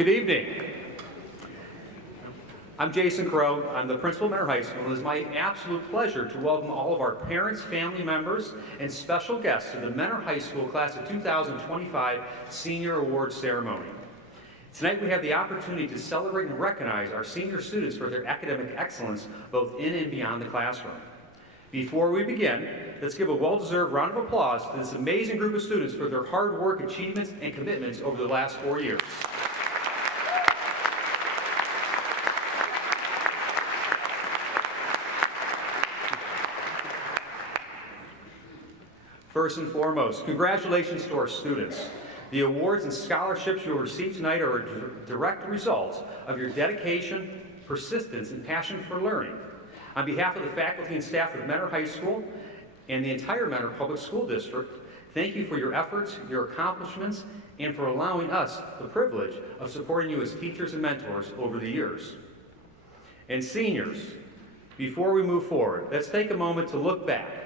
Good evening. I'm Jason Crow. I'm the principal of Mentor High School, and it is my absolute pleasure to welcome all of our parents, family members, and special guests to the Mentor High School Class of 2025 Senior Awards Ceremony. Tonight we have the opportunity to celebrate and recognize our senior students for their academic excellence both in and beyond the classroom. Before we begin, let's give a well-deserved round of applause to this amazing group of students for their hard work, achievements, and commitments over the last 4 years. First and foremost, congratulations to our students. The awards and scholarships you'll receive tonight are a direct result of your dedication, persistence, and passion for learning. On behalf of the faculty and staff of Mentor High School and the entire Mentor Public School District, thank you for your efforts, your accomplishments, and for allowing us the privilege of supporting you as teachers and mentors over the years. And seniors, before we move forward, let's take a moment to look back.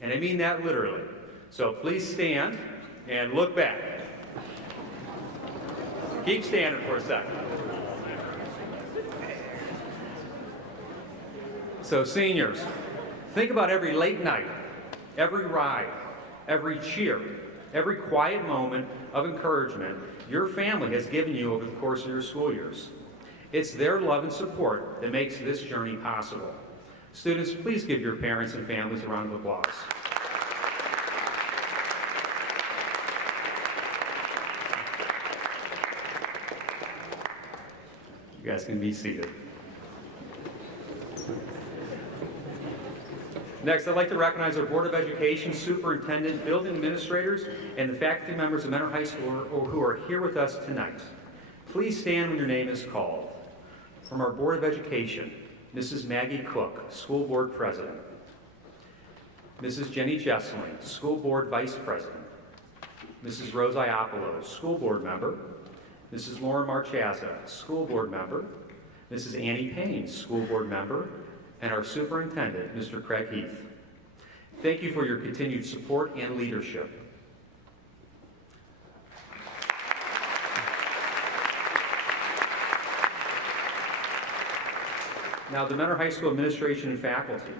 And I mean that literally. So please stand and look back. Keep standing for a second. So seniors, think about every late night, every ride, every cheer, every quiet moment of encouragement your family has given you over the course of your school years. It's their love and support that makes this journey possible. Students, please give your parents and families a round of applause. You guys can be seated. Next, I'd like to recognize our Board of Education, Superintendent, Building Administrators, and the faculty members of Mentor High School who are here with us tonight. Please stand when your name is called. From our Board of Education, Mrs. Maggie Cook, School Board President. Mrs. Jenny Jessling, School Board Vice President. Mrs. Rose Iopoulos, School Board Member. Mrs. Lauren Marchazza, School Board Member. Mrs. Annie Payne, School Board Member. And our Superintendent, Mr. Craig Heath. Thank you for your continued support and leadership. Now, the Mentor High School administration and faculty.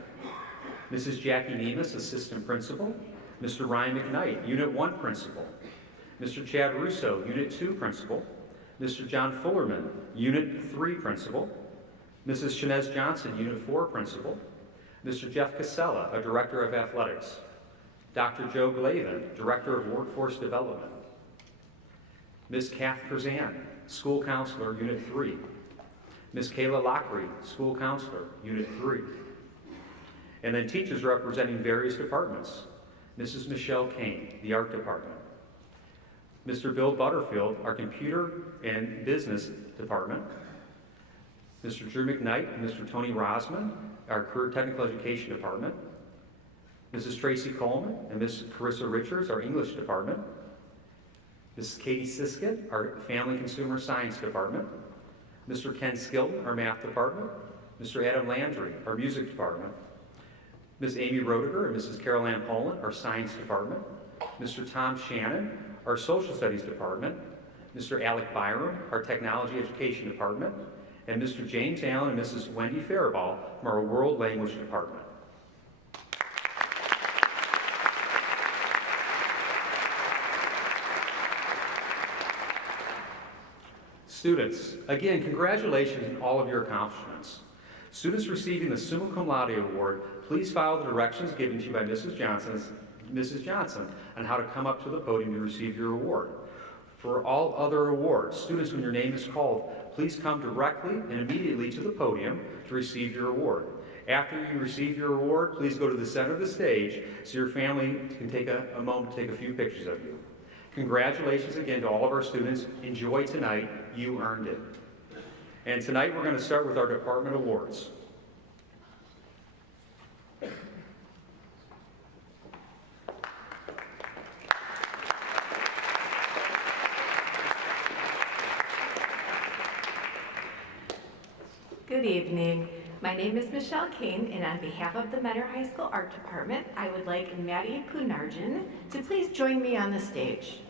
Mrs. Jackie Nemus, Assistant Principal. Mr. Ryan McKnight, Unit 1 Principal. Mr. Chad Russo, Unit 2 Principal. Mr. John Fullerman, Unit 3 Principal. Mrs. Shanez Johnson, Unit 4 Principal. Mr. Jeff Casella, a Director of Athletics. Dr. Joe Glavin, Director of Workforce Development. Ms. Kath Curzan, School Counselor, Unit 3. Ms. Kayla Lockery, School Counselor, Unit 3. And then teachers representing various departments. Mrs. Michelle Kane, the Art Department. Mr. Bill Butterfield, our Computer and Business Department. Mr. Drew McKnight and Mr. Tony Rosman, our Career Technical Education Department. Mrs. Tracy Coleman and Ms. Carissa Richards, our English Department. Mrs. Katie Siskett, our Family and Consumer Science Department. Mr. Ken Skilton, our Math Department. Mr. Adam Landry, our Music Department. Ms. Amy Roediger and Mrs. Carol Ann Poland, our Science Department. Mr. Tom Shannon, our Social Studies Department. Mr. Alec Byram, our Technology Education Department. And Mr. James Allen and Mrs. Wendy Faraball from our World Language Department. Students, again, congratulations on all of your accomplishments. Students receiving the Summa Cum Laude Award, please follow the directions given to you by Mrs. Johnson on how to come up to the podium to receive your award. For all other awards, students, when your name is called, please come directly and immediately to the podium to receive your award. After you receive your award, please go to the center of the stage so your family can take a moment to take a few pictures of you. Congratulations again to all of our students. Enjoy tonight. You earned it. And tonight we're going to start with our department awards. Good evening. My name is Michelle Kane, and on behalf of the Mentor High School Art Department, I would like Maddie Punarjan to please join me on the stage.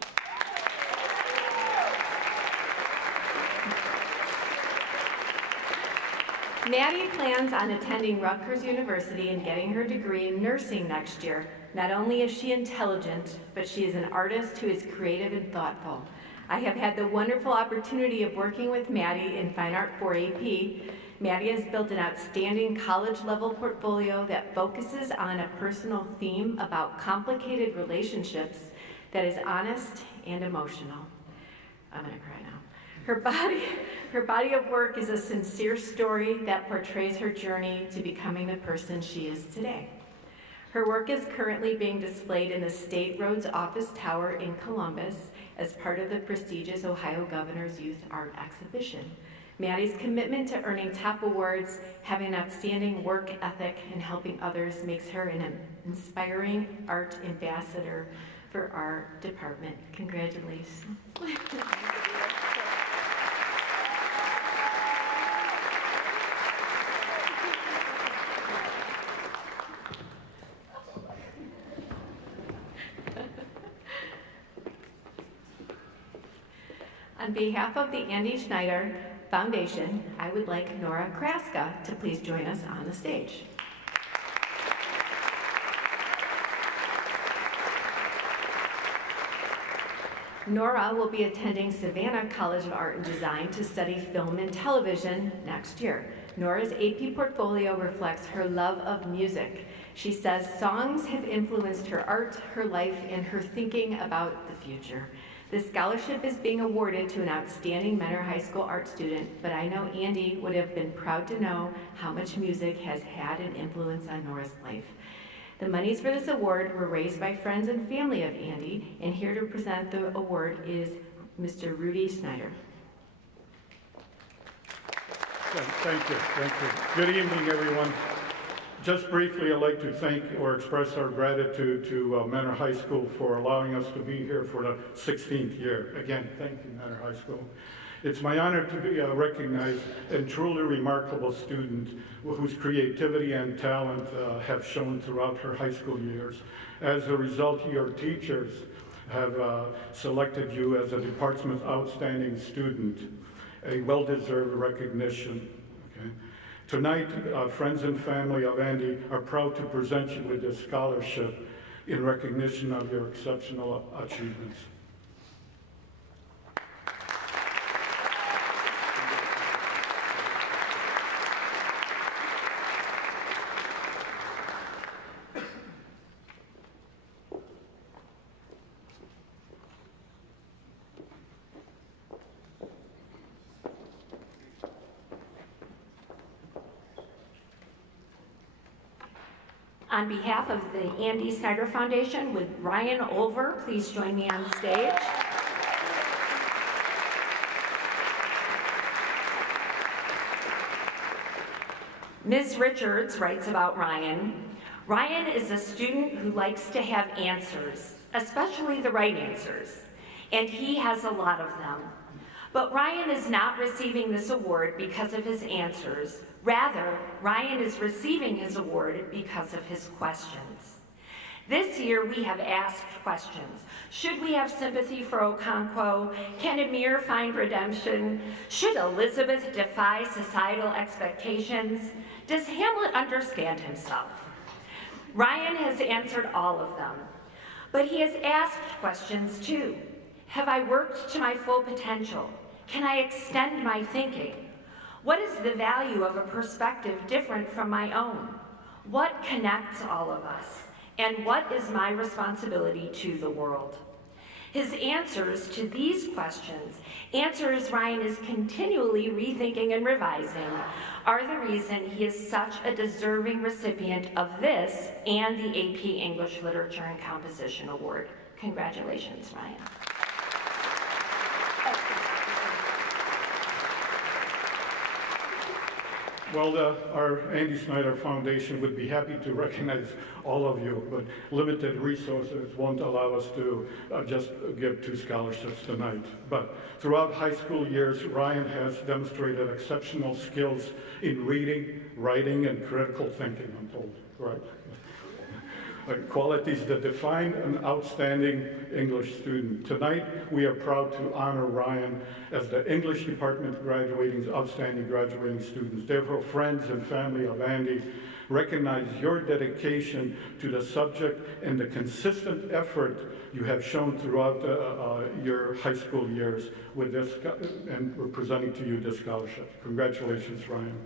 Maddie plans on attending Rutgers University and getting her degree in nursing next year. Not only is she intelligent, but she is an artist who is creative and thoughtful. I have had the wonderful opportunity of working with Maddie in Fine Art 4 AP. Maddie has built an outstanding college-level portfolio that focuses on a personal theme about complicated relationships that is honest and emotional. I'm gonna cry now. Her body of work is a sincere story that portrays her journey to becoming the person she is today. Her work is currently being displayed in the State Roads Office Tower in Columbus as part of the prestigious Ohio Governor's Youth Art Exhibition. Maddie's commitment to earning top awards, having an outstanding work ethic, and helping others makes her an inspiring art ambassador for our department. Congratulations. On behalf of the Andy Schneider Foundation, I would like Nora Kraska to please join us on the stage. Nora will be attending Savannah College of Art and Design to study film and television next year. Nora's AP portfolio reflects her love of music. She says songs have influenced her art, her life, and her thinking about the future. This scholarship is being awarded to an outstanding Mentor High School art student, but I know Andy would have been proud to know how much music has had an influence on Nora's life. The monies for this award were raised by friends and family of Andy, and here to present the award is Mr. Rudy Snyder. Thank you. Good evening, everyone. Just briefly, I'd like to thank or express our gratitude to Mentor High School for allowing us to be here for the 16th year. Again, thank you, Mentor High School. It's my honor to be recognized a truly remarkable student whose creativity and talent have shown throughout her high school years. As a result, your teachers have selected you as a department's outstanding student, a well-deserved recognition. Okay? Tonight, friends and family of Andy are proud to present you with this scholarship in recognition of your exceptional achievements. On behalf of the Andy Snyder Foundation, would Ryan Olver please join me on stage? Ms. Richards writes about Ryan. Ryan is a student who likes to have answers, especially the right answers, and he has a lot of them. But Ryan is not receiving this award because of his answers. Rather, Ryan is receiving his award because of his questions. This year, we have asked questions. Should we have sympathy for Okonkwo? Can Amir find redemption? Should Elizabeth defy societal expectations? Does Hamlet understand himself? Ryan has answered all of them, but he has asked questions too. Have I worked to my full potential? Can I extend my thinking? What is the value of a perspective different from my own? What connects all of us? And what is my responsibility to the world? His answers to these questions, answers Ryan is continually rethinking and revising, are the reason he is such a deserving recipient of this and the AP English Literature and Composition Award. Congratulations, Ryan. Well, our Andy Snyder Foundation would be happy to recognize all of you, but limited resources won't allow us to just give 2 scholarships tonight. But throughout high school years, Ryan has demonstrated exceptional skills in reading, writing, and critical thinking, I'm told, right? qualities that define an outstanding English student. Tonight, we are proud to honor Ryan as the English Department graduating's outstanding graduating students. Therefore, friends and family of Andy, recognize your dedication to the subject and the consistent effort you have shown throughout your high school years with this, and we're presenting to you this scholarship. Congratulations, Ryan.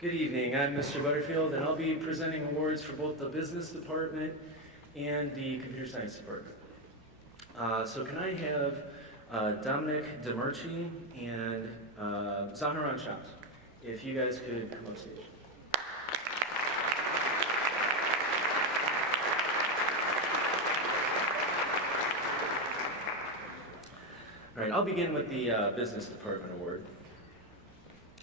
Good evening, I'm Mr. Butterfield, and I'll be presenting awards for both the business department and the computer science department. So can I have Dominic Demerci and Zaharan Shams, if you guys could come up stage. All right, I'll begin with the business department award.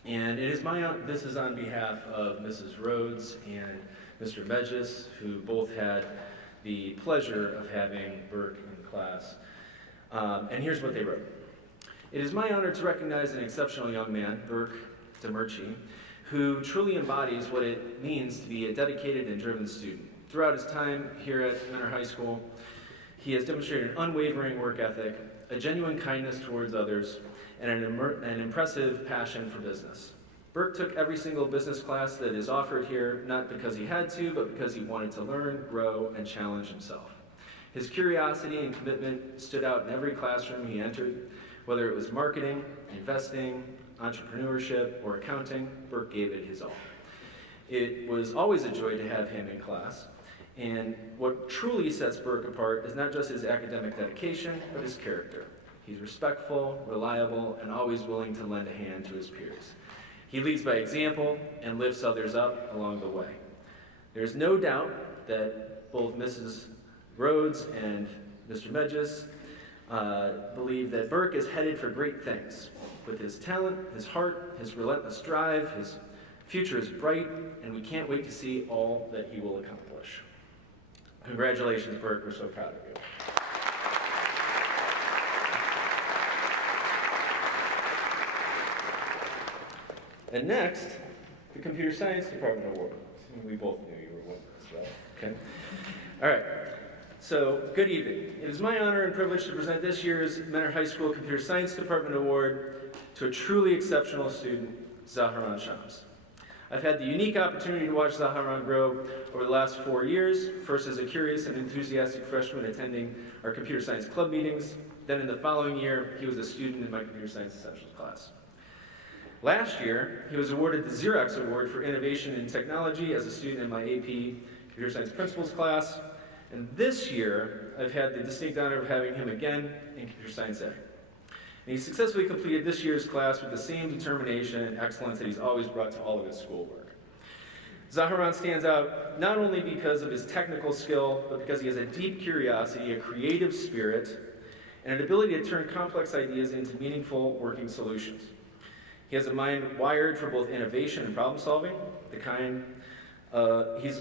And it is this is on behalf of Mrs. Rhodes and Mr. Medjis, who both had the pleasure of having Burke in class. And here's what they wrote. It is my honor to recognize an exceptional young man, Burke Demerci, who truly embodies what it means to be a dedicated and driven student. Throughout his time here at Mentor High School, he has demonstrated an unwavering work ethic, a genuine kindness towards others, and an impressive passion for business. Burke took every single business class that is offered here, not because he had to, but because he wanted to learn, grow, and challenge himself. His curiosity and commitment stood out in every classroom he entered. Whether it was marketing, investing, entrepreneurship, or accounting, Burke gave it his all. It was always a joy to have him in class, and what truly sets Burke apart is not just his academic dedication, but his character. He's respectful, reliable, and always willing to lend a hand to his peers. He leads by example and lifts others up along the way. There's no doubt that both Mrs. Rhodes and Mr. Medjis believe that Burke is headed for great things. With his talent, his heart, his relentless drive, his future is bright, and we can't wait to see all that he will accomplish. Congratulations, Burke, we're so proud of you. And next, the Computer Science Department Award. We both knew you were winning this, right? Okay. All right. So, good evening. It is my honor and privilege to present this year's Mentor High School Computer Science Department Award to a truly exceptional student, Zaharan Shams. I've had the unique opportunity to watch Zaharan grow over the last 4 years, first as a curious and enthusiastic freshman attending our computer science club meetings. Then in the following year, he was a student in my computer science essentials class. Last year, he was awarded the Xerox Award for Innovation in Technology as a student in my AP Computer Science Principles class. And this year, I've had the distinct honor of having him again in Computer Science A. And he successfully completed this year's class with the same determination and excellence that he's always brought to all of his schoolwork. Zaharan stands out not only because of his technical skill, but because he has a deep curiosity, a creative spirit, and an ability to turn complex ideas into meaningful working solutions. He has a mind wired for both innovation and problem solving. He's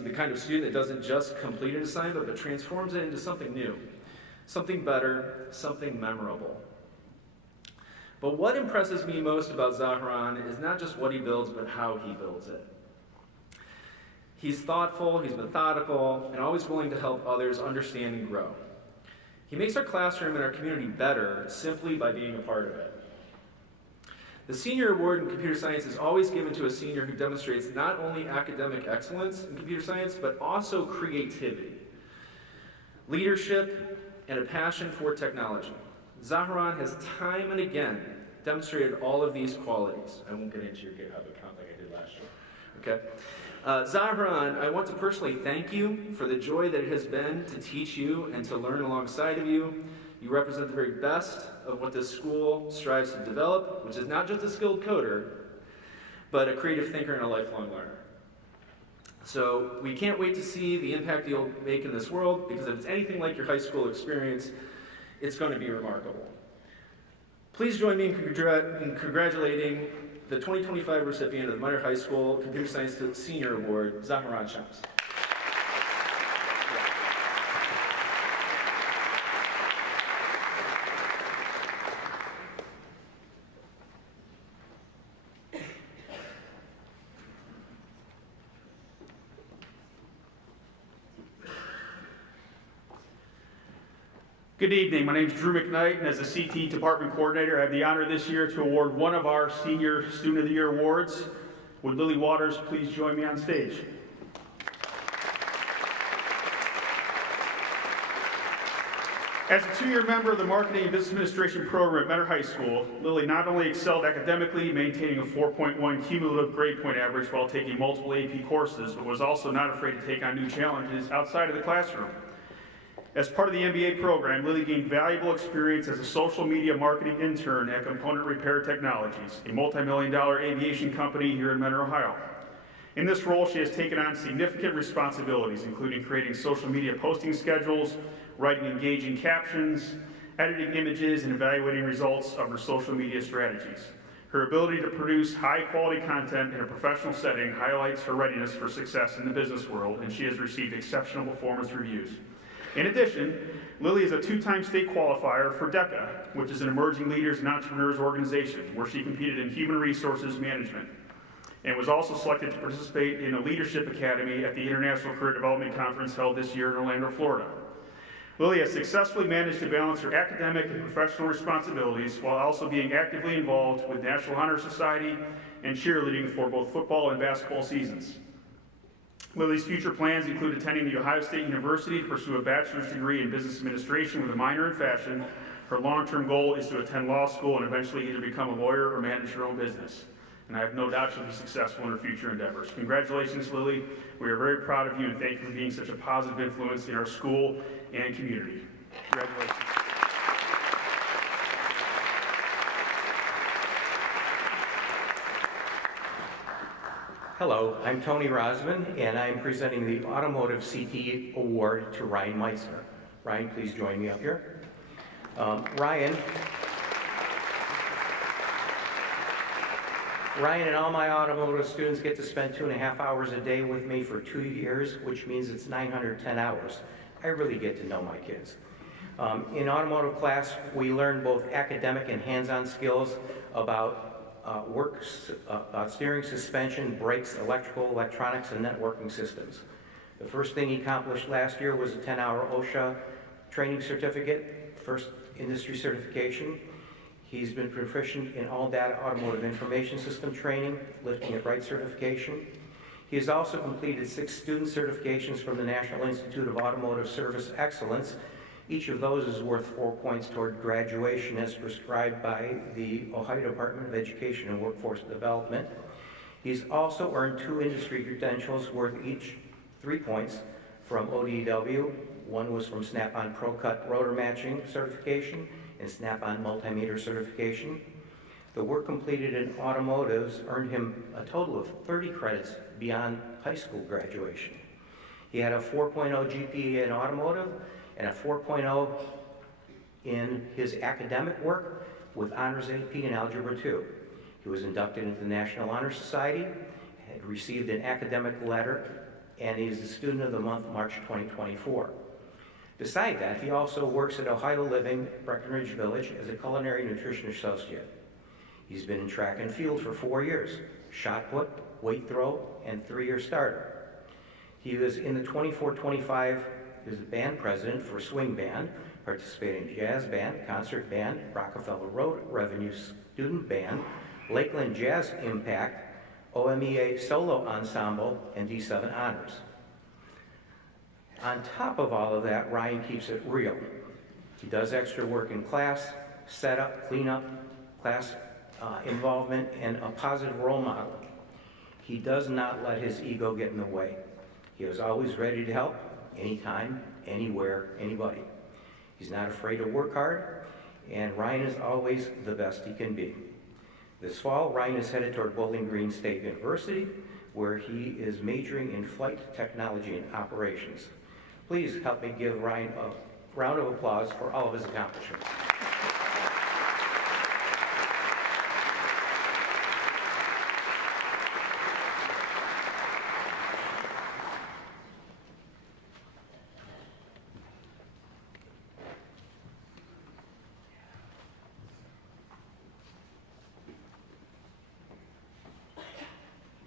the kind of student that doesn't just complete an assignment, but transforms it into something new, something better, something memorable. But what impresses me most about Zaharan is not just what he builds, but how he builds it. He's thoughtful, he's methodical, and always willing to help others understand and grow. He makes our classroom and our community better simply by being a part of it. The Senior Award in Computer Science is always given to a senior who demonstrates not only academic excellence in computer science, but also creativity, leadership, and a passion for technology. Zaharan has time and again demonstrated all of these qualities. I won't get into your GitHub account like I did last year, okay? Zaharan, I want to personally thank you for the joy that it has been to teach you and to learn alongside of you. You represent the very best of what this school strives to develop, which is not just a skilled coder, but a creative thinker and a lifelong learner. So we can't wait to see the impact you'll make in this world, because if it's anything like your high school experience, it's going to be remarkable. Please join me in congratulating the 2025 recipient of the Minor High School Computer Science Senior Award, Zahran Shams. Good evening. My name is Drew McKnight, and as the CT Department Coordinator, I have the honor this year to award one of our Senior Student of the Year awards. Would Lily Waters please join me on stage? As a two-year member of the Marketing and Business Administration program at Mentor High School, Lily not only excelled academically, maintaining a 4.1 cumulative grade point average while taking multiple AP courses, but was also not afraid to take on new challenges outside of the classroom. As part of the MBA program, Lily gained valuable experience as a social media marketing intern at Component Repair Technologies, a multi-million-dollar aviation company here in Mentor, Ohio. In this role, she has taken on significant responsibilities, including creating social media posting schedules, writing engaging captions, editing images, and evaluating results of her social media strategies. Her ability to produce high-quality content in a professional setting highlights her readiness for success in the business world, and she has received exceptional performance reviews. In addition, Lily is a two-time state qualifier for DECA, which is an Emerging Leaders and Entrepreneurs organization, where she competed in human resources management, and was also selected to participate in a leadership academy at the International Career Development Conference held this year in Orlando, Florida. Lily has successfully managed to balance her academic and professional responsibilities while also being actively involved with National Honor Society and cheerleading for both football and basketball seasons. Lily's future plans include attending The Ohio State University to pursue a bachelor's degree in business administration with a minor in fashion. Her long-term goal is to attend law school and eventually either become a lawyer or manage her own business. And I have no doubt she'll be successful in her future endeavors. Congratulations, Lily. We are very proud of you and thank you for being such a positive influence in our school and community. Congratulations. Hello, I'm Tony Rosman, and I'm presenting the Automotive CT Award to Ryan Meitzner. Ryan, please join me up here. Ryan and all my automotive students get to spend 2.5 hours a day with me for 2 years, which means it's 910 hours. I really get to know my kids. In automotive class, we learn both academic and hands-on skills about steering, suspension, brakes, electrical, electronics, and networking systems. The first thing he accomplished last year was a 10-hour OSHA training certificate, first industry certification. He's been proficient in all data automotive information system training, lifting at right certification. He has also completed 6 student certifications from the National Institute of Automotive Service Excellence. Each of those is worth 4 points toward graduation as prescribed by the Ohio Department of Education and Workforce Development. He's also earned 2 industry credentials worth each 3 points from ODW. One was from Snap-on Pro Cut Rotor Matching Certification and Snap-on Multimeter Certification. The work completed in automotives earned him a total of 30 credits beyond high school graduation. He had a 4.0 GPA in automotive and a 4.0 in his academic work with honors AP in Algebra 2. He was inducted into the National Honor Society, had received an academic letter, and he is the Student of the Month, March 2024. Beside that, he also works at Ohio Living, Breckenridge Village, as a culinary nutrition associate. He's been in track and field for 4 years, shot put, weight throw, and 3-year starter. He was in the 24-25 He was the band president for Swing Band, participating in Jazz Band, Concert Band, Rockefeller Road Revenue Student Band, Lakeland Jazz Impact, OMEA Solo Ensemble, and D7 Honors. On top of all of that, Ryan keeps it real. He does extra work in class, setup, cleanup, class involvement, and a positive role model. He does not let his ego get in the way. He is always ready to help, anytime, anywhere, anybody. He's not afraid to work hard, and Ryan is always the best he can be. This fall, Ryan is headed toward Bowling Green State University, where he is majoring in flight technology and operations. Please help me give Ryan a round of applause for all of his accomplishments.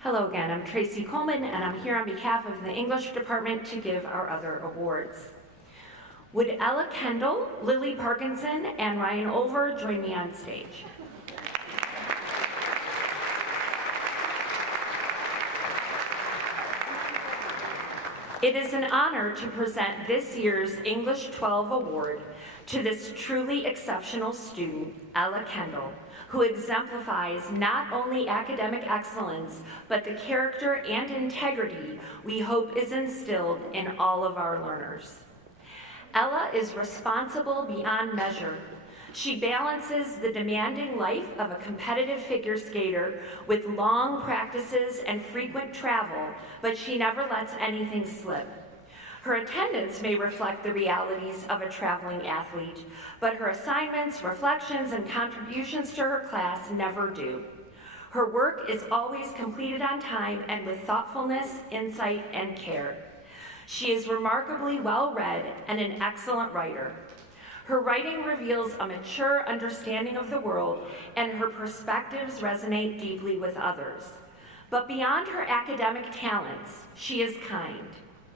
Hello again, I'm Tracy Coleman, and I'm here on behalf of the English department to give our other awards. Would Ella Kendall, Lily Parkinson, and Ryan Olver join me on stage? It is an honor to present this year's English 12 Award to this truly exceptional student, Ella Kendall, who exemplifies not only academic excellence, but the character and integrity we hope is instilled in all of our learners. Ella is responsible beyond measure. She balances the demanding life of a competitive figure skater with long practices and frequent travel, but she never lets anything slip. Her attendance may reflect the realities of a traveling athlete, but her assignments, reflections, and contributions to her class never do. Her work is always completed on time and with thoughtfulness, insight, and care. She is remarkably well-read and an excellent writer. Her writing reveals a mature understanding of the world, and her perspectives resonate deeply with others. But beyond her academic talents, she is kind,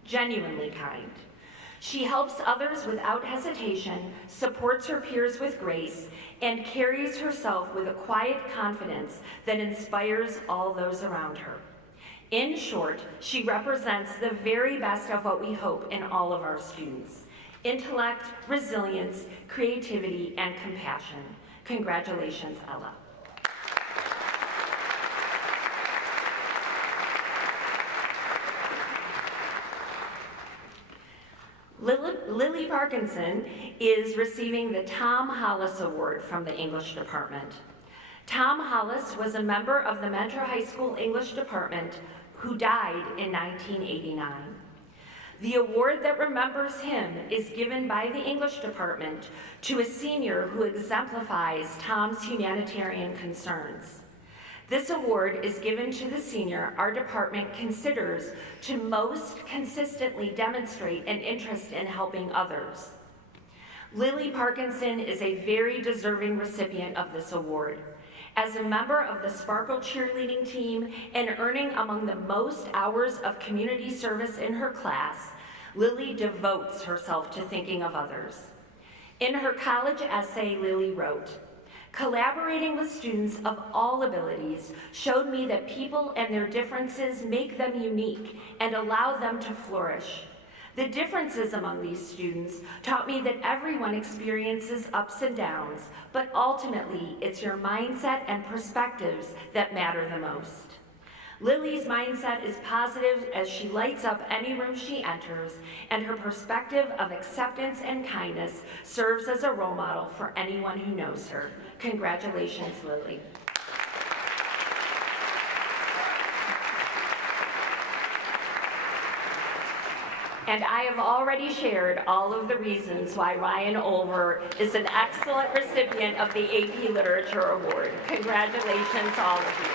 genuinely kind. She helps others without hesitation, supports her peers with grace, and carries herself with a quiet confidence that inspires all those around her. In short, she represents the very best of what we hope in all of our students: intellect, resilience, creativity, and compassion. Congratulations, Ella. Lily Parkinson is receiving the Tom Hollis Award from the English department. Tom Hollis was a member of the Mentor High School English department who died in 1989. The award that remembers him is given by the English department to a senior who exemplifies Tom's humanitarian concerns. This award is given to the senior our department considers to most consistently demonstrate an interest in helping others. Lily Parkinson is a very deserving recipient of this award. As a member of the Sparkle cheerleading team and earning among the most hours of community service in her class, Lily devotes herself to thinking of others. In her college essay, Lily wrote, "Collaborating with students of all abilities showed me that people and their differences make them unique and allow them to flourish. The differences among these students taught me that everyone experiences ups and downs, but ultimately it's your mindset and perspectives that matter the most." Lily's mindset is positive as she lights up any room she enters, and her perspective of acceptance and kindness serves as a role model for anyone who knows her. Congratulations, Lily. And I have already shared all of the reasons why Ryan Olver is an excellent recipient of the AP Literature Award. Congratulations, all of you.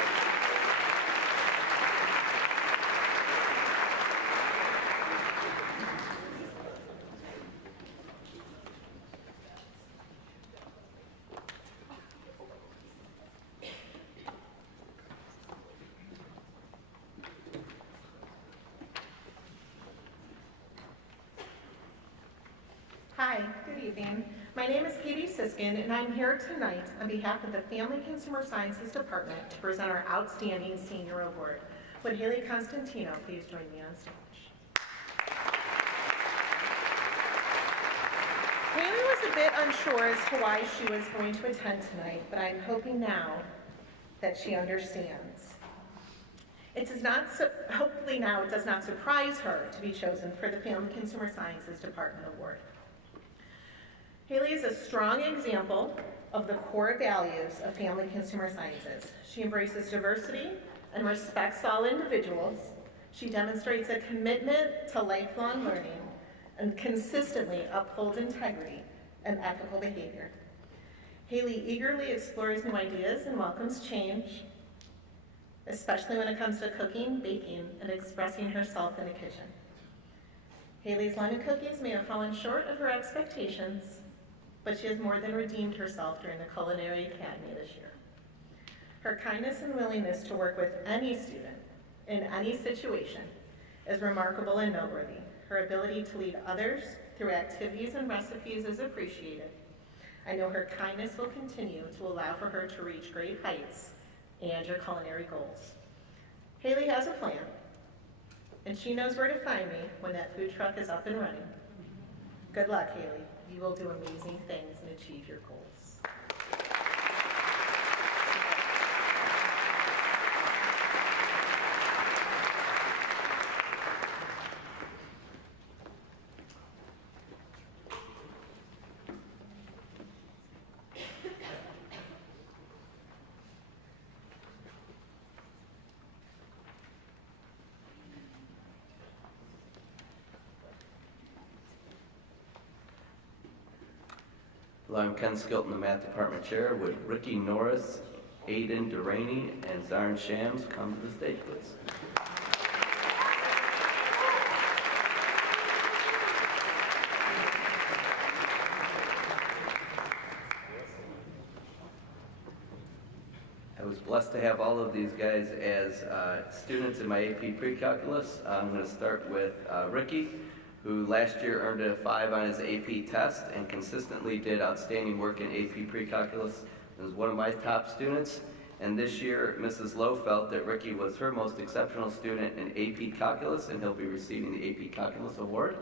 Hi, good evening. My name is Katie Siskin, and I'm here tonight on behalf of the Family Consumer Sciences Department to present our Outstanding Senior Award. Would Haley Constantino please join me on stage? Haley was a bit unsure as to why she was going to attend tonight, but I'm hoping now that she understands. Hopefully now it does not surprise her to be chosen for the Family Consumer Sciences Department Award. Haley is a strong example of the core values of Family Consumer Sciences. She embraces diversity and respects all individuals. She demonstrates a commitment to lifelong learning and consistently upholds integrity and ethical behavior. Haley eagerly explores new ideas and welcomes change, especially when it comes to cooking, baking, and expressing herself in the kitchen. Haley's lemon cookies may have fallen short of her expectations, but she has more than redeemed herself during the Culinary Academy this year. Her kindness and willingness to work with any student in any situation is remarkable and noteworthy. Her ability to lead others through activities and recipes is appreciated. I know her kindness will continue to allow for her to reach great heights and your culinary goals. Haley has a plan, and she knows where to find me when that food truck is up and running. Good luck, Haley. You will do amazing things and achieve your goals. Hello, I'm Ken Skilton, the Math Department Chair. Would Ricky Norris, Aiden Deraney, and Zarn Shams come to the stage, please? I was blessed to have all of these guys as students in my AP Pre-Calculus. I'm going to start with Ricky, who last year earned a 5 on his AP test and consistently did outstanding work in AP Pre-Calculus. He was one of my top students, and this year Mrs. Lowe felt that Ricky was her most exceptional student in AP Calculus, and he'll be receiving the AP Calculus Award.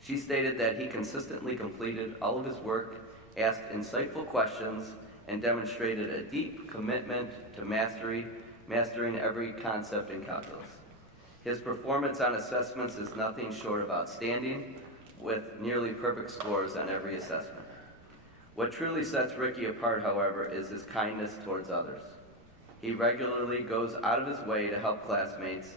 She stated that he consistently completed all of his work, asked insightful questions, and demonstrated a deep commitment to mastering every concept in calculus. His performance on assessments is nothing short of outstanding, with nearly perfect scores on every assessment. What truly sets Ricky apart, however, is his kindness towards others. He regularly goes out of his way to help classmates,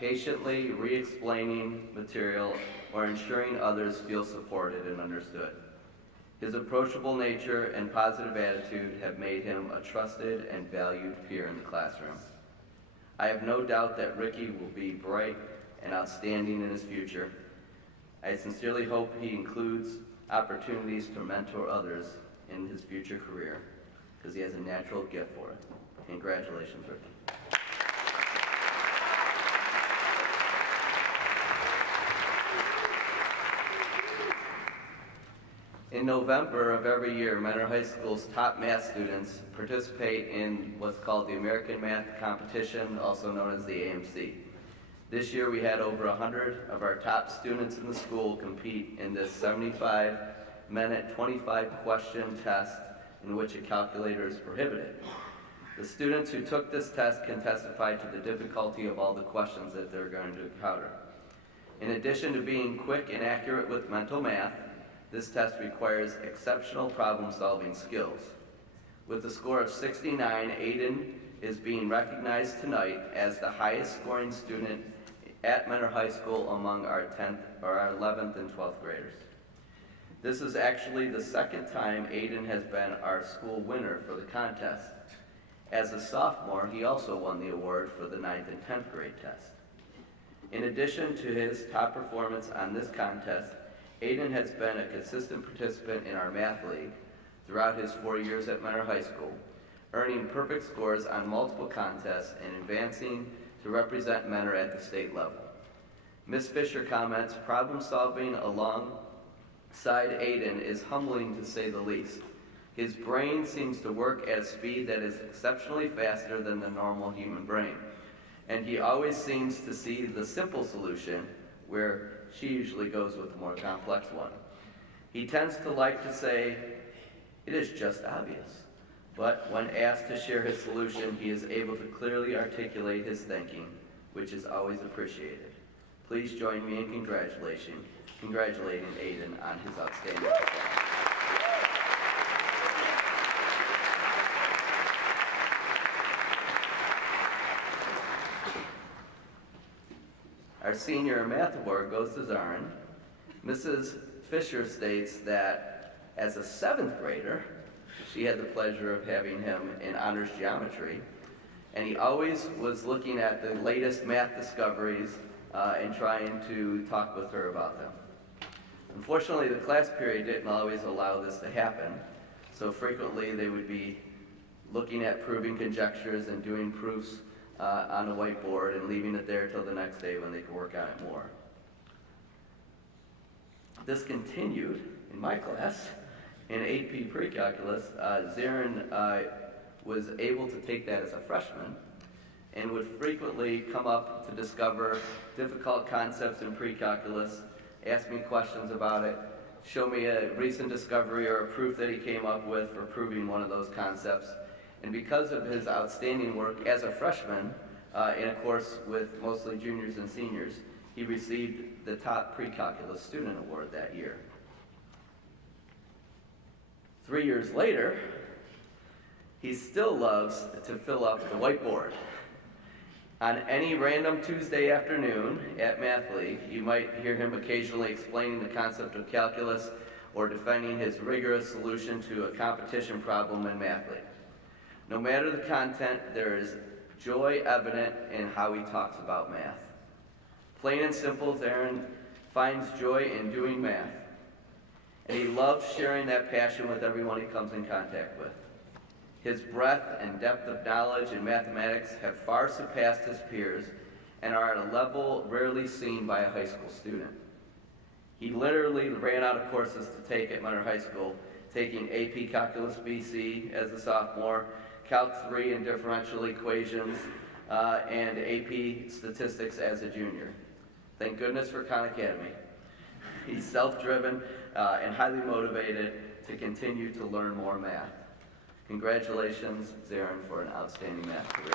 patiently re-explaining material or ensuring others feel supported and understood. His approachable nature and positive attitude have made him a trusted and valued peer in the classroom. I have no doubt that Ricky will be bright and outstanding in his future. I sincerely hope he includes opportunities to mentor others in his future career, because he has a natural gift for it. Congratulations, Ricky. In November of every year, Mentor High School's top math students participate in what's called the American Math Competition, also known as the AMC. This year we had over 100 of our top students in the school compete in this 75-minute, 25-question test in which a calculator is prohibited. The students who took this test can testify to the difficulty of all the questions that they're going to encounter. In addition to being quick and accurate with mental math, this test requires exceptional problem-solving skills. With a score of 69, Aiden is being recognized tonight as the highest scoring student at Mentor High School among our 11th and 12th graders. This is actually the second time Aiden has been our school winner for the contest. As a sophomore, he also won the award for the 9th and 10th grade test. In addition to his top performance on this contest, Aiden has been a consistent participant in our math league throughout his 4 years at Mentor High School, earning perfect scores on multiple contests and advancing to represent Mentor at the state level. Ms. Fisher comments, problem solving alongside Aiden is humbling to say the least. His brain seems to work at a speed that is exceptionally faster than the normal human brain, and he always seems to see the simple solution where she usually goes with the more complex one. He tends to like to say, "It is just obvious." But when asked to share his solution, he is able to clearly articulate his thinking, which is always appreciated. Please join me in congratulating Aiden on his outstanding performance. Our senior math award goes to Zarin. Mrs. Fisher states that as a 7th grader, she had the pleasure of having him in honors geometry, and he always was looking at the latest math discoveries and trying to talk with her about them. Unfortunately, the class period didn't always allow this to happen, so frequently they would be looking at proving conjectures and doing proofs on a whiteboard and leaving it there till the next day when they could work on it more. This continued in my class in AP Pre-Calculus. Zarin was able to take that as a freshman and would frequently come up to discover difficult concepts in pre-calculus, ask me questions about it, show me a recent discovery or a proof that he came up with for proving one of those concepts. And because of his outstanding work as a freshman, in a course with mostly juniors and seniors, he received the top pre-calculus student award that year. 3 years later, he still loves to fill up the whiteboard. On any random Tuesday afternoon at Math League, you might hear him occasionally explaining the concept of calculus or defending his rigorous solution to a competition problem in Math League. No matter the content, there is joy evident in how he talks about math. Plain and simple, Zarin finds joy in doing math, and he loves sharing that passion with everyone he comes in contact with. His breadth and depth of knowledge in mathematics have far surpassed his peers and are at a level rarely seen by a high school student. He literally ran out of courses to take at Mentor High School, taking AP Calculus BC as a sophomore, Calc 3 and differential equations, and AP Statistics as a junior. Thank goodness for Khan Academy. He's self-driven and highly motivated to continue to learn more math. Congratulations, Zarin, for an outstanding math career.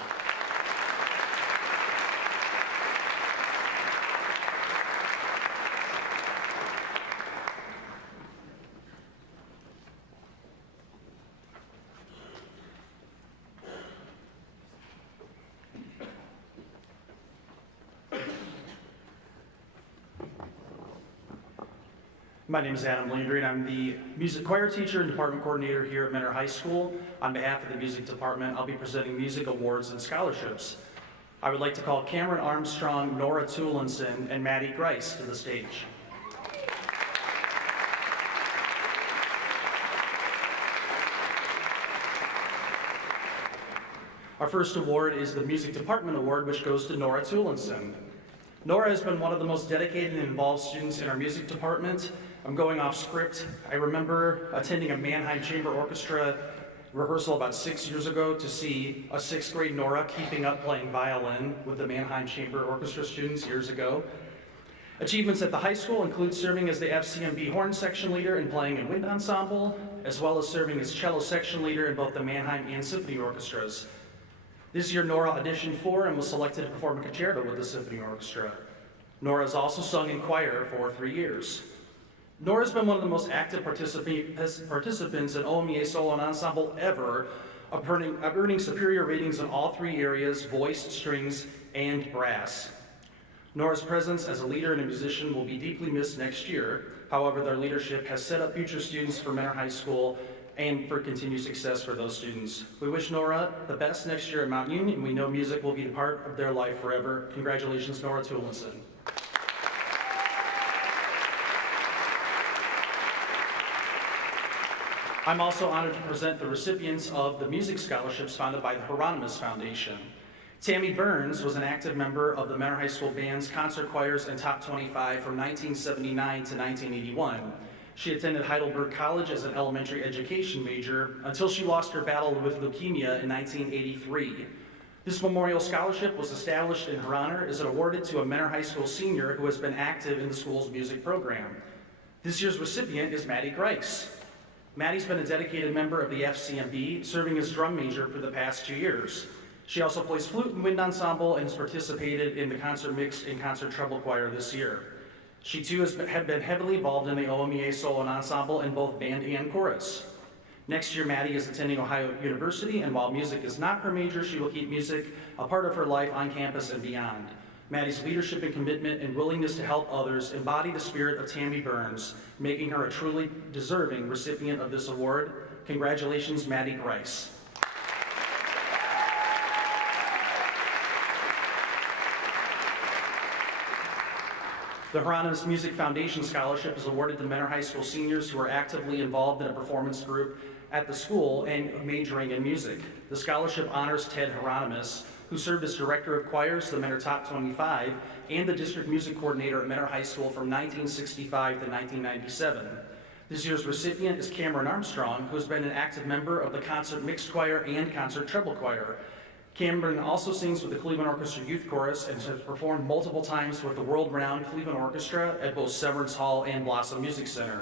My name is Adam Landry, and I'm the music choir teacher and department coordinator here at Mentor High School. On behalf of the music department, I'll be presenting music awards and scholarships. I would like to call Cameron Armstrong, Nora Tulinson, and Maddie Grice to the stage. Our first award is the Music Department Award, which goes to Nora Tulinson. Nora has been one of the most dedicated and involved students in our music department. I'm going off script. I remember attending a Mannheim Chamber Orchestra rehearsal about 6 years ago to see a 6th grade Nora keeping up playing violin with the Mannheim Chamber Orchestra students years ago. Achievements at the high school include serving as the FCMB horn section leader and playing in wind ensemble, as well as serving as cello section leader in both the Mannheim and symphony orchestras. This year, Nora auditioned for and was selected to perform a concerto with the symphony orchestra. Nora has also sung in choir for 3 years. Nora's been one of the most active participants in OMEA solo and ensemble ever, earning superior ratings in all 3 areas: voice, strings, and brass. Nora's presence as a leader and a musician will be deeply missed next year. However, their leadership has set up future students for Mentor High School and for continued success for those students. We wish Nora the best next year at Mount Union, and we know music will be a part of their life forever. Congratulations, Nora Tulinson. I'm also honored to present the recipients of the music scholarships founded by the Hieronymus Foundation. Tammy Burns was an active member of the Mentor High School Band's concert choirs and Top 25 from 1979 to 1981. She attended Heidelberg College as an elementary education major until she lost her battle with leukemia in 1983. This memorial scholarship was established in her honor as awarded to a Mentor High School senior who has been active in the school's music program. This year's recipient is Maddie Grice. Maddie's been a dedicated member of the FCMB, serving as drum major for the past 2 years. She also plays flute and wind ensemble and has participated in the concert mixed and concert treble choir this year. She too has been heavily involved in the OMEA solo and ensemble in both band and chorus. Next year, Maddie is attending Ohio University, and while music is not her major, she will keep music a part of her life on campus and beyond. Maddie's leadership and commitment and willingness to help others embody the spirit of Tammy Burns, making her a truly deserving recipient of this award. Congratulations, Maddie Grice. The Hieronymus Music Foundation Scholarship is awarded to Mentor High School seniors who are actively involved in a performance group at the school and majoring in music. The scholarship honors Ted Hieronymus, who served as Director of Choirs to the Mentor Top 25 and the District Music Coordinator at Mentor High School from 1965 to 1997. This year's recipient is Cameron Armstrong, who has been an active member of the Concert Mixed Choir and Concert Treble Choir. Cameron also sings with the Cleveland Orchestra Youth Chorus and has performed multiple times with the world-renowned Cleveland Orchestra at both Severance Hall and Blossom Music Center.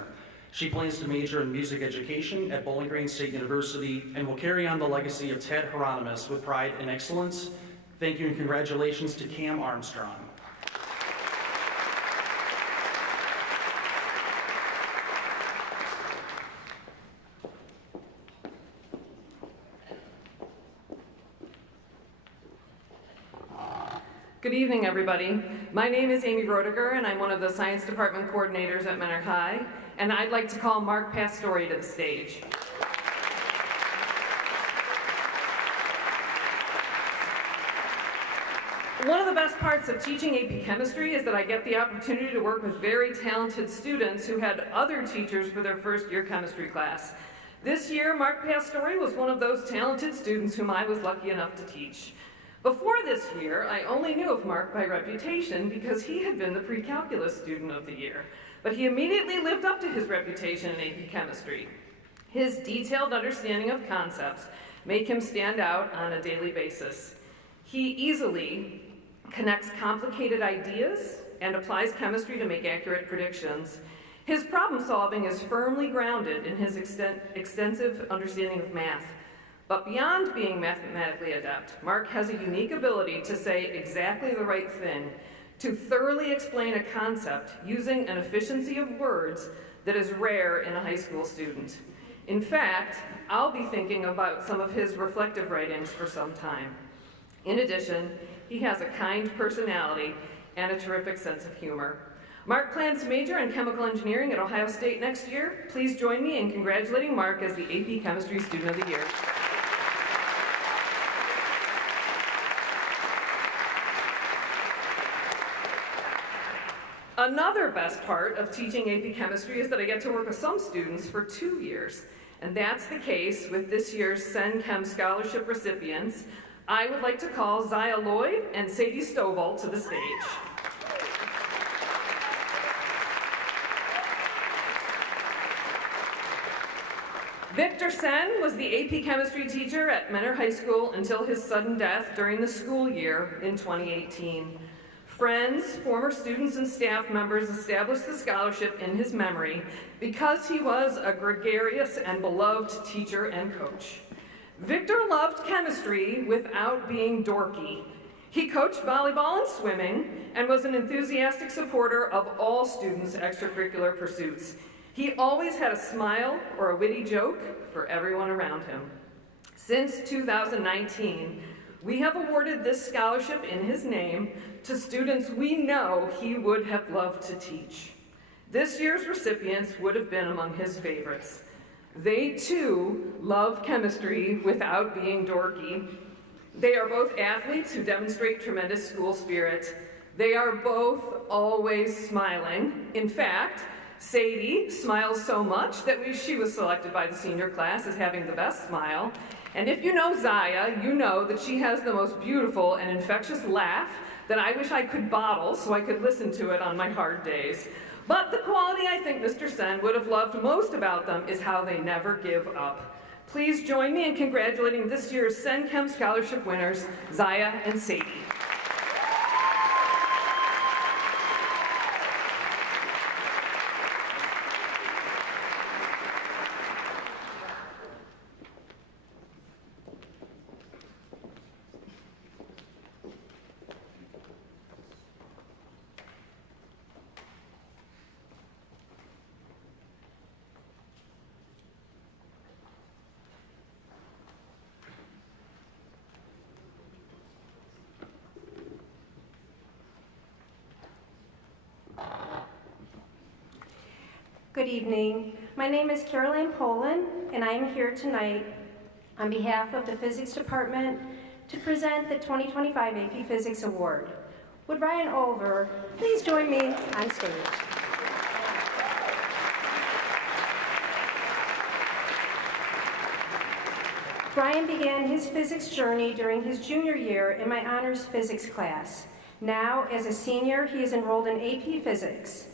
She plans to major in music education at Bowling Green State University and will carry on the legacy of Ted Hieronymus with pride and excellence. Thank you and congratulations to Cam Armstrong. Good evening, everybody. My name is Amy Roediger, and I'm one of the Science Department coordinators at Mentor High, and I'd like to call Mark Pastore to the stage. One of the best parts of teaching AP Chemistry is that I get the opportunity to work with very talented students who had other teachers for their first year chemistry class. This year, Mark Pastore was one of those talented students whom I was lucky enough to teach. Before this year, I only knew of Mark by reputation because he had been the pre-calculus student of the year. But he immediately lived up to his reputation in AP Chemistry. His detailed understanding of concepts make him stand out on a daily basis. He easily connects complicated ideas and applies chemistry to make accurate predictions. His problem solving is firmly grounded in his extensive understanding of math. But beyond being mathematically adept, Mark has a unique ability to say exactly the right thing, to thoroughly explain a concept using an efficiency of words that is rare in a high school student. In fact, I'll be thinking about some of his reflective writings for some time. In addition, he has a kind personality and a terrific sense of humor. Mark plans to major in chemical engineering at Ohio State next year. Please join me in congratulating Mark as the AP Chemistry Student of the Year. Another best part of teaching AP Chemistry is that I get to work with some students for 2 years. And that's the case with this year's Sen Chem Scholarship recipients. I would like to call Zaya Lloyd and Sadie Stovall to the stage. Victor Sen was the AP Chemistry teacher at Mentor High School until his sudden death during the school year in 2018. Friends, former students, and staff members established the scholarship in his memory because he was a gregarious and beloved teacher and coach. Victor loved chemistry without being dorky. He coached volleyball and swimming and was an enthusiastic supporter of all students' extracurricular pursuits. He always had a smile or a witty joke for everyone around him. Since 2019, we have awarded this scholarship in his name to students we know he would have loved to teach. This year's recipients would have been among his favorites. They too love chemistry without being dorky. They are both athletes who demonstrate tremendous school spirit. They are both always smiling. In fact, Sadie smiles so much that she was selected by the senior class as having the best smile. And if you know Zaya, you know that she has the most beautiful and infectious laugh that I wish I could bottle so I could listen to it on my hard days. But the quality I think Mr. Sen would have loved most about them is how they never give up. Please join me in congratulating this year's Sen Chem Scholarship winners, Zaya and Sadie. Good evening. My name is Caroline Poland, and I am here tonight on behalf of the Physics Department to present the 2025 AP Physics Award. Would Ryan Olver please join me on stage? Ryan began his physics journey during his junior year in my honors physics class. Now, as a senior, he is enrolled in AP Physics.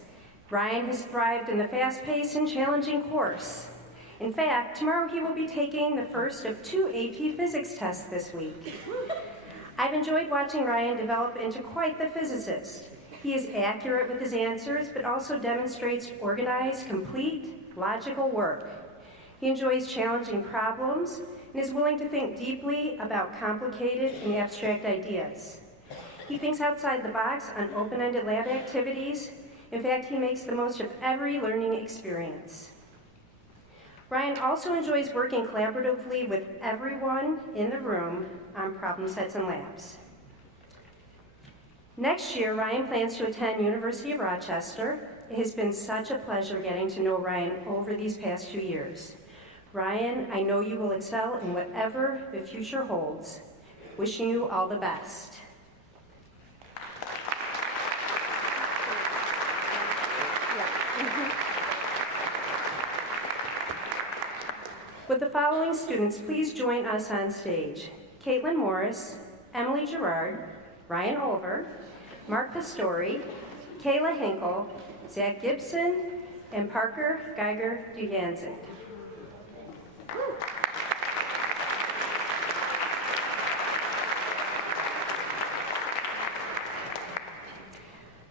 Ryan has thrived in the fast-paced and challenging course. In fact, tomorrow he will be taking the first of 2 AP Physics tests this week. I've enjoyed watching Ryan develop into quite the physicist. He is accurate with his answers, but also demonstrates organized, complete, logical work. He enjoys challenging problems and is willing to think deeply about complicated and abstract ideas. He thinks outside the box on open-ended lab activities. In fact, he makes the most of every learning experience. Ryan also enjoys working collaboratively with everyone in the room on problem sets and labs. Next year, Ryan plans to attend University of Rochester. It has been such a pleasure getting to know Ryan over these past 2 years. Ryan, I know you will excel in whatever the future holds. Wishing you all the best. Would the following students please join us on stage? Caitlin Morris, Emily Gerard, Ryan Olver, Mark Pastori, Kayla Hinkle, Zach Gibson, and Parker Geiger Duganzik.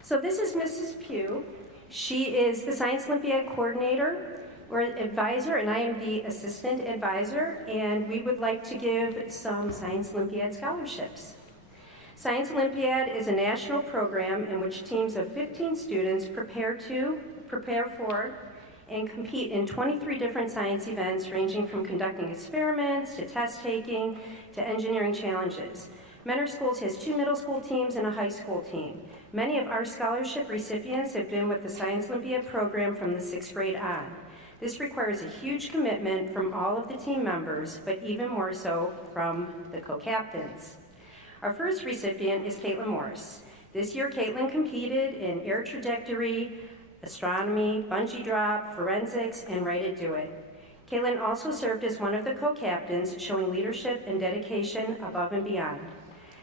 So this is Mrs. Pugh. She is the Science Olympiad coordinator or advisor, and I am the assistant advisor, and we would like to give some Science Olympiad scholarships. Science Olympiad is a national program in which teams of 15 students prepare for, and compete in 23 different science events ranging from conducting experiments to test taking to engineering challenges. Mentor Schools has 2 middle school teams and a high school team. Many of our scholarship recipients have been with the Science Olympiad program from the 6th grade on. This requires a huge commitment from all of the team members, but even more so from the co-captains. Our first recipient is Caitlin Morris. This year, Caitlin competed in air trajectory, astronomy, bungee drop, forensics, and Right It Do It. Caitlin also served as one of the co-captains, showing leadership and dedication above and beyond.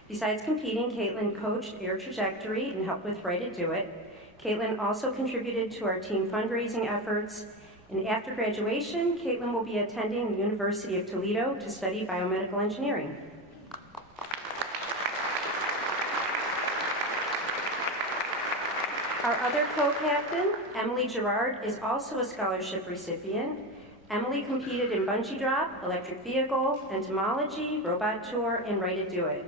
Besides competing, Caitlin coached air trajectory and helped with Right It Do It. Caitlin also contributed to our team fundraising efforts. And after graduation, Caitlin will be attending the University of Toledo to study biomedical engineering. Our other co-captain, Emily Gerard, is also a scholarship recipient. Emily competed in bungee drop, electric vehicle, entomology, robot tour, and Right It Do It.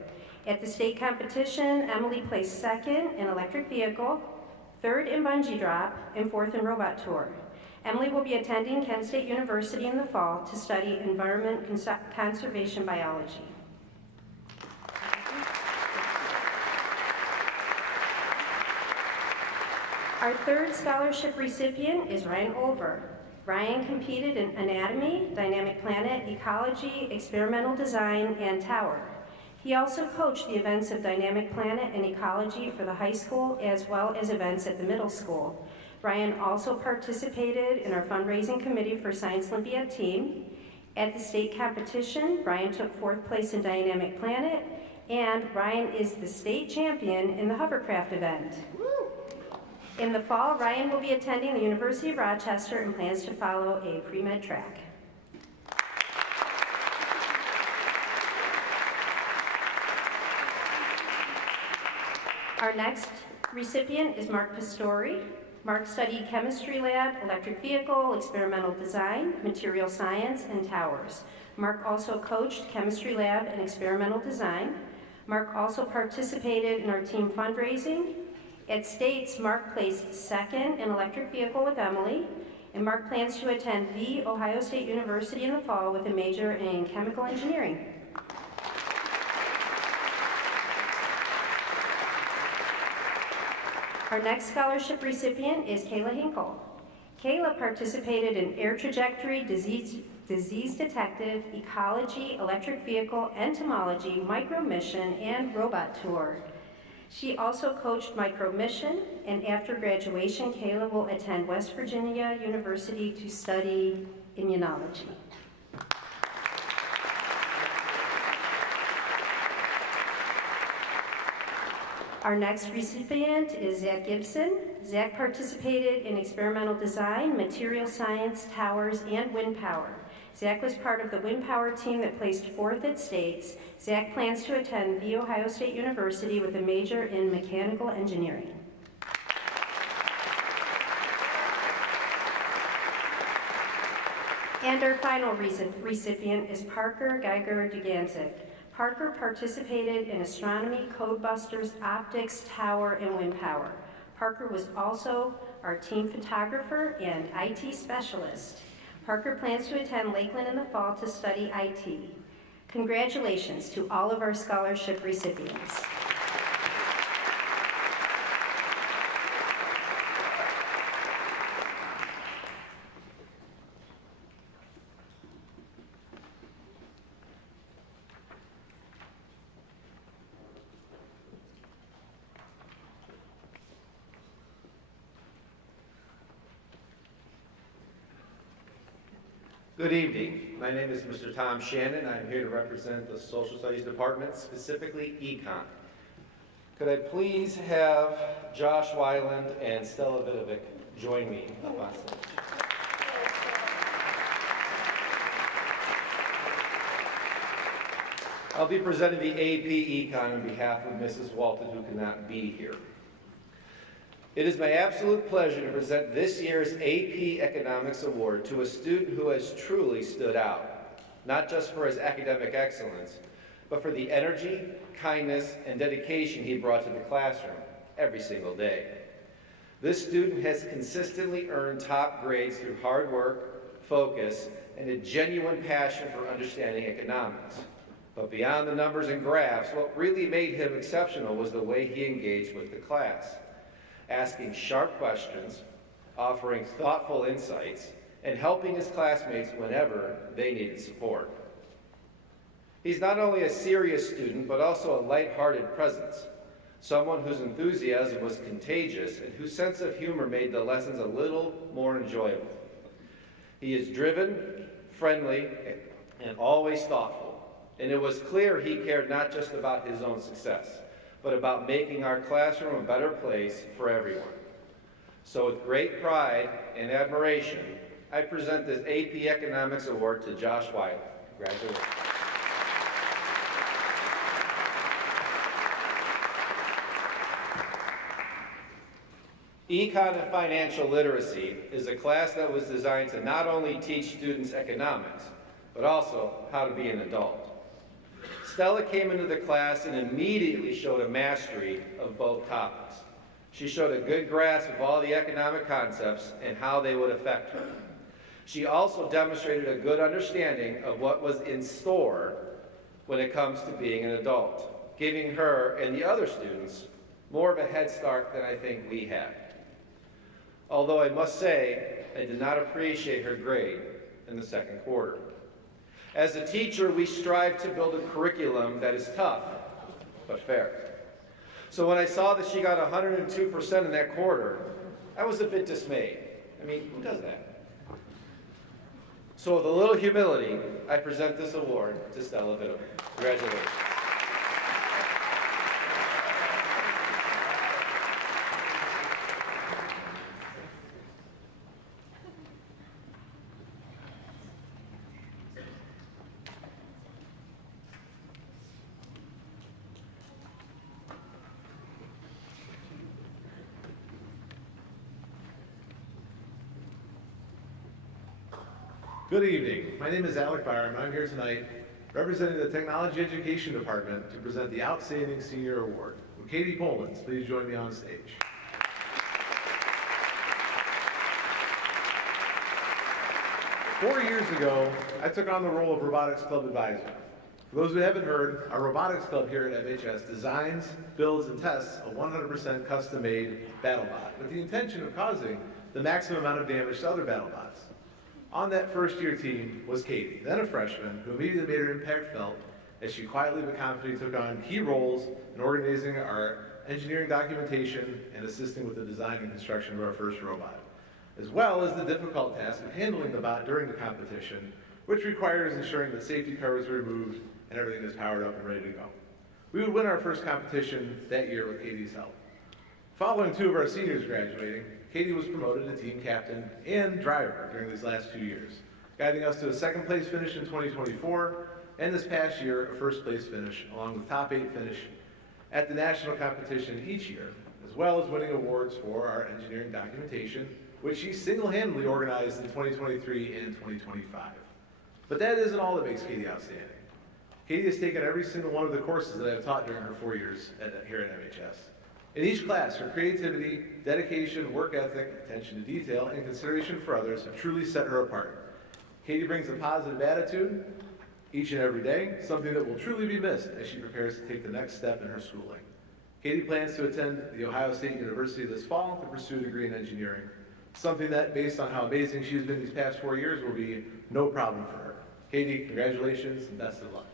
At the state competition, Emily placed 2nd in electric vehicle, 3rd in bungee drop, and 4th in robot tour. Emily will be attending Kent State University in the fall to study environment conservation biology. Our third scholarship recipient is Ryan Olver. Ryan competed in anatomy, dynamic planet, ecology, experimental design, and tower. He also coached the events of dynamic planet and ecology for the high school as well as events at the middle school. Ryan also participated in our fundraising committee for Science Olympiad team. At the state competition, Ryan took 4th place in Dynamic Planet, and Ryan is the state champion in the hovercraft event. In the fall, Ryan will be attending the University of Rochester and plans to follow a pre-med track. Our next recipient is Mark Pastori. Mark studied chemistry lab, electric vehicle, experimental design, material science, and towers. Mark also coached chemistry lab and experimental design. Mark also participated in our team fundraising. At States, Mark placed 2nd in electric vehicle with Emily, and Mark plans to attend The Ohio State University in the fall with a major in chemical engineering. Our next scholarship recipient is Kayla Hinkle. Kayla participated in air trajectory, disease detective, ecology, electric vehicle, entomology, micromission, and robot tour. She also coached micromission, and after graduation, Kayla will attend West Virginia University to study immunology. Our next recipient is Zach Gibson. Zach participated in experimental design, material science, towers, and wind power. Zach was part of the wind power team that placed 4th at States. Zach plans to attend The Ohio State University with a major in mechanical engineering. And our final recipient is Parker Geiger Duganzik. Parker participated in astronomy, Codebusters, optics, tower, and wind power. Parker was also our team photographer and IT specialist. Parker plans to attend Lakeland in the fall to study IT. Congratulations to all of our scholarship recipients. Good evening. My name is Mr. Tom Shannon. I'm here to represent the Social Studies Department, specifically Econ. Could I please have Josh Weiland and Stella Vidovic join me up on stage? I'll be presenting the AP Econ on behalf of Mrs. Walton, who cannot be here. It is my absolute pleasure to present this year's AP Economics Award to a student who has truly stood out, not just for his academic excellence, but for the energy, kindness, and dedication he brought to the classroom every single day. This student has consistently earned top grades through hard work, focus, and a genuine passion for understanding economics. But beyond the numbers and graphs, what really made him exceptional was the way he engaged with the class, asking sharp questions, offering thoughtful insights, and helping his classmates whenever they needed support. He's not only a serious student, but also a lighthearted presence, someone whose enthusiasm was contagious and whose sense of humor made the lessons a little more enjoyable. He is driven, friendly, and always thoughtful, and it was clear he cared not just about his own success, but about making our classroom a better place for everyone. So with great pride and admiration, I present this AP Economics Award to Josh Wiley. Congratulations. Econ and Financial Literacy is a class that was designed to not only teach students economics, but also how to be an adult. Stella came into the class and immediately showed a mastery of both topics. She showed a good grasp of all the economic concepts and how they would affect her. She also demonstrated a good understanding of what was in store when it comes to being an adult, giving her and the other students more of a head start than I think we had. Although I must say, I did not appreciate her grade in the second quarter. As a teacher, we strive to build a curriculum that is tough, but fair. So when I saw that she got 102% in that quarter, I was a bit dismayed. I mean, who does that? So with a little humility, I present this award to Stella Vidovic. Congratulations. Good evening. My name is Alec Byram. I'm here tonight representing the Technology Education Department to present the Outstanding Senior Award. Will Katie Polans please join me on stage? Four years ago, I took on the role of Robotics Club Advisor. For those who haven't heard, our Robotics Club here at FHS designs, builds, and tests a 100% custom-made BattleBot with the intention of causing the maximum amount of damage to other BattleBots. On that first-year team was Katie, then a freshman, who immediately made her impact felt as she quietly but confidently took on key roles in organizing our engineering documentation and assisting with the design and construction of our first robot, as well as the difficult task of handling the bot during the competition, which requires ensuring that safety covers are removed and everything is powered up and ready to go. we would win our first competition that year with Katie's help. Following 2 of our seniors graduating, Katie was promoted to team captain and driver during these last few years, guiding us to a 2nd place finish in 2024, and this past year, a 1st place finish, along with top 8 finish at the national competition each year, as well as winning awards for our engineering documentation, which she single-handedly organized in 2023 and 2025. But that isn't all that makes Katie outstanding. Katie has taken every single one of the courses that I've taught during her 4 years here at MHS. In each class, her creativity, dedication, work ethic, attention to detail, and consideration for others have truly set her apart. Katie brings a positive attitude each and every day, something that will truly be missed as she prepares to take the next step in her schooling. Katie plans to attend The Ohio State University this fall to pursue a degree in engineering, something that, based on how amazing she's been these past 4 years, will be no problem for her. Katie, congratulations and best of luck.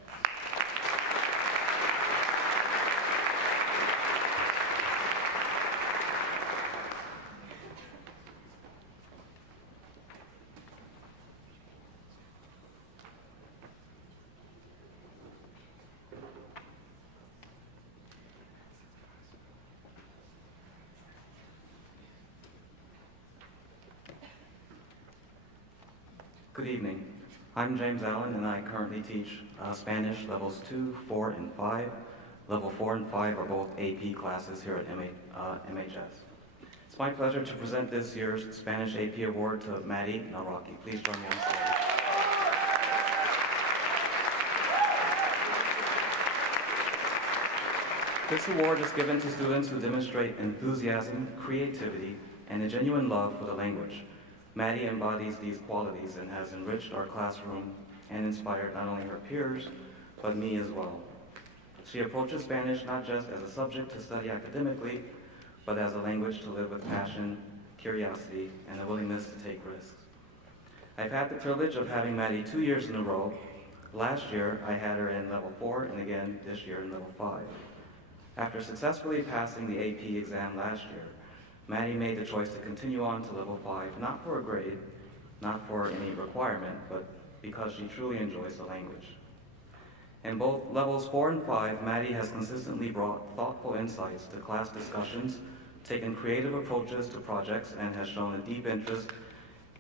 Good evening. I'm James Allen, and I currently teach Spanish levels 2, 4, and 5. Level 4 and 5 are both AP classes here at MHS. It's my pleasure to present this year's Spanish AP Award to Maddie Naraki. Please join me on stage. This award is given to students who demonstrate enthusiasm, creativity, and a genuine love for the language. Maddie embodies these qualities and has enriched our classroom and inspired not only her peers, but me as well. She approaches Spanish not just as a subject to study academically, but as a language to live with passion, curiosity, and a willingness to take risks. I've had the privilege of having Maddie 2 years in a row. Last year, I had her in level 4, and again this year in level 5. After successfully passing the AP exam last year, Maddie made the choice to continue on to level 5, not for a grade, not for any requirement, but because she truly enjoys the language. In both levels 4 and 5, Maddie has consistently brought thoughtful insights to class discussions, taken creative approaches to projects, and has shown a deep interest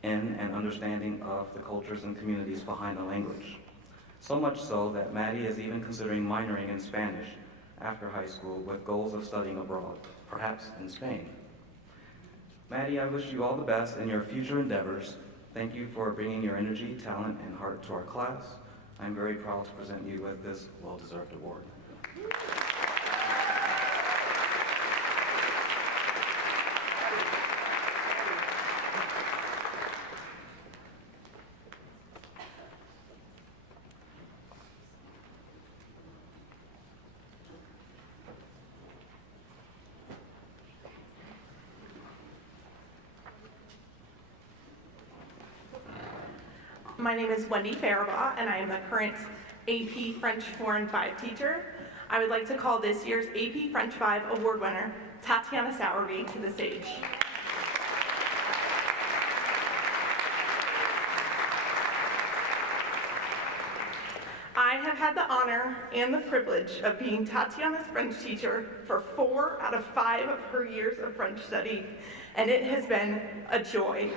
in and understanding of the cultures and communities behind the language. So much so that Maddie is even considering minoring in Spanish after high school with goals of studying abroad, perhaps in Spain. Maddie, I wish you all the best in your future endeavors. Thank you for bringing your energy, talent, and heart to our class. I'm very proud to present you with this well-deserved award. My name is Wendy Faribaugh, and I am the current AP French 4 and 5 teacher. I would like to call this year's AP French 5 award winner, Tatiana Sowerby, to the stage. I have had the honor and the privilege of being Tatiana's French teacher for 4 out of 5 of her years of French study, and it has been a joy.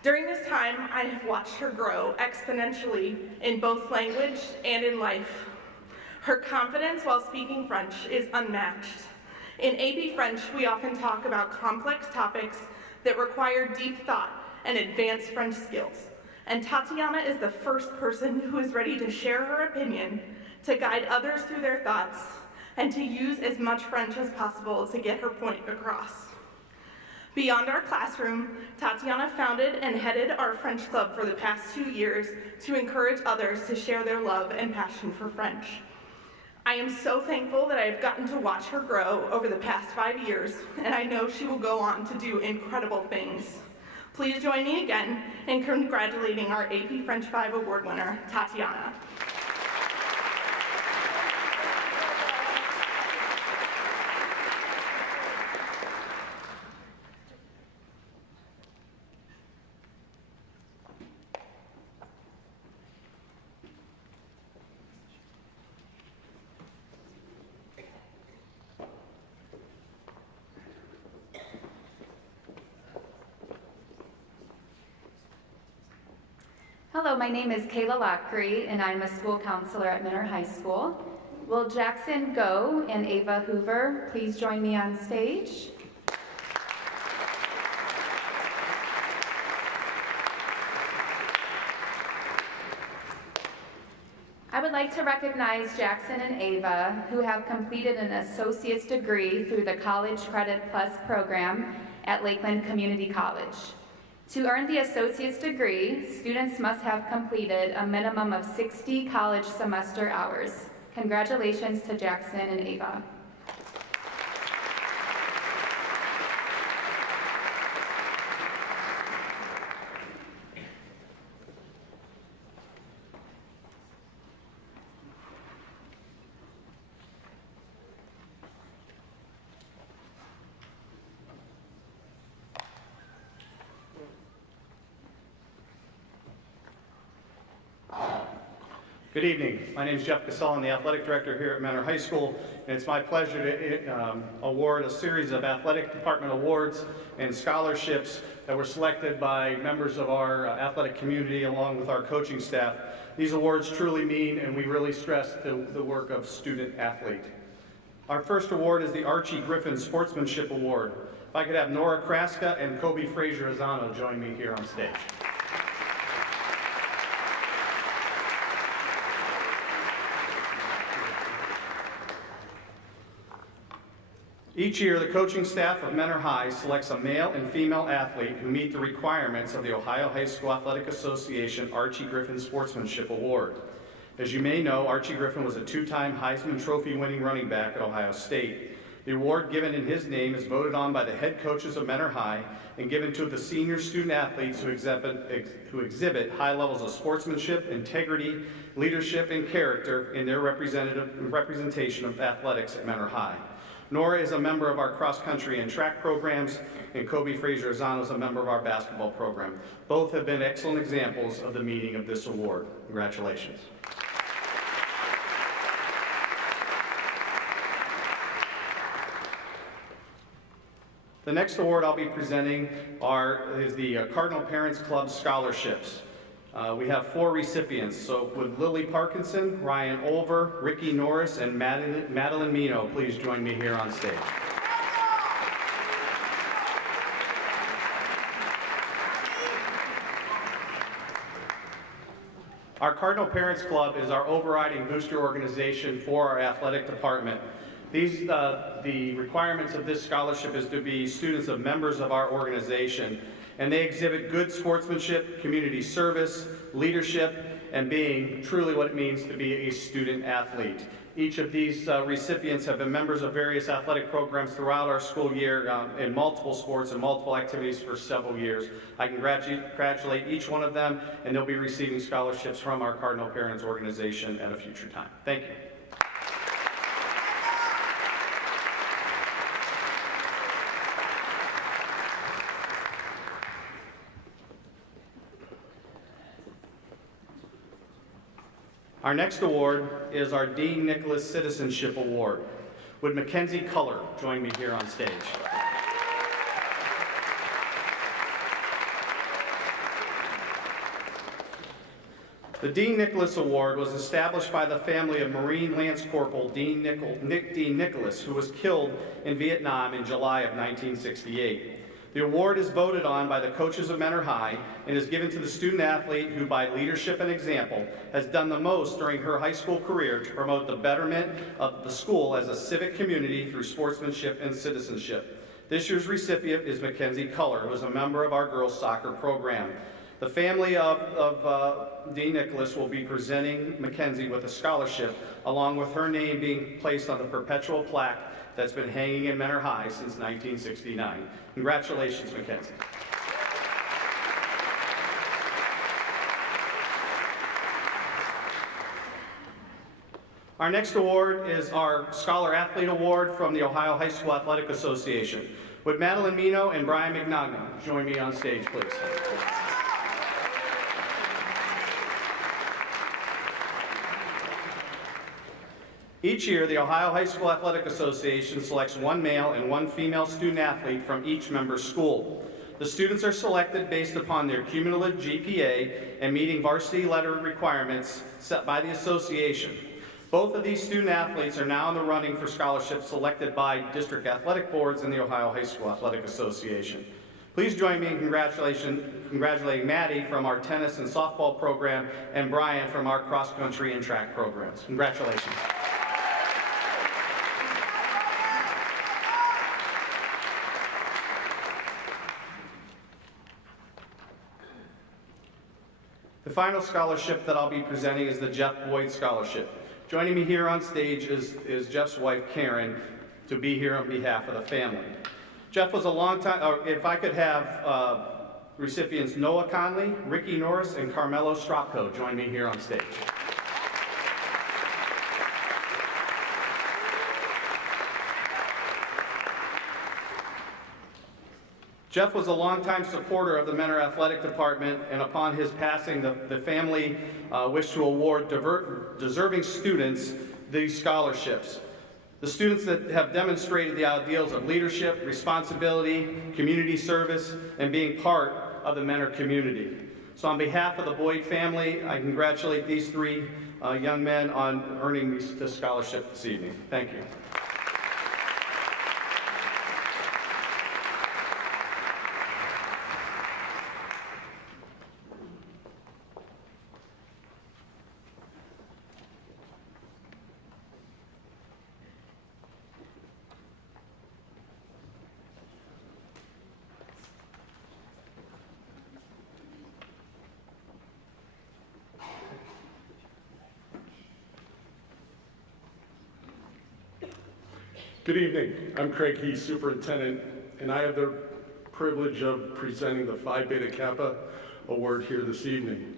During this time, I have watched her grow exponentially in both language and in life. Her confidence while speaking French is unmatched. In AP French, we often talk about complex topics that require deep thought and advanced French skills. And Tatiana is the first person who is ready to share her opinion, to guide others through their thoughts, and to use as much French as possible to get her point across. Beyond our classroom, Tatiana founded and headed our French club for the past 2 years to encourage others to share their love and passion for French. I am so thankful that I have gotten to watch her grow over the past 5 years, and I know she will go on to do incredible things. Please join me again in congratulating our AP French 5 award winner, Tatiana. Hello, my name is Kayla Lockry, and I'm a school counselor at Mentor High School. Will Jackson Go and Ava Hoover please join me on stage? I would like to recognize Jackson and Ava, who have completed an associate's degree through the College Credit Plus program at Lakeland Community College. To earn the associate's degree, students must have completed a minimum of 60 college semester hours. Congratulations to Jackson and Ava. Good evening. My name is Jeff Casella. I'm the athletic director here at Mentor High School, and it's my pleasure to award a series of athletic department awards and scholarships that were selected by members of our athletic community along with our coaching staff. These awards truly mean, and we really stress, the work of student athlete. Our first award is the Archie Griffin Sportsmanship Award. If I could have Nora Kraska and Kobe Frazier-Azano join me here on stage. Each year, the coaching staff of Mentor High selects a male and female athlete who meet the requirements of the Ohio High School Athletic Association Archie Griffin Sportsmanship Award. As you may know, Archie Griffin was a two-time Heisman Trophy winning running back at Ohio State. The award given in his name is voted on by the head coaches of Mentor High and given to the senior student athletes who exhibit high levels of sportsmanship, integrity, leadership, and character in their representation of athletics at Mentor High. Nora is a member of our cross-country and track programs, and Kobe Frazier-Azano is a member of our basketball program. Both have been excellent examples of the meaning of this award. Congratulations. The next award I'll be presenting is the Cardinal Parents Club Scholarships. We have 4 recipients, so would Lily Parkinson, Ryan Olver, Ricky Norris, and Madeline Mino please join me here on stage. Our Cardinal Parents Club is our overriding booster organization for our athletic department. The requirements of this scholarship is to be students of members of our organization, and they exhibit good sportsmanship, community service, leadership, and being truly what it means to be a student athlete. Each of these recipients have been members of various athletic programs throughout our school year in multiple sports and multiple activities for several years. I congratulate each one of them, and they'll be receiving scholarships from our Cardinal Parents organization at a future time. Thank you. Our next award is our Dean Nicholas Citizenship Award. Would Mackenzie Culler join me here on stage? The Dean Nicholas Award was established by the family of Marine Lance Corporal Dean Nicholas, who was killed in Vietnam in July of 1968. The award is voted on by the coaches of Mentor High and is given to the student athlete who, by leadership and example, has done the most during her high school career to promote the betterment of the school as a civic community through sportsmanship and citizenship. This year's recipient is Mackenzie Culler, who is a member of our girls' soccer program. The family of Dean Nicholas will be presenting Mackenzie with a scholarship, along with her name being placed on the perpetual plaque that's been hanging in Mentor High since 1969. Congratulations, Mackenzie. Our next award is our Scholar Athlete Award from the Ohio High School Athletic Association. Would Madeline Mino and Brian McNagnon join me on stage, please? Each year, the Ohio High School Athletic Association selects one male and one female student athlete from each member school. The students are selected based upon their cumulative GPA and meeting varsity letter requirements set by the association. Both of these student athletes are now in the running for scholarships selected by district athletic boards and the Ohio High School Athletic Association. Please join me in congratulating Maddie from our tennis and softball program and Brian from our cross country and track programs. Congratulations. The final scholarship that I'll be presenting is the Jeff Boyd Scholarship. Joining me here on stage is Jeff's wife, Karen, to be here on behalf of the family. Jeff was a long time, if I could have recipients Noah Conley, Ricky Norris, and Carmelo Strapko join me here on stage. Jeff was a longtime supporter of the Mentor Athletic Department, and upon his passing, the family wished to award deserving students these scholarships. The students that have demonstrated the ideals of leadership, responsibility, community service, and being part of the Mentor community. So on behalf of the Boyd family, I congratulate these three young men on earning this scholarship this evening. Thank you. Good evening. I'm Craig Heath, Superintendent, and I have the privilege of presenting the Phi Beta Kappa Award here this evening.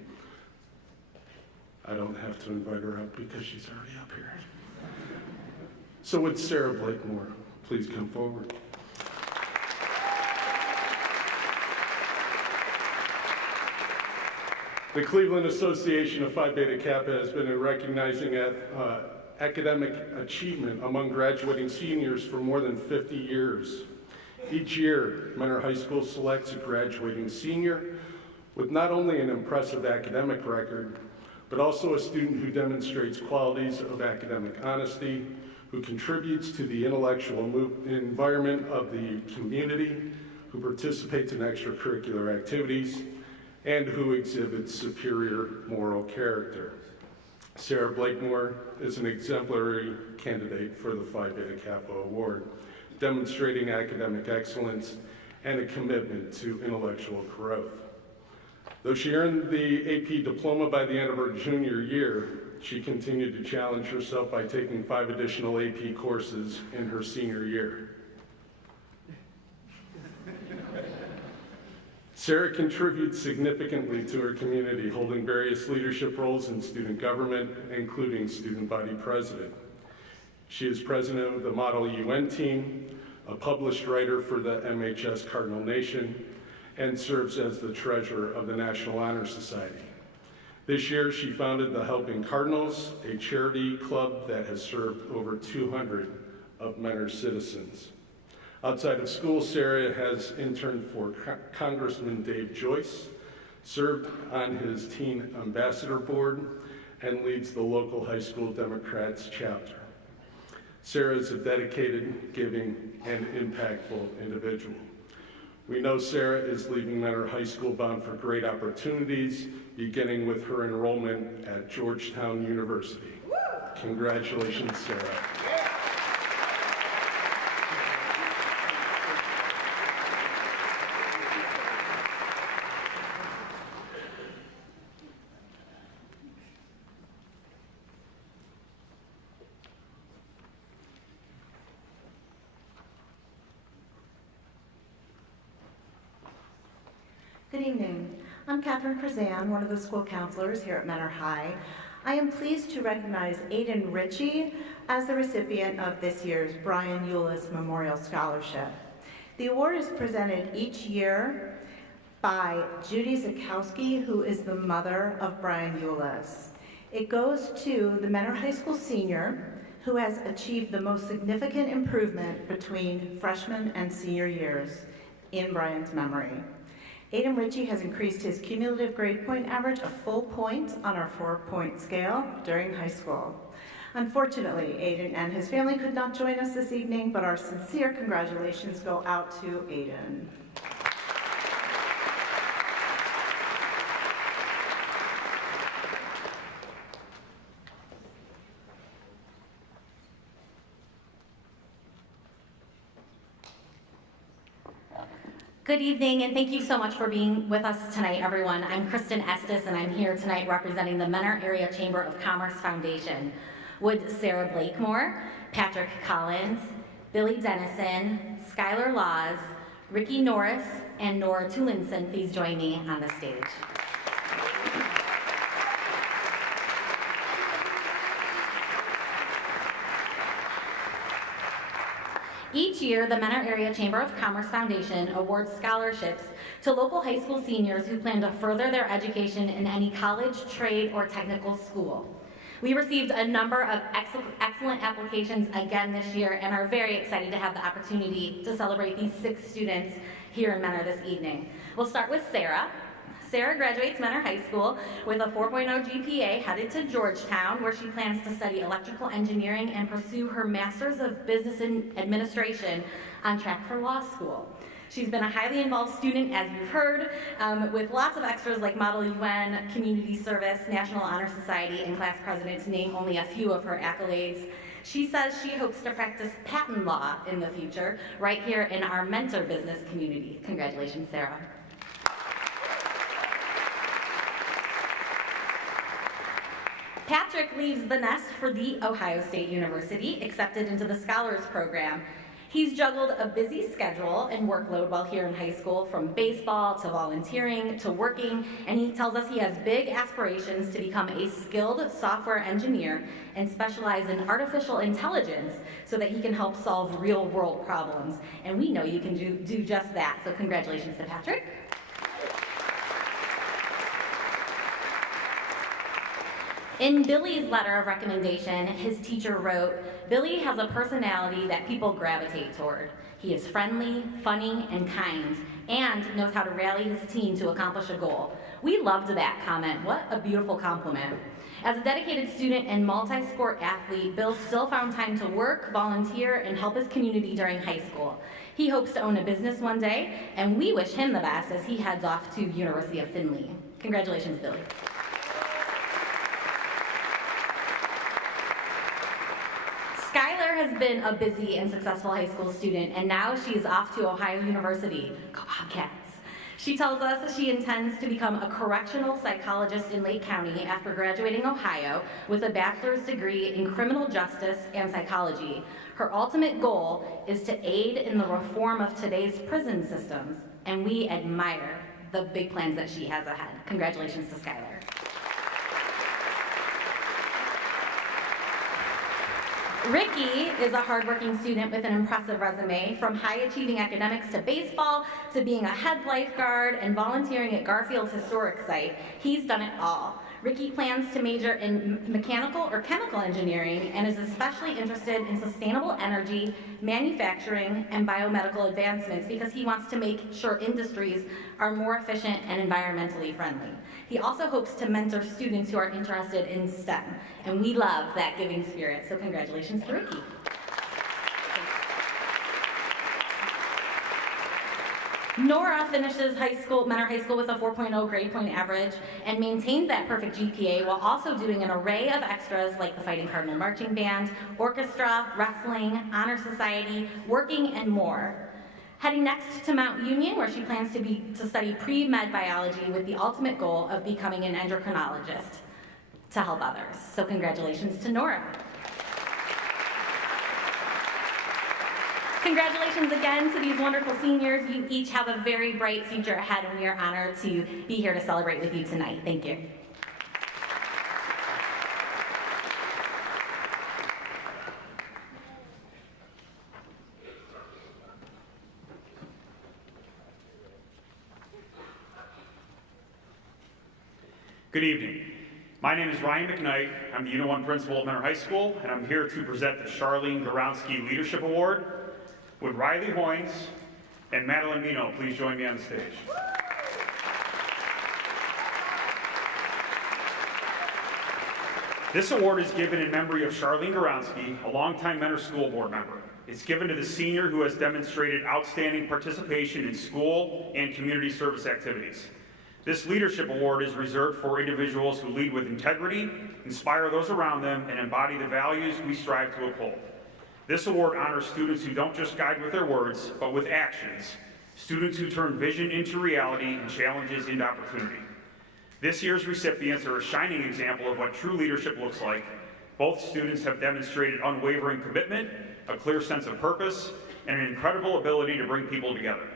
I don't have to invite her up because she's already up here. So would Sarah Blakemore please come forward? The Cleveland Association of Phi Beta Kappa has been recognizing academic achievement among graduating seniors for more than 50 years. Each year, Mentor High School selects a graduating senior with not only an impressive academic record, but also a student who demonstrates qualities of academic honesty, who contributes to the intellectual environment of the community, who participates in extracurricular activities, and who exhibits superior moral character. Sarah Blakemore is an exemplary candidate for the Phi Beta Kappa Award, demonstrating academic excellence and a commitment to intellectual growth. Though she earned the AP diploma by the end of her junior year, she continued to challenge herself by taking 5 additional AP courses in her senior year. Sarah contributes significantly to her community, holding various leadership roles in student government, including student body president. She is president of the Model UN team, a published writer for the MHS Cardinal Nation, and serves as the treasurer of the National Honor Society. This year, she founded the Helping Cardinals, a charity club that has served over 200 of Mentor citizens. Outside of school, Sarah has interned for Congressman Dave Joyce, served on his teen ambassador board, and leads the local high school Democrats chapter. Sarah is a dedicated, giving, and impactful individual. We know Sarah is leaving Mentor High School bound for great opportunities, beginning with her enrollment at Georgetown University. Congratulations, Sarah. Good evening. I'm Catherine Krazan, one of the school counselors here at Mentor High. I am pleased to recognize Aiden Ritchie as the recipient of this year's Brian Eulis Memorial Scholarship. The award is presented each year by Judy Zakowski, who is the mother of Brian Eulis. It goes to the Mentor High School senior who has achieved the most significant improvement between freshman and senior years. in Brian's memory. Aiden Ritchie has increased his cumulative grade point average a full point on our 4-point scale during high school. Unfortunately, Aiden and his family could not join us this evening, but our sincere congratulations go out to Aiden. Good evening, and thank you so much for being with us tonight, everyone. I'm Kristen Estes, and I'm here tonight representing the Mentor Area Chamber of Commerce Foundation. Would Sarah Blakemore, Patrick Collins, Billy Dennison, Skylar Laws, Ricky Norris, and Nora Tulinson please join me on the stage. Each year, the Mentor Area Chamber of Commerce Foundation awards scholarships to local high school seniors who plan to further their education in any college, trade, or technical school. We received a number of excellent applications again this year and are very excited to have the opportunity to celebrate these 6 students here in Mentor this evening. We'll start with Sarah. Sarah graduates Mentor High School with a 4.0 GPA, headed to Georgetown, where she plans to study electrical engineering and pursue her Master's of Business Administration on track for law school. She's been a highly involved student, as you've heard, with lots of extras like Model UN, Community Service, National Honor Society, and class president, to name only a few of her accolades. She says she hopes to practice patent law in the future, right here in our Mentor business community. Congratulations, Sarah. Patrick leaves the nest for The Ohio State University, accepted into the Scholars Program. He's juggled a busy schedule and workload while here in high school, from baseball to volunteering to working, and he tells us he has big aspirations to become a skilled software engineer and specialize in artificial intelligence so that he can help solve real-world problems. And we know you can do just that, so congratulations to Patrick. In Billy's letter of recommendation, his teacher wrote, "Billy has a personality that people gravitate toward. He is friendly, funny, and kind, and knows how to rally his team to accomplish a goal." We loved that comment. What a beautiful compliment. As a dedicated student and multi-sport athlete, Bill still found time to work, volunteer, and help his community during high school. He hopes to own a business one day, and we wish him the best as he heads off to University of Findlay. Congratulations, Billy. Skylar has been a busy and successful high school student, and now she is off to Ohio University. Go Bobcats! She tells us she intends to become a correctional psychologist in Lake County after graduating Ohio with a bachelor's degree in criminal justice and psychology. Her ultimate goal is to aid in the reform of today's prison systems, and we admire the big plans that she has ahead. Congratulations to Skylar. Ricky is a hardworking student with an impressive resume, from high-achieving academics to baseball to being a head lifeguard and volunteering at Garfield's historic site. He's done it all. Ricky plans to major in mechanical or chemical engineering and is especially interested in sustainable energy, manufacturing, and biomedical advancements because he wants to make sure industries are more efficient and environmentally friendly. He also hopes to mentor students who are interested in STEM, and we love that giving spirit, so congratulations to Ricky. Nora finishes Mentor High School with a 4.0 grade point average and maintained that perfect GPA while also doing an array of extras like the Fighting Cardinal Marching Band, orchestra, wrestling, honor society, working, and more. Heading next to Mount Union, where she plans to study pre-med biology with the ultimate goal of becoming an endocrinologist to help others. So congratulations to Nora. Congratulations again to these wonderful seniors. You each have a very bright future ahead, and we are honored to be here to celebrate with you tonight. Thank you. Good evening. My name is Ryan McKnight. I'm the Unit 1 principal at Mentor High School, and I'm here to present the Charlene Goronsky Leadership Award. Would Riley Hoynes, And Madeline Mino, please join me on the stage. This award is given in memory of Charlene Goronsky, a longtime Mentor School Board member. It's given to the senior who has demonstrated outstanding participation in school and community service activities. This leadership award is reserved for individuals who lead with integrity, inspire those around them, and embody the values we strive to uphold. This award honors students who don't just guide with their words, but with actions. Students who turn vision into reality and challenges into opportunity. This year's recipients are a shining example of what true leadership looks like. Both students have demonstrated unwavering commitment, a clear sense of purpose, and an incredible ability to bring people together.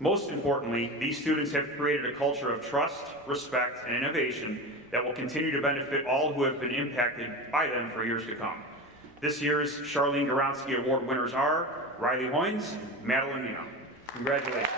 Most importantly, these students have created a culture of trust, respect, and innovation that will continue to benefit all who have been impacted by them for years to come. This year's Charlene Goronsky Award winners are Riley Hoynes, Madeline Mino. Congratulations.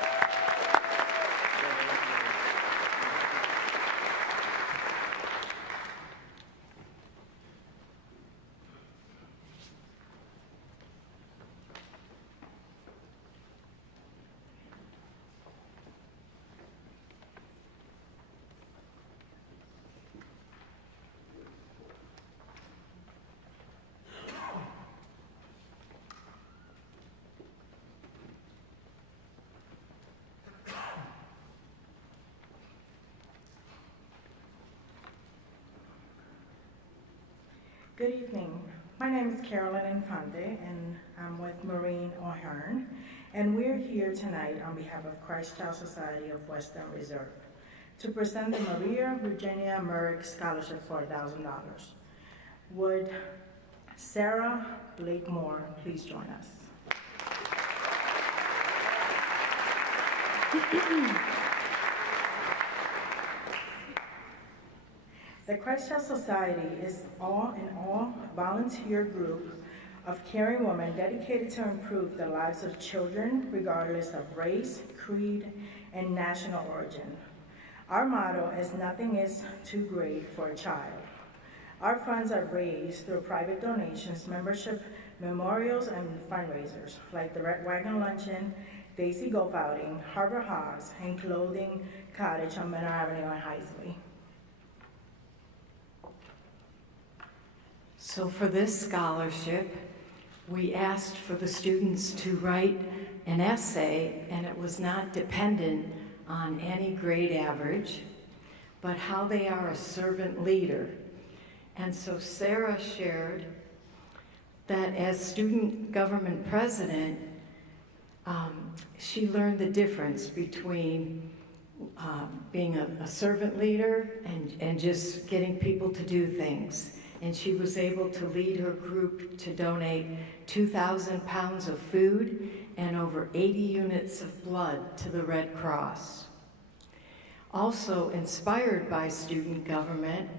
Good evening. My name is Carolyn Infante, and I'm with Maureen O'Hearn, and we're here tonight on behalf of Christ Child Society of Western Reserve to present the Maria Virginia Merrick Scholarship for $1,000. Would Sarah Blakemore please join us? The Christ Child Society is an all volunteer group of caring women dedicated to improve the lives of children regardless of race, creed, and national origin. Our motto is nothing is too great for a child. Our funds are raised through private donations, membership, memorials, and fundraisers like the Red Wagon Luncheon, Daisy Golf Outing, Harbor Hogs, and Clothing Cottage on Menor Avenue in Heisley. So for this scholarship, we asked for the students to write an essay, and it was not dependent on any grade average, but how they are a servant leader. And so Sarah shared that as student government president, she learned the difference between being a servant leader and just getting people to do things. And she was able to lead her group to donate 2,000 pounds of food and over 80 units of blood to the Red Cross. Also inspired by student government,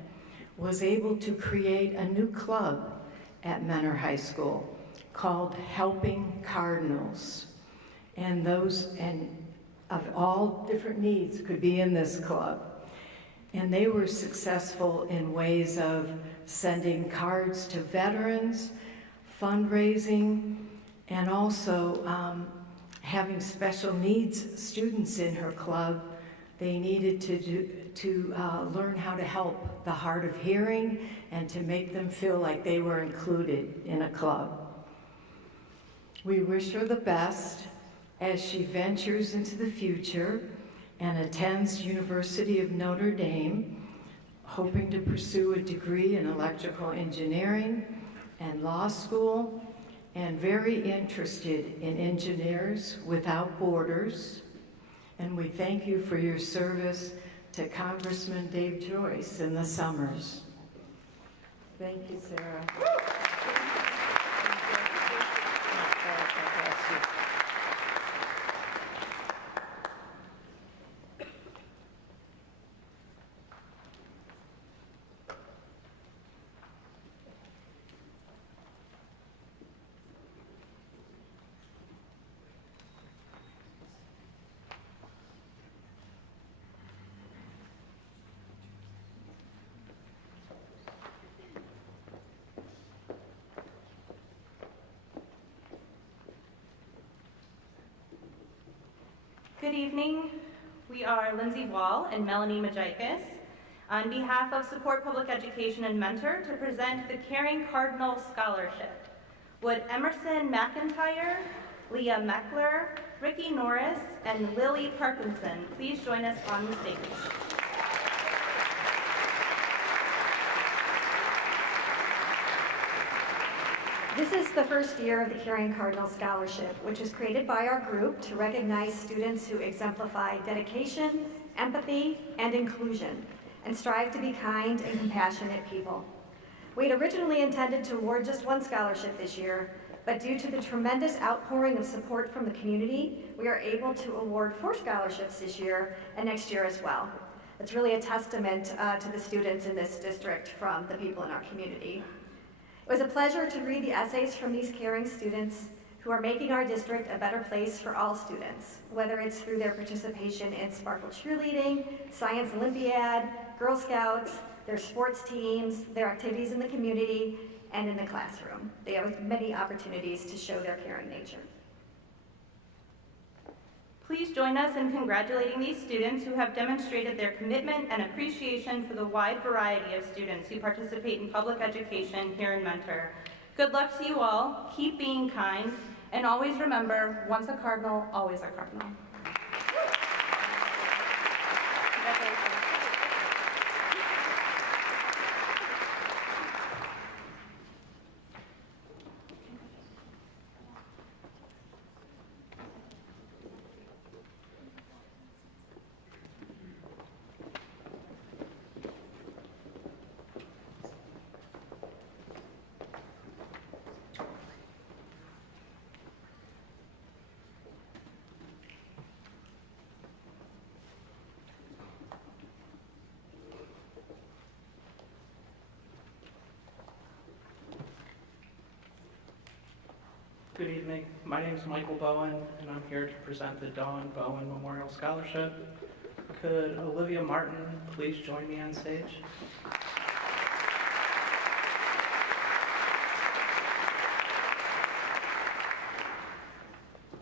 was able to create a new club at Menor High School called Helping Cardinals. And those of all different needs could be in this club. And they were successful in ways of sending cards to veterans, fundraising, and also having special needs students in her club. They needed to learn how to help the hard of hearing and to make them feel like they were included in a club. We wish her the best as she ventures into the future and attends University of Notre Dame, hoping to pursue a degree in electrical engineering and law school, and very interested in Engineers Without Borders. And we thank you for your service to Congressman Dave Joyce in the summers. Thank you, Sarah. Good evening. We are Lindsay Wall and Melanie Majikis on behalf of Support Public Education and Mentor to present the Caring Cardinal Scholarship. Would Emerson McIntyre, Leah Meckler, Ricky Norris, and Lily Parkinson please join us on the stage? This is the first year of the Caring Cardinal Scholarship, which was created by our group to recognize students who exemplify dedication, empathy, and inclusion, and strive to be kind and compassionate people. We had originally intended to award just one scholarship this year, but due to the tremendous outpouring of support from the community, we are able to award 4 scholarships this year and next year as well. It's really a testament to the students in this district from the people in our community. It was a pleasure to read the essays from these caring students who are making our district a better place for all students, whether it's through their participation in Sparkle Cheerleading, Science Olympiad, Girl Scouts, their sports teams, their activities in the community, and in the classroom. They have many opportunities to show their caring nature. Please join us in congratulating these students who have demonstrated their commitment and appreciation for the wide variety of students who participate in public education here in Mentor. Good luck to you all, keep being kind, and always remember, once a cardinal, always a cardinal. Good evening. My name is Michael Bowen, and I'm here to present the Dawn Bowen Memorial Scholarship. Could Olivia Martin please join me on stage?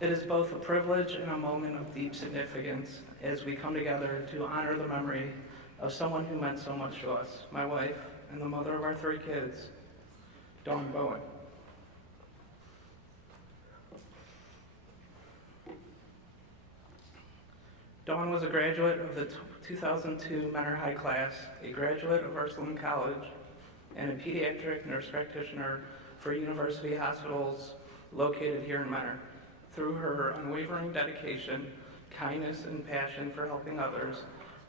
It is both a privilege and a moment of deep significance as we come together to honor the memory of someone who meant so much to us, my wife and the mother of our 3 kids, Dawn Bowen. Dawn was a graduate of the 2002 Mentor High class, a graduate of Ursuline College, and a pediatric nurse practitioner for University Hospitals located here in Mentor. Through her unwavering dedication, kindness, and passion for helping others,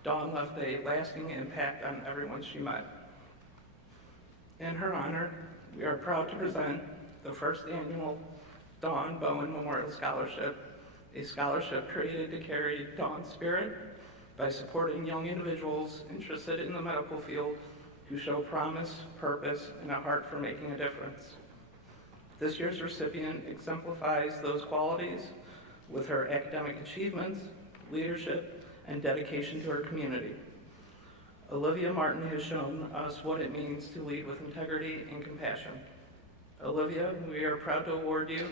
Dawn left a lasting impact on everyone she met. In her honor, we are proud to present the first annual Dawn Bowen Memorial Scholarship, a scholarship created to carry Dawn's spirit by supporting young individuals interested in the medical field who show promise, purpose, and a heart for making a difference. This year's recipient exemplifies those qualities with her academic achievements, leadership, and dedication to her community. Olivia Martin has shown us what it means to lead with integrity and compassion. Olivia, we are proud to award you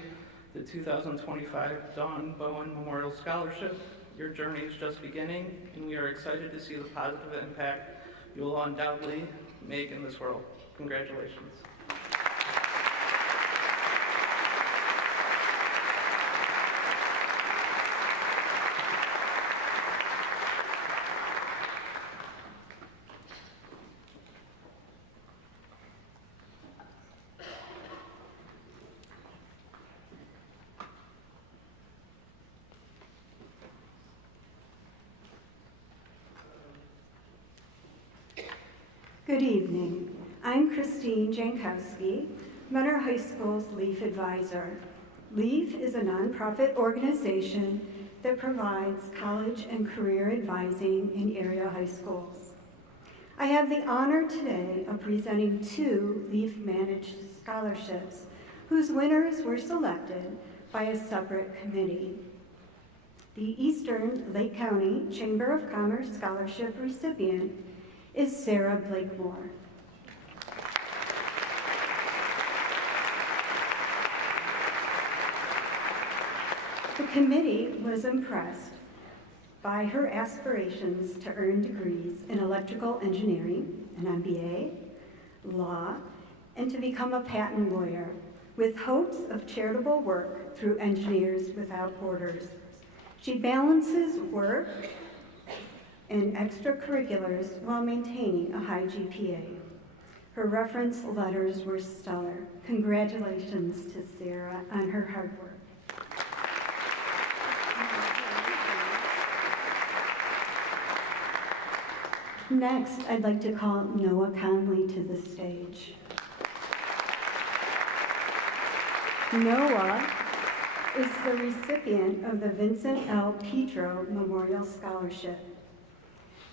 the 2025 Dawn Bowen Memorial Scholarship. Your journey is just beginning, and we are excited to see the positive impact you will undoubtedly make in this world. Congratulations. Good evening. I'm Christine Jankowski, Mentor High School's LEAF advisor. LEAF is a nonprofit organization that provides college and career advising in area high schools. I have the honor today of presenting 2 LEAF-managed scholarships whose winners were selected by a separate committee. The Eastern Lake County Chamber of Commerce Scholarship recipient is Sarah Blakemore. The committee was impressed by her aspirations to earn degrees in electrical engineering, an MBA, law, and to become a patent lawyer, with hopes of charitable work through Engineers Without Borders. She balances work and extracurriculars while maintaining a high GPA. Her reference letters were stellar. Congratulations to Sarah on her hard work. Next, I'd like to call Noah Conley to the stage. Noah is the recipient of the Vincent L. Petro Memorial Scholarship.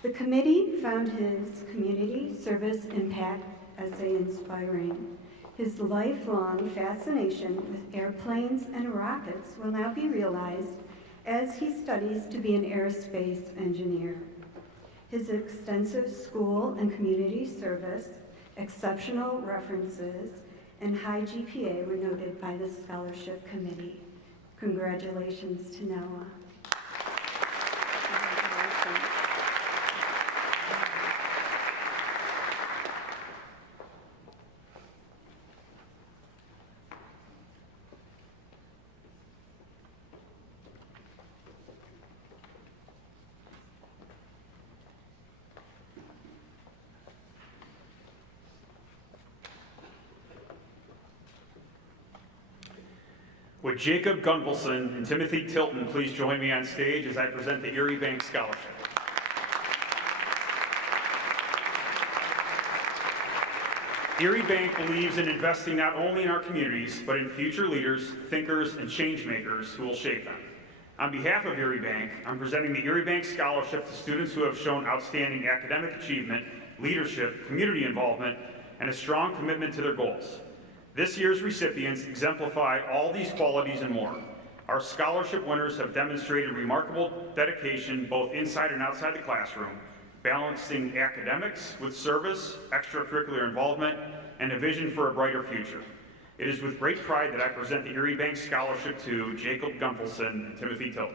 The committee found his community service impact essay inspiring. His lifelong fascination with airplanes and rockets will now be realized as he studies to be an aerospace engineer. His extensive school and community service, exceptional references, and high GPA were noted by the scholarship committee. Congratulations to Noah. Would Jacob Gunvalson and Timothy Tilton please join me on stage as I present the Erie Bank Scholarship. Erie Bank believes in investing not only in our communities, but in future leaders, thinkers, and change makers who will shape them. On behalf of Erie Bank, I'm presenting the Erie Bank Scholarship to students who have shown outstanding academic achievement, leadership, community involvement, and a strong commitment to their goals. This year's recipients exemplify all these qualities and more. Our scholarship winners have demonstrated remarkable dedication both inside and outside the classroom, balancing academics with service, extracurricular involvement, and a vision for a brighter future. It is with great pride that I present the Erie Bank Scholarship to Jacob Gunvalson and Timothy Tilton.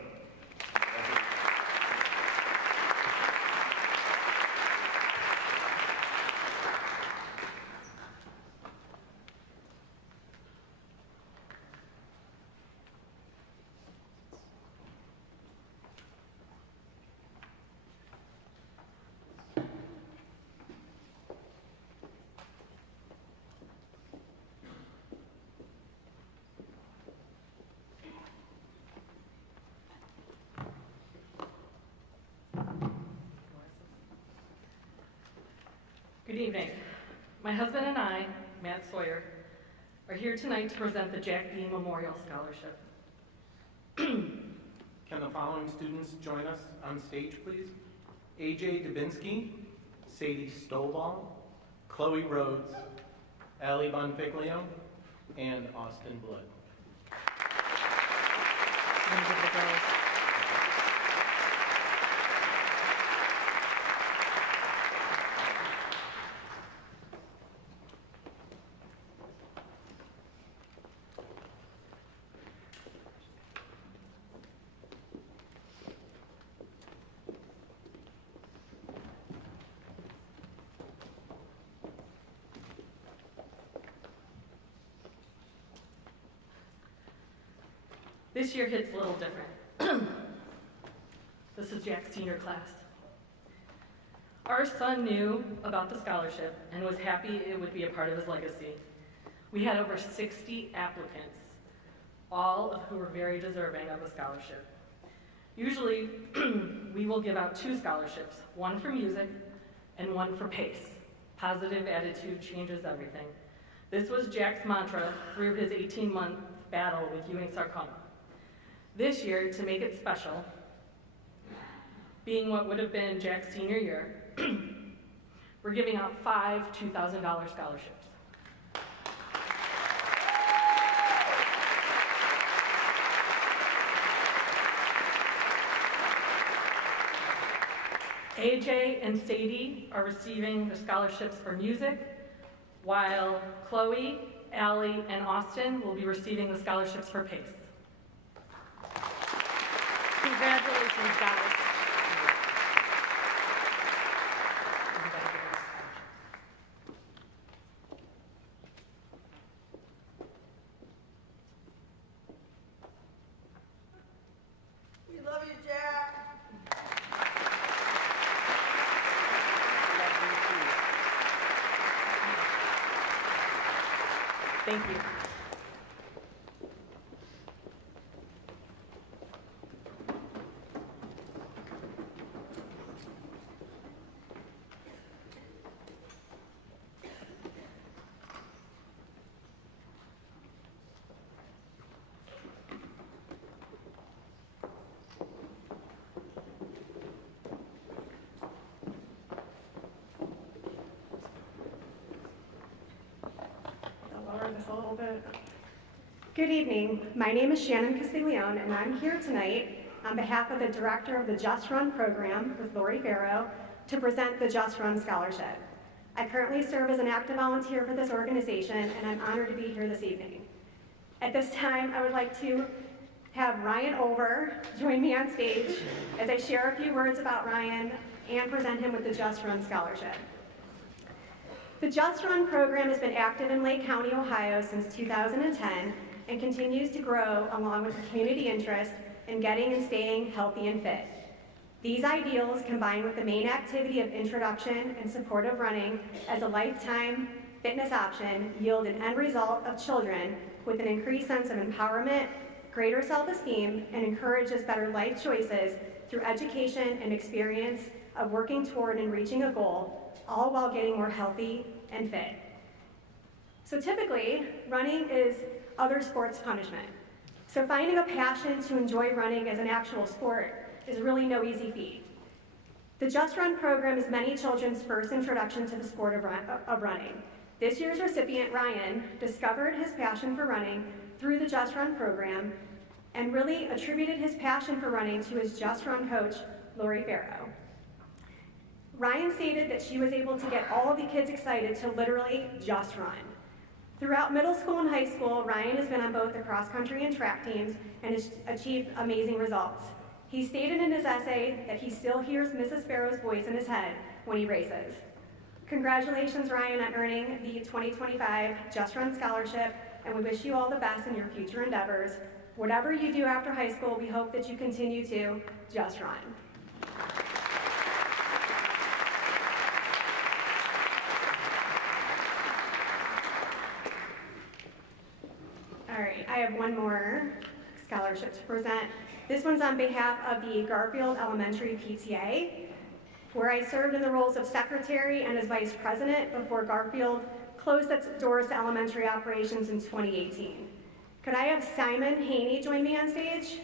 Good evening. My husband and I, Matt Sawyer, are here tonight to present the Jack B. Memorial Scholarship. Can the following students join us on stage, please? AJ Dubinsky, Sadie Stovall, Chloe Rhodes, Allie Bonfiglio, and Austin Blood. This year hits a little different. This is Jack's senior class. Our son knew about the scholarship and was happy it would be a part of his legacy. We had over 60 applicants, all of who were very deserving of the scholarship. Usually, we will give out 2 scholarships, one for music and one for PACE. Positive attitude changes everything. This was Jack's mantra through his 18-month battle with Ewing sarcoma. This year, to make it special, being what would have been Jack's senior year, we're giving out 5 $2,000 scholarships. AJ and Sadie are receiving the scholarships for music, while Chloe, Allie, and Austin will be receiving the scholarships for PACE. Congratulations, guys. Thank you. A little bit. Good evening. My name is Shannon Castiglione, and I'm here tonight on behalf of the director of the Just Run program with Lori Farrow to present the Just Run Scholarship. I currently serve as an active volunteer for this organization, and I'm honored to be here this evening. At this time, I would like to have Ryan Over join me on stage as I share a few words about Ryan and present him with the Just Run Scholarship. The Just Run program has been active in Lake County, Ohio since 2010 and continues to grow along with the community interest in getting and staying healthy and fit. These ideals, combined with the main activity of introduction and support of running as a lifetime fitness option, yield an end result of children with an increased sense of empowerment, greater self-esteem, and encourages better life choices through education and experience of working toward and reaching a goal, all while getting more healthy and fit. So typically, running is other sports punishment. So finding a passion to enjoy running as an actual sport is really no easy feat. The Just Run program is many children's first introduction to the sport of running. This year's recipient, Ryan, discovered his passion for running through the Just Run program and really attributed his passion for running to his Just Run coach, Lori Farrow. Ryan stated that she was able to get all of the kids excited to literally just run. Throughout middle school and high school, Ryan has been on both the cross-country and track teams and has achieved amazing results. He stated in his essay that he still hears Mrs. Farrow's voice in his head when he races. Congratulations, Ryan, on earning the 2025 Just Run Scholarship, and we wish you all the best in your future endeavors. Whatever you do after high school, we hope that you continue to just run. All right, I have one more scholarship to present. This one's on behalf of the Garfield Elementary PTA, where I served in the roles of secretary and as vice president before Garfield closed its doors to elementary operations in 2018. Could I have Simon Haney join me on stage?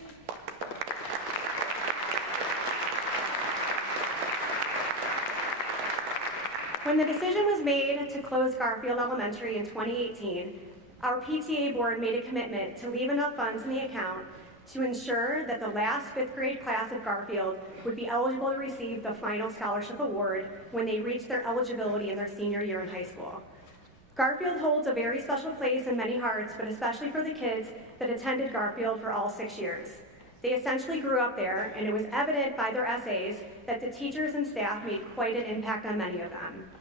When the decision was made to close Garfield Elementary in 2018, our PTA board made a commitment to leave enough funds in the account to ensure that the last 5th grade class at Garfield would be eligible to receive the final scholarship award when they reach their eligibility in their senior year in high school. Garfield holds a very special place in many hearts, but especially for the kids that attended Garfield for all 6 years. They essentially grew up there, and it was evident by their essays that the teachers and staff made quite an impact on many of them.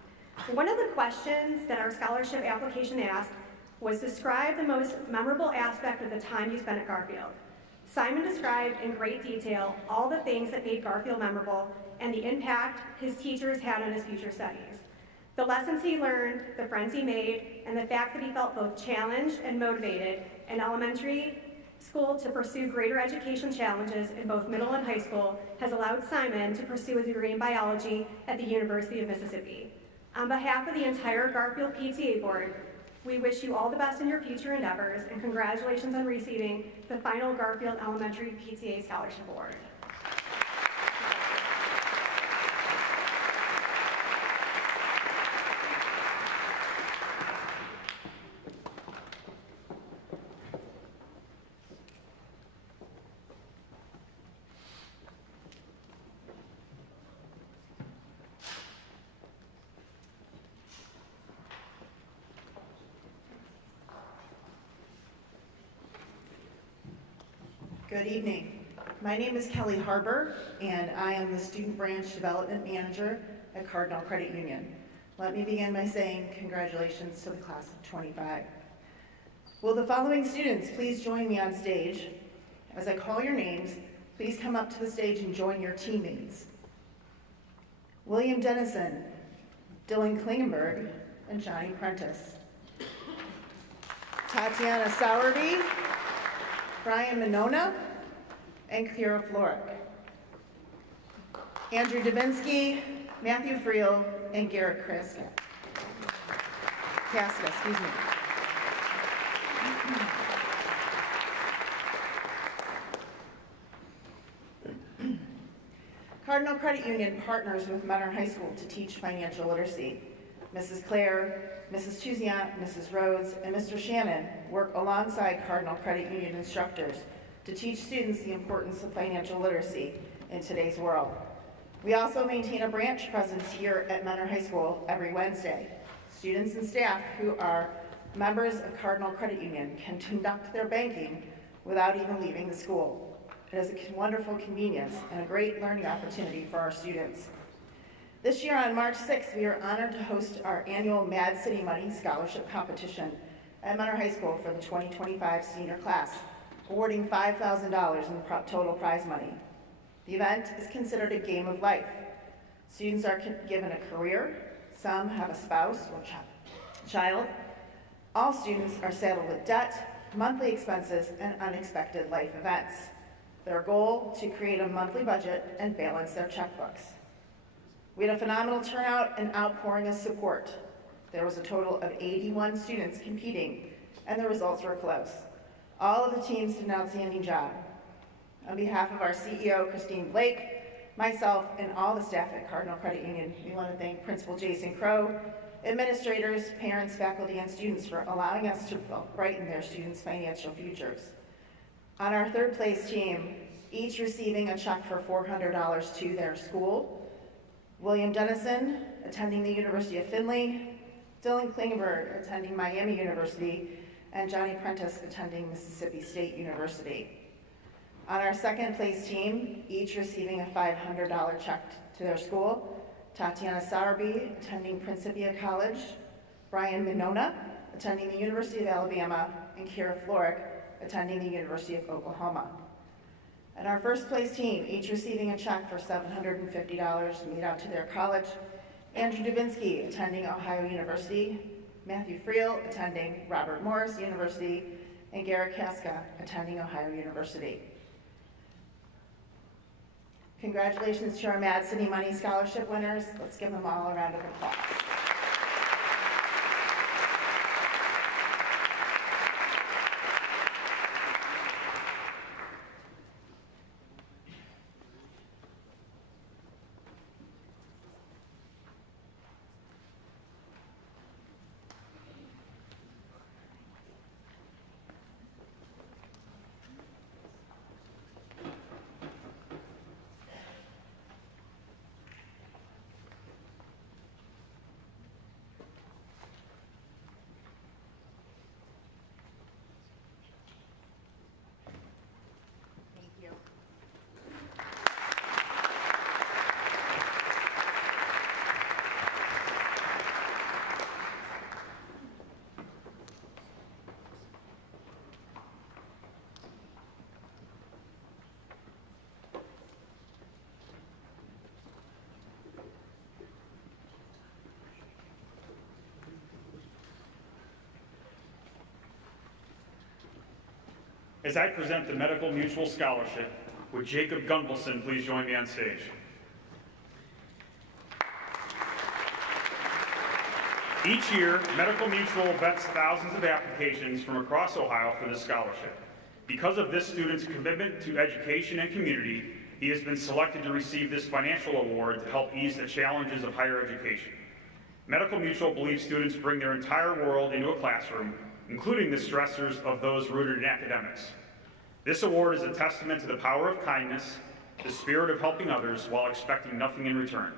One of the questions that our scholarship application asked was describe the most memorable aspect of the time you spent at Garfield. Simon described in great detail all the things that made Garfield memorable and the impact his teachers had on his future studies. The lessons he learned, the friends he made, and the fact that he felt both challenged and motivated in elementary school to pursue greater education challenges in both middle and high school has allowed Simon to pursue a degree in biology at the University of Mississippi. On behalf of the entire Garfield PTA board, we wish you all the best in your future endeavors, and congratulations on receiving the final Garfield Elementary PTA Scholarship Award. Good evening. My name is Kelly Harbour, and I am the Student Branch Development Manager at Cardinal Credit Union. Let me begin by saying congratulations to the class of 25. Will the following students please join me on stage? As I call your names, please come up to the stage and join your teammates. William Dennison, Dylan Klingenberg, and Johnny Prentice. Tatiana Sowerby, Brian Minona, and Kira Florick. Andrew Dubinsky, Matthew Friel, and Garrett Casca, excuse me. Cardinal Credit Union partners with Mentor High School to teach financial literacy. Mrs. Claire, Mrs. Chuziant, Mrs. Rhodes, and Mr. Shannon work alongside Cardinal Credit Union instructors to teach students the importance of financial literacy in today's world. We also maintain a branch presence here at Mentor High School every Wednesday. Students and staff who are members of Cardinal Credit Union can conduct their banking without even leaving the school. It is a wonderful convenience and a great learning opportunity for our students. This year on March 6th, we are honored to host our annual Mad City Money Scholarship Competition at Mentor High School for the 2025 senior class, awarding $5,000 in total prize money. The event is considered a game of life. Students are given a career, some have a spouse or child. All students are saddled with debt, monthly expenses, and unexpected life events. Their goal, to create a monthly budget and balance their checkbooks. We had a phenomenal turnout and outpouring of support. There was a total of 81 students competing, and the results were close. All of the teams did an outstanding job. On behalf of our CEO, Christine Blake, myself, and all the staff at Cardinal Credit Union, we want to thank Principal Jason Crow, administrators, parents, faculty, and students for allowing us to brighten their students' financial futures. On our third place team, each receiving a check for $400 to their school, William Dennison, attending the University of Findlay, Dylan Klingberg, attending Miami University, and Johnny Prentice, attending Mississippi State University. On our second place team, each receiving a $500 check to their school, Tatiana Sowerby, attending Principia College, Brian Minona, attending the University of Alabama, and Kira Florick, attending the University of Oklahoma. And our first place team, each receiving a check for $750 made out to their college, Andrew Dubinsky, attending Ohio University, Matthew Friel, attending Robert Morris University, and Garrett Casca, attending Ohio University. Congratulations to our Mad City Money Scholarship winners. Let's give them all a round of applause. As I present the Medical Mutual Scholarship, would Jacob Gunvalson please join me on stage? Each year, Medical Mutual vets thousands of applications from across Ohio for this scholarship. Because of this student's commitment to education and community, he has been selected to receive this financial award to help ease the challenges of higher education. Medical Mutual believes students bring their entire world into a classroom, including the stressors of those rooted in academics. This award is a testament to the power of kindness, the spirit of helping others while expecting nothing in return.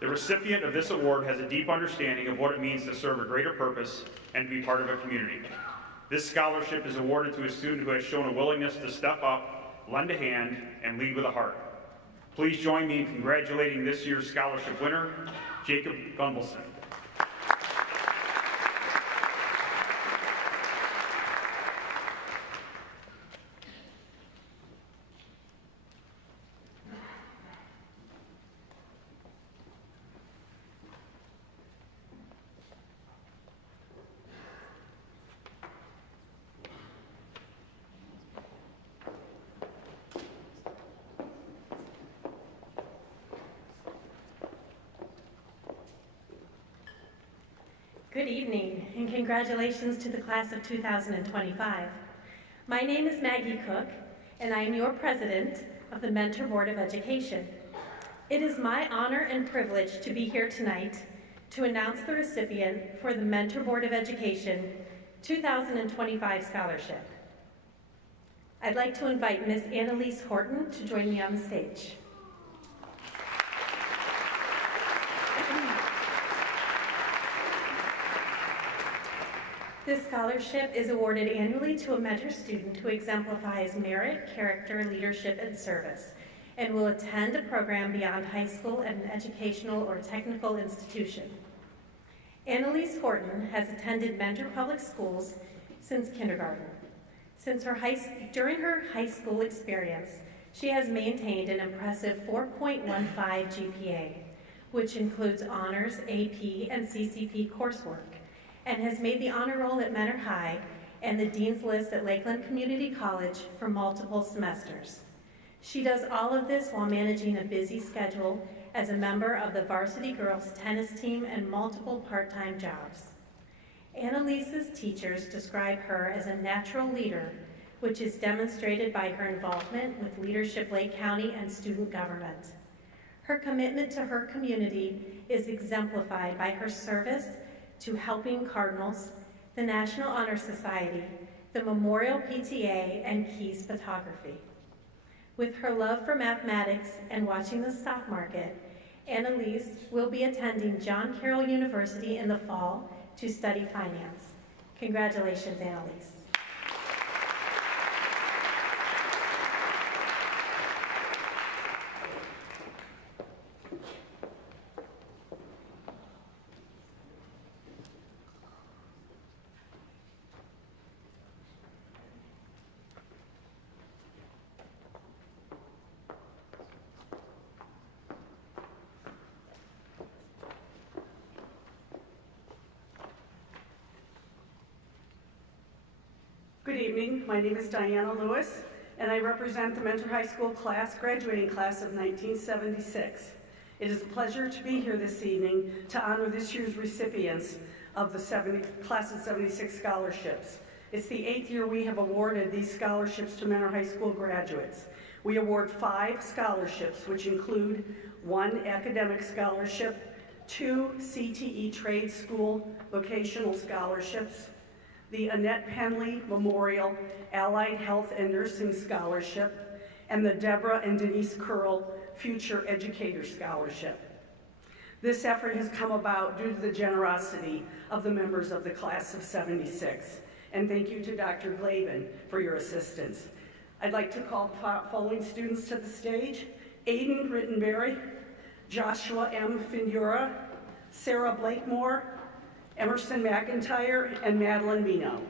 The recipient of this award has a deep understanding of what it means to serve a greater purpose and to be part of a community. This scholarship is awarded to a student who has shown a willingness to step up, lend a hand, and lead with a heart. Please join me in congratulating this year's scholarship winner, Jacob Gunvalson. Good evening, and congratulations to the class of 2025. My name is Maggie Cook, and I am your president of the Mentor Board of Education. It is my honor and privilege to be here tonight to announce the recipient for the Mentor Board of Education 2025 scholarship. I'd like to invite Ms. Annalise Horton to join me on the stage. This scholarship is awarded annually to a mentor student who exemplifies merit, character, leadership, and service, and will attend a program beyond high school at an educational or technical institution. Annalise Horton has attended Mentor Public Schools since kindergarten. During her high school experience, she has maintained an impressive 4.15 GPA, which includes honors, AP, and CCP coursework, and has made the honor roll at Mentor High and the Dean's List at Lakeland Community College for multiple semesters. She does all of this while managing a busy schedule as a member of the varsity girls tennis team and multiple part-time jobs. Annalise's teachers describe her as a natural leader, which is demonstrated by her involvement with Leadership Lake County and student government. Her commitment to her community is exemplified by her service to Helping Cardinals, the National Honor Society, the Memorial PTA, and Keys Photography. With her love for mathematics and watching the stock market, Annalise will be attending John Carroll University in the fall to study finance. Congratulations, Annalise. Good evening, my name is Diana Lewis, and I represent the Mentor High School graduating class of 1976. It is a pleasure to be here this evening to honor this year's recipients of the class of 76 scholarships. It's the 8th year we have awarded these scholarships to Mentor High School graduates. We award 5 scholarships, which include 1 academic scholarship, 2 CTE trade school vocational scholarships, the Annette Penley Memorial Allied Health and Nursing Scholarship, and the Deborah and Denise Curl Future Educator Scholarship. This effort has come about due to the generosity of the members of the class of 76. And thank you to Dr. Glavin for your assistance. I'd like to call the following students to the stage: Aiden Rittenberry, Joshua M. Findura, Sarah Blakemore, Emerson McIntyre, and Madeline Mino.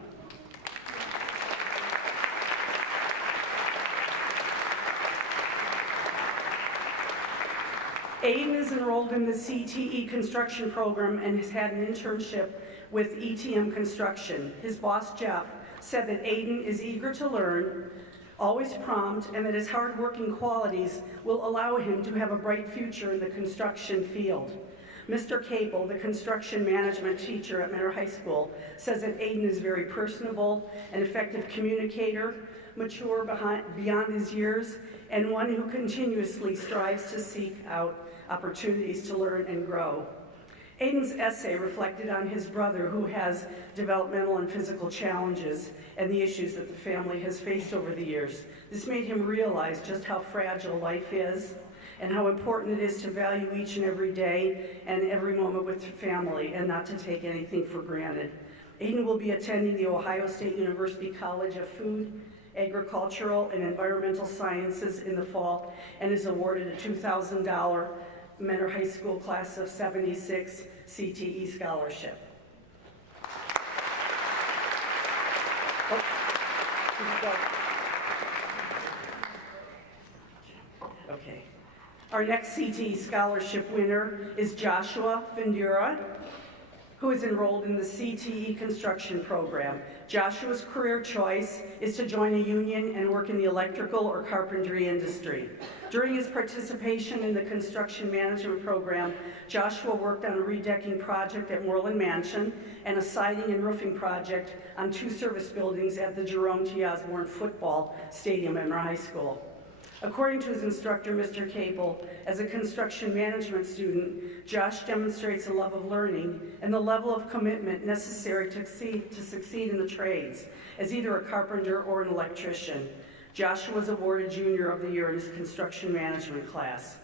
Aiden is enrolled in the CTE construction program and has had an internship with ETM Construction. His boss, Jeff, said that Aiden is eager to learn, always prompt, and that his hard-working qualities will allow him to have a bright future in the construction field. Mr. Capel, the construction management teacher at Mentor High School, says that Aiden is very personable, an effective communicator, mature beyond his years, and one who continuously strives to seek out opportunities to learn and grow. Aiden's essay reflected on his brother, who has developmental and physical challenges and the issues that the family has faced over the years. This made him realize just how fragile life is and how important it is to value each and every day and every moment with family and not to take anything for granted. Aiden will be attending the Ohio State University College of Food, Agricultural, and Environmental Sciences in the fall and is awarded a $2,000 Mentor High School class of 76 CTE scholarship. Okay. Our next CTE scholarship winner is Joshua Findura. who is enrolled in the CTE construction program. Joshua's career choice is to join a union and work in the electrical or carpentry industry. During his participation in the construction management program, Joshua worked on a redecking project at Moreland Mansion and a siding and roofing project on 2 service buildings at the Jerome T. Osborne Football Stadium at Menor High School. According to his instructor, Mr. Capel, as a construction management student, Josh demonstrates a love of learning and the level of commitment necessary to succeed in the trades as either a carpenter or an electrician. Josh was awarded Junior of the Year in his construction management class.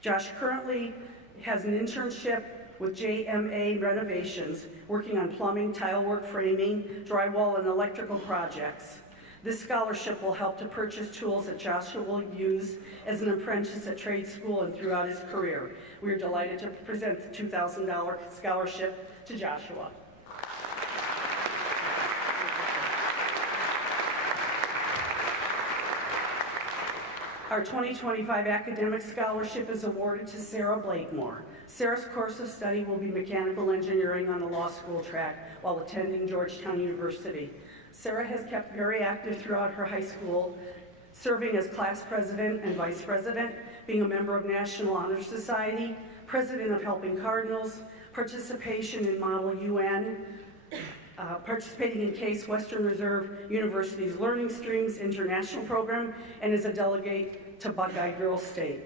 Josh currently has an internship with JMA Renovations, working on plumbing, tile work, framing, drywall, and electrical projects. This scholarship will help to purchase tools that Joshua will use as an apprentice at trade school and throughout his career. We are delighted to present the $2,000 scholarship to Joshua. Our 2025 academic scholarship is awarded to Sarah Blakemore. Sarah's course of study will be mechanical engineering on the law school track while attending Georgetown University. Sarah has kept very active throughout her high school, serving as class president and vice president, being a member of National Honor Society, president of Helping Cardinals, participation in Model UN, participating in Case Western Reserve University's Learning Streams International Program, and is a delegate to Buckeye Girls State.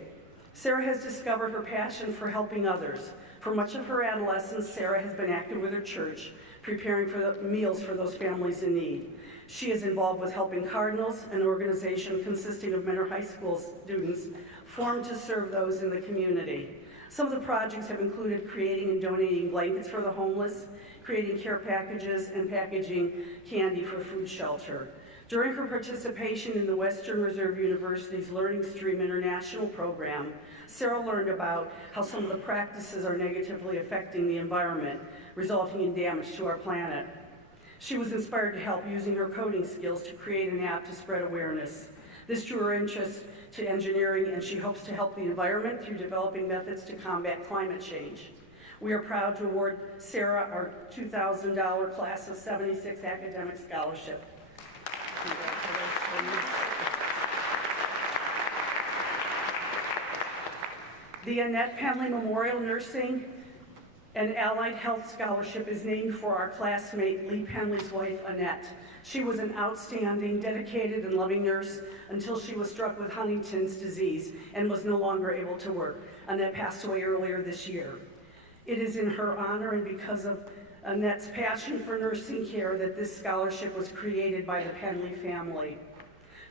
Sarah has discovered her passion for helping others. For much of her adolescence, Sarah has been active with her church, preparing for the meals for those families in need. She is involved with Helping Cardinals, an organization consisting of Menor High School students formed to serve those in the community. Some of the projects have included creating and donating blankets for the homeless, creating care packages, and packaging candy for food shelter. During her participation in the Western Reserve University's Learning Stream International Program, Sarah learned about how some of the practices are negatively affecting the environment, resulting in damage to our planet. She was inspired to help using her coding skills to create an app to spread awareness. This drew her interest to engineering, and she hopes to help the environment through developing methods to combat climate change. We are proud to award Sarah our $2,000 Class of '76 academic scholarship. Congratulations. The Annette Penley Memorial Nursing and Allied Health Scholarship is named for our classmate Lee Penley's wife, Annette. She was an outstanding, dedicated, and loving nurse until she was struck with Huntington's disease and was no longer able to work. Annette passed away earlier this year. It is in her honor and because of Annette's passion for nursing care that this scholarship was created by the Penley family.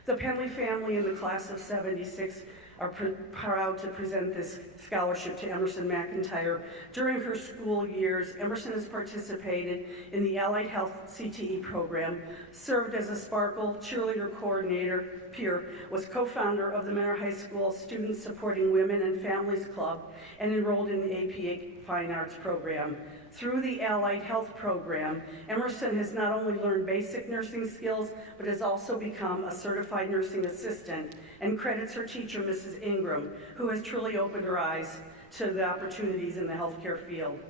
The Penley family in the class of '76 are proud to present this scholarship to Emerson McIntyre. During her school years, Emerson has participated in the Allied Health CTE program, served as a Sparkle cheerleader coordinator, peer, was co-founder of the Menor High School Students Supporting Women and Families Club, and enrolled in the APA Fine Arts program. Through the Allied Health program, Emerson has not only learned basic nursing skills, but has also become a certified nursing assistant, and credits her teacher, Mrs. Ingram, who has truly opened her eyes to the opportunities in the healthcare field.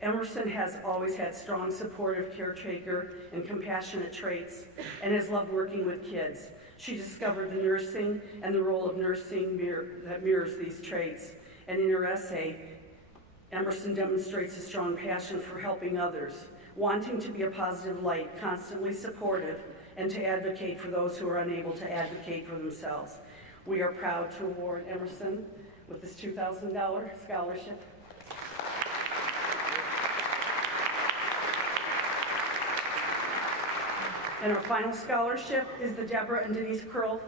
Emerson has always had strong, supportive, caretaker, and compassionate traits, and has loved working with kids. She discovered the nursing and the role of nursing that mirrors these traits, and in her essay, Emerson demonstrates a strong passion for helping others, wanting to be a positive light, constantly supportive, and to advocate for those who are unable to advocate for themselves. We are proud to award Emerson with this $2,000 scholarship. And our final scholarship is the Deborah and Denise Curl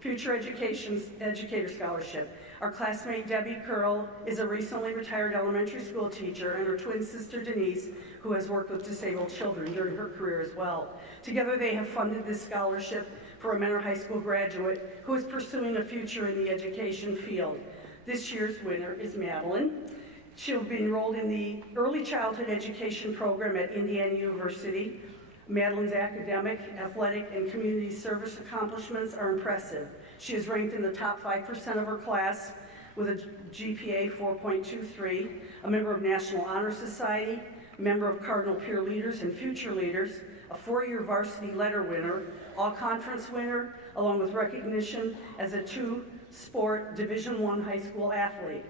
Future Educator Scholarship. Our classmate Debbie Curl is a recently retired elementary school teacher, and her twin sister Denise, who has worked with disabled children during her career as well. Together they have funded this scholarship for a Menor High School graduate who is pursuing a future in the education field. This year's winner is Madeline. She'll be enrolled in the Early Childhood Education program at Indiana University. Madeline's academic, athletic, and community service accomplishments are impressive. She is ranked in the top 5% of her class with a GPA 4.23, a member of National Honor Society, member of Cardinal Peer Leaders and Future Leaders, a 4-year varsity letter winner, all-conference winner, along with recognition as a 2-sport Division I high school athlete.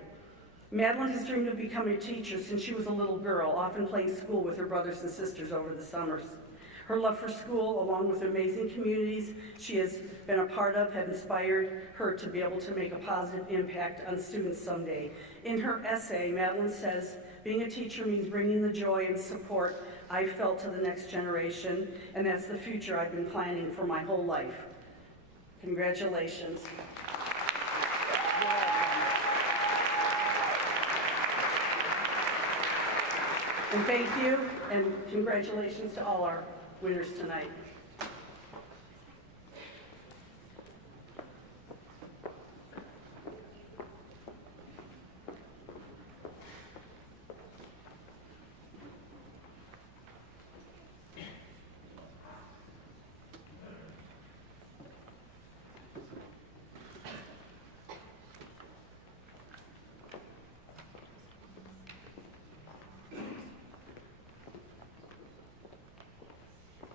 Madeline has dreamed of becoming a teacher since she was a little girl, often playing school with her brothers and sisters over the summers. Her love for school, along with amazing communities she has been a part of, have inspired her to be able to make a positive impact on students someday. In her essay, Madeline says, being a teacher means bringing the joy and support I felt to the next generation, and that's the future I've been planning for my whole life. Congratulations. And thank you, and congratulations to all our winners tonight.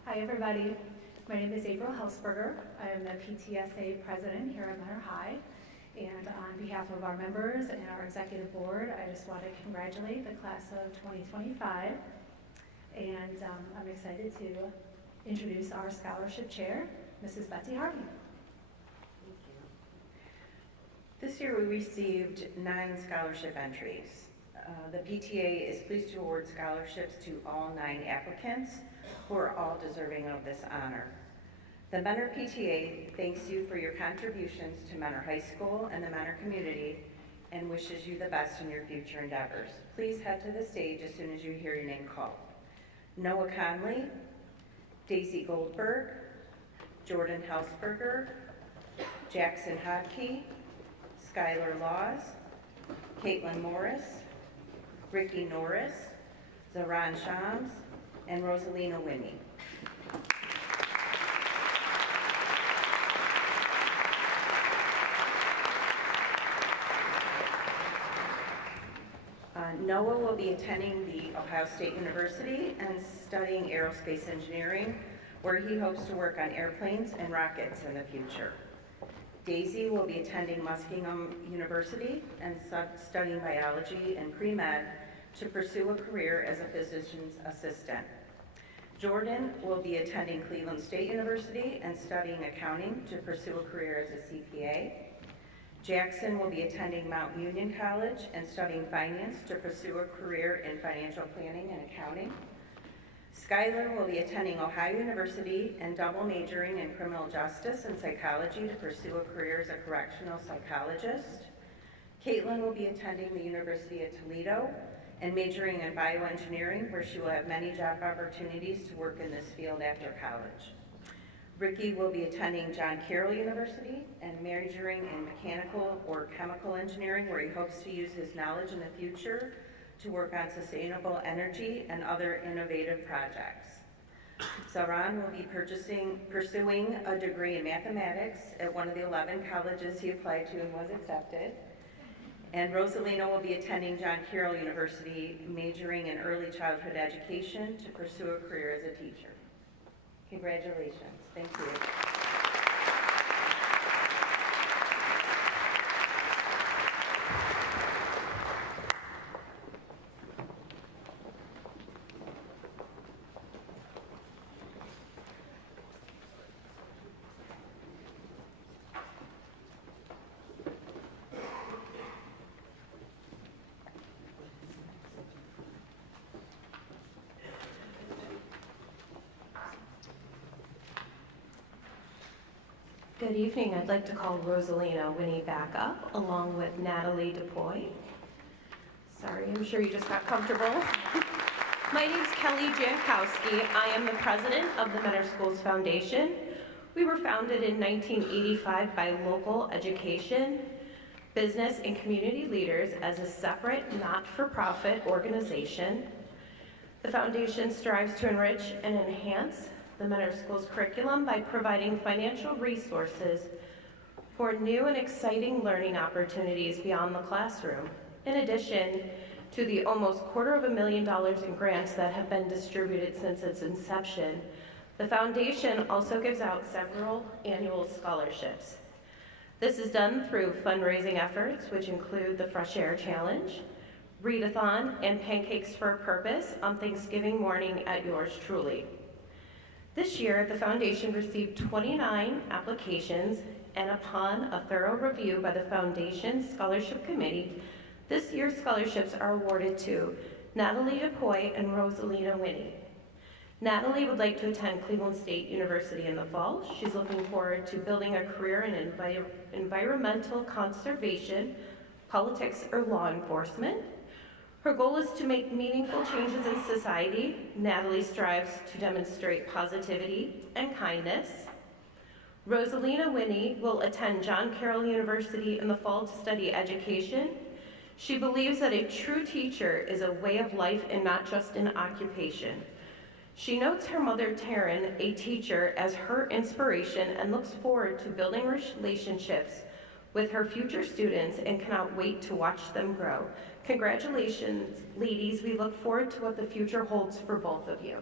Hi everybody, my name is April Hausberger. I am the PTSA president here at Mentor High, and on behalf of our members and our executive board, I just want to congratulate the class of 2025, and I'm excited to introduce our scholarship chair, Mrs. Betsy Harvey. This year we received 9 scholarship entries. The PTA is pleased to award scholarships to all 9 applicants who are all deserving of this honor. The Mentor PTA thanks you for your contributions to Mentor High School and the Mentor community and wishes you the best in your future endeavors. Please head to the stage as soon as you hear your name called. Noah Conley, Daisy Goldberg, Jordan Hausberger, Jackson Hodke, Skylar Laws, Caitlin Morris, Ricky Norris, Zaran Shams, and Rosalina Winnie. Noah will be attending the Ohio State University and studying aerospace engineering, where he hopes to work on airplanes and rockets in the future. Daisy will be attending Muskingum University and studying biology and pre-med to pursue a career as a physician's assistant. Jordan will be attending Cleveland State University and studying accounting to pursue a career as a CPA. Jackson will be attending Mount Union College and studying finance to pursue a career in financial planning and accounting. Skylar will be attending Ohio University and double majoring in criminal justice and psychology to pursue a career as a correctional psychologist. Caitlin will be attending the University of Toledo and majoring in bioengineering, where she will have many job opportunities to work in this field after college. Ricky will be attending John Carroll University and majoring in mechanical or chemical engineering, where he hopes to use his knowledge in the future to work on sustainable energy and other innovative projects. Zaran will be pursuing a degree in mathematics at one of the 11 colleges he applied to and was accepted. And Rosalina will be attending John Carroll University, majoring in early childhood education to pursue a career as a teacher. Congratulations. Thank you. Good evening. I'd like to call Rosalina Winnie back up, along with Natalie DePoy. Sorry, I'm sure you just got comfortable. My name's Kelly Jankowski. I am the president of the Mentor Schools Foundation. We were founded in 1985 by local education, business, and community leaders as a separate, not-for-profit organization. The foundation strives to enrich and enhance the Mentor Schools curriculum by providing financial resources for new and exciting learning opportunities beyond the classroom. In addition, to the almost $250,000 in grants that have been distributed since its inception, the foundation also gives out several annual scholarships. This is done through fundraising efforts, which include the Fresh Air Challenge, Readathon, and Pancakes for a Purpose on Thanksgiving morning at yours truly. This year, the foundation received 29 applications, and upon a thorough review by the Foundation Scholarship Committee, this year's scholarships are awarded to Natalie DePoy and Rosalina Winnie. Natalie would like to attend Cleveland State University in the fall. She's looking forward to building a career in environmental conservation, politics, or law enforcement. Her goal is to make meaningful changes in society. Natalie strives to demonstrate positivity and kindness. Rosalina Winnie will attend John Carroll University in the fall to study education. She believes that a true teacher is a way of life and not just an occupation. She notes her mother, Taryn, a teacher, as her inspiration and looks forward to building relationships with her future students and cannot wait to watch them grow. Congratulations, ladies. We look forward to what the future holds for both of you.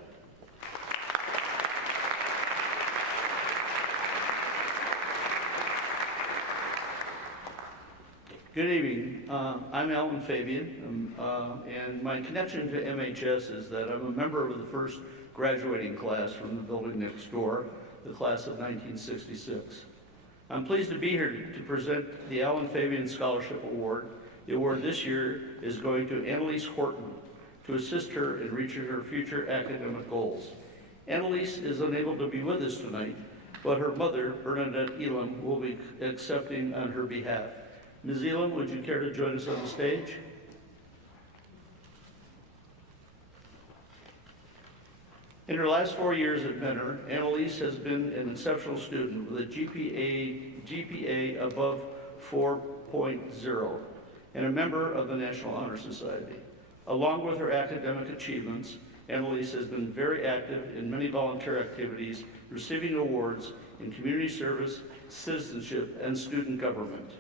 Good evening. I'm Alan Fabian, and my connection to MHS is that I'm a member of the first graduating class from the building next door, the class of 1966. I'm pleased to be here to present the Alan Fabian Scholarship Award. The award this year is going to Annalise Horton to assist her in reaching her future academic goals. Annalise is unable to be with us tonight, but her mother, Bernadette Elam, will be accepting on her behalf. Ms. Elam, would you care to join us on the stage? In her last 4 years at Mentor, Annalise has been an exceptional student with a GPA above 4.0 and a member of the National Honor Society. Along with her academic achievements, Annalise has been very active in many volunteer activities, receiving awards in community service, citizenship, and student government.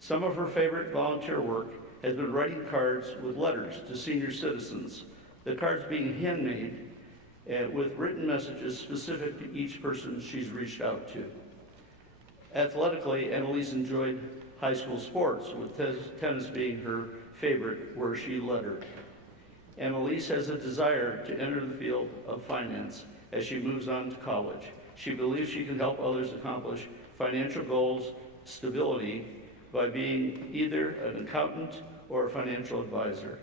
Some of her favorite volunteer work has been writing cards with letters to senior citizens, the cards being handmade with written messages specific to each person she's reached out to. Athletically, Annalise enjoyed high school sports, with tennis being her favorite, where she lettered. Annalise has a desire to enter the field of finance as she moves on to college. She believes she can help others accomplish financial goals, stability, by being either an accountant or a financial advisor.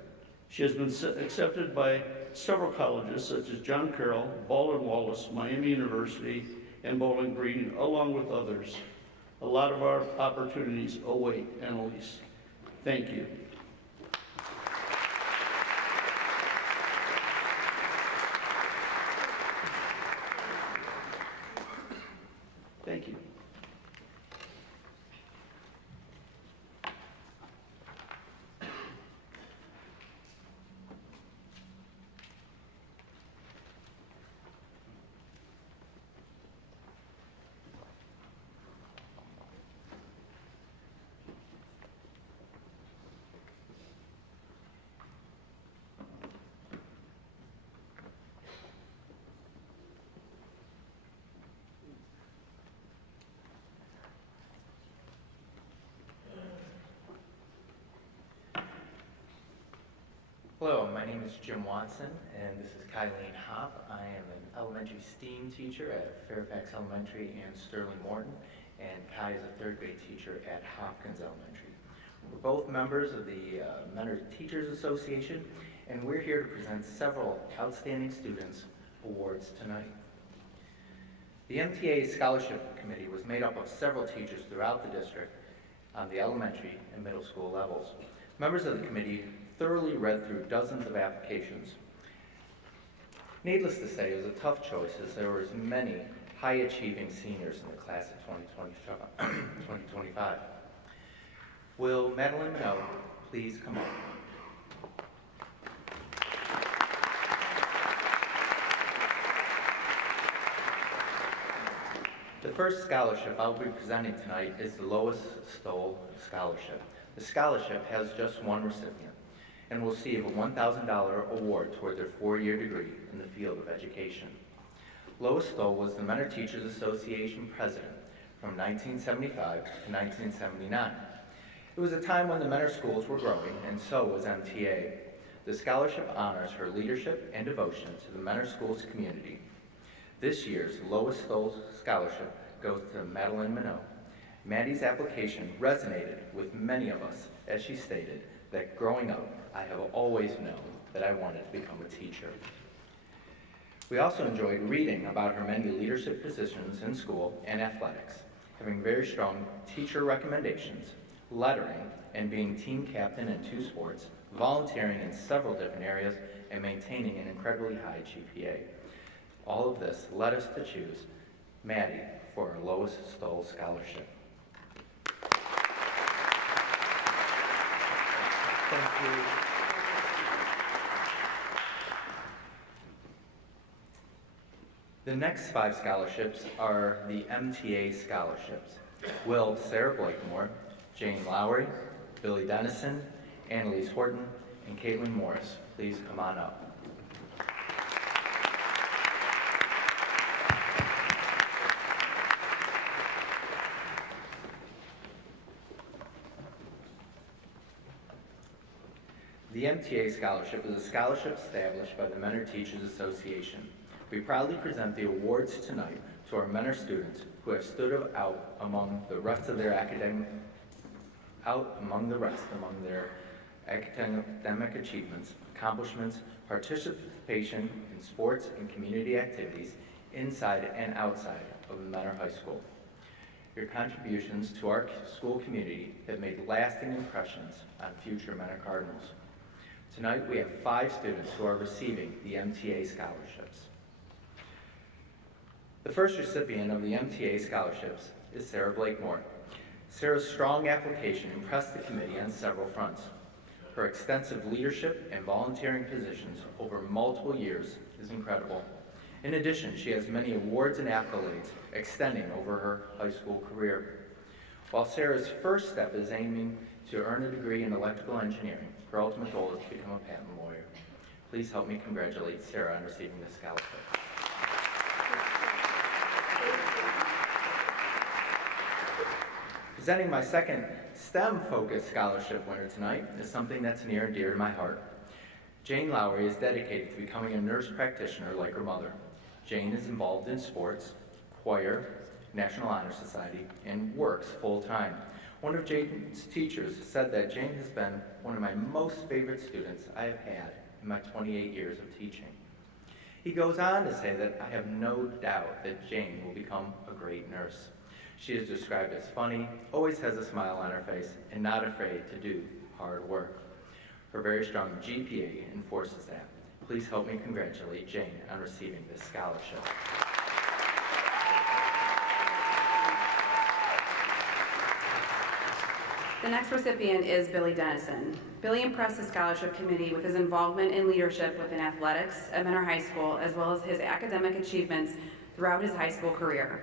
She has been accepted by several colleges such as John Carroll, Baldwin Wallace, Miami University, and Bowling Green, along with others. A lot of our opportunities await Annalise. Thank you. Thank you. Hello, my name is Jim Watson, and this is Kylene Hopp. I am an elementary STEAM teacher at Fairfax Elementary and Sterling Morton, and Kai is a third grade teacher at Hopkins Elementary. We're both members of the Mentor Teachers Association, and we're here to present several Outstanding Students Awards tonight. The MTA Scholarship Committee was made up of several teachers throughout the district on the elementary and middle school levels. Members of the committee thoroughly read through dozens of applications. Needless to say, it was a tough choice as there were many high-achieving seniors in the class of 2025. Will Madeline Minot please come up? The first scholarship I'll be presenting tonight is the Lois Stoll Scholarship. The scholarship has just one recipient. and will receive a $1,000 award toward their 4-year degree in the field of education. Lois Stoll was the Mentor Teachers Association president from 1975 to 1979. It was a time when the Mentor schools were growing, and so was MTA. The scholarship honors her leadership and devotion to the Mentor schools community. This year's Lois Stoll Scholarship goes to Madeline Minot. Maddie's application resonated with many of us as she stated that growing up, I have always known that I wanted to become a teacher. We also enjoyed reading about her many leadership positions in school and athletics, having very strong teacher recommendations, lettering, and being team captain in 2 sports, volunteering in several different areas, and maintaining an incredibly high GPA. All of this led us to choose Maddie for our Lois Stoll Scholarship. Thank you. The next 5 scholarships are the MTA scholarships. Will Sarah Blakemore, Jane Lowry, Billy Dennison, Annalise Horton, and Caitlin Morris, please come on up. The MTA Scholarship is a scholarship established by the Mentor Teachers Association. We proudly present the awards tonight to our Mentor students who have stood out among the rest of their academic achievements, accomplishments, participation in sports and community activities inside and outside of the Mentor High School. Your contributions to our school community have made lasting impressions on future Mentor Cardinals. Tonight we have 5 students who are receiving the MTA scholarships. The first recipient of the MTA scholarships is Sarah Blakemore. Sarah's strong application impressed the committee on several fronts. Her extensive leadership and volunteering positions over multiple years is incredible. In addition, she has many awards and accolades extending over her high school career. While Sarah's first step is aiming to earn a degree in electrical engineering, her ultimate goal is to become a patent lawyer. Please help me congratulate Sarah on receiving this scholarship. Presenting my second STEM-focused scholarship winner tonight is something that's near and dear to my heart. Jane Lowry is dedicated to becoming a nurse practitioner like her mother. Jane is involved in sports, choir, National Honor Society, and works full-time. One of Jane's teachers said that Jane has been one of my most favorite students I have had in my 28 years of teaching. He goes on to say that I have no doubt that Jane will become a great nurse. She is described as funny, always has a smile on her face, and not afraid to do hard work. Her very strong GPA enforces that. Please help me congratulate Jane on receiving this scholarship. The next recipient is Billy Dennison. Billy impressed the scholarship committee with his involvement in leadership within athletics at Mentor High School, as well as his academic achievements throughout his high school career.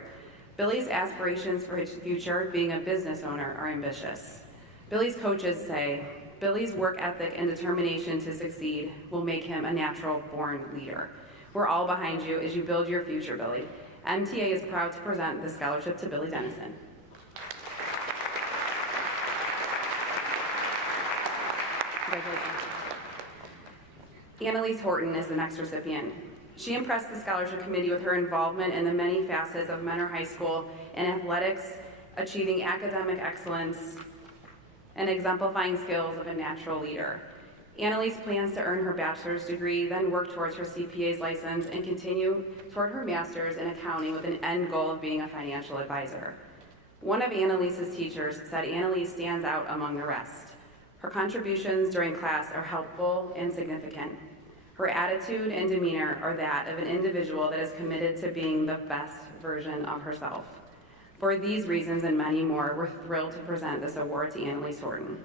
Billy's aspirations for his future, being a business owner, are ambitious. Billy's coaches say, Billy's work ethic and determination to succeed will make him a natural-born leader. We're all behind you as you build your future, Billy. MTA is proud to present this scholarship to Billy Dennison. Congratulations. Annalise Horton is the next recipient. She impressed the scholarship committee with her involvement in the many facets of Mentor High School and athletics, achieving academic excellence and exemplifying skills of a natural leader. Annalise plans to earn her bachelor's degree, then work towards her CPA's license, and continue toward her master's in accounting with an end goal of being a financial advisor. One of Annalise's teachers said Annalise stands out among the rest. Her contributions during class are helpful and significant. Her attitude and demeanor are that of an individual that is committed to being the best version of herself. For these reasons and many more, we're thrilled to present this award to Annalise Horton.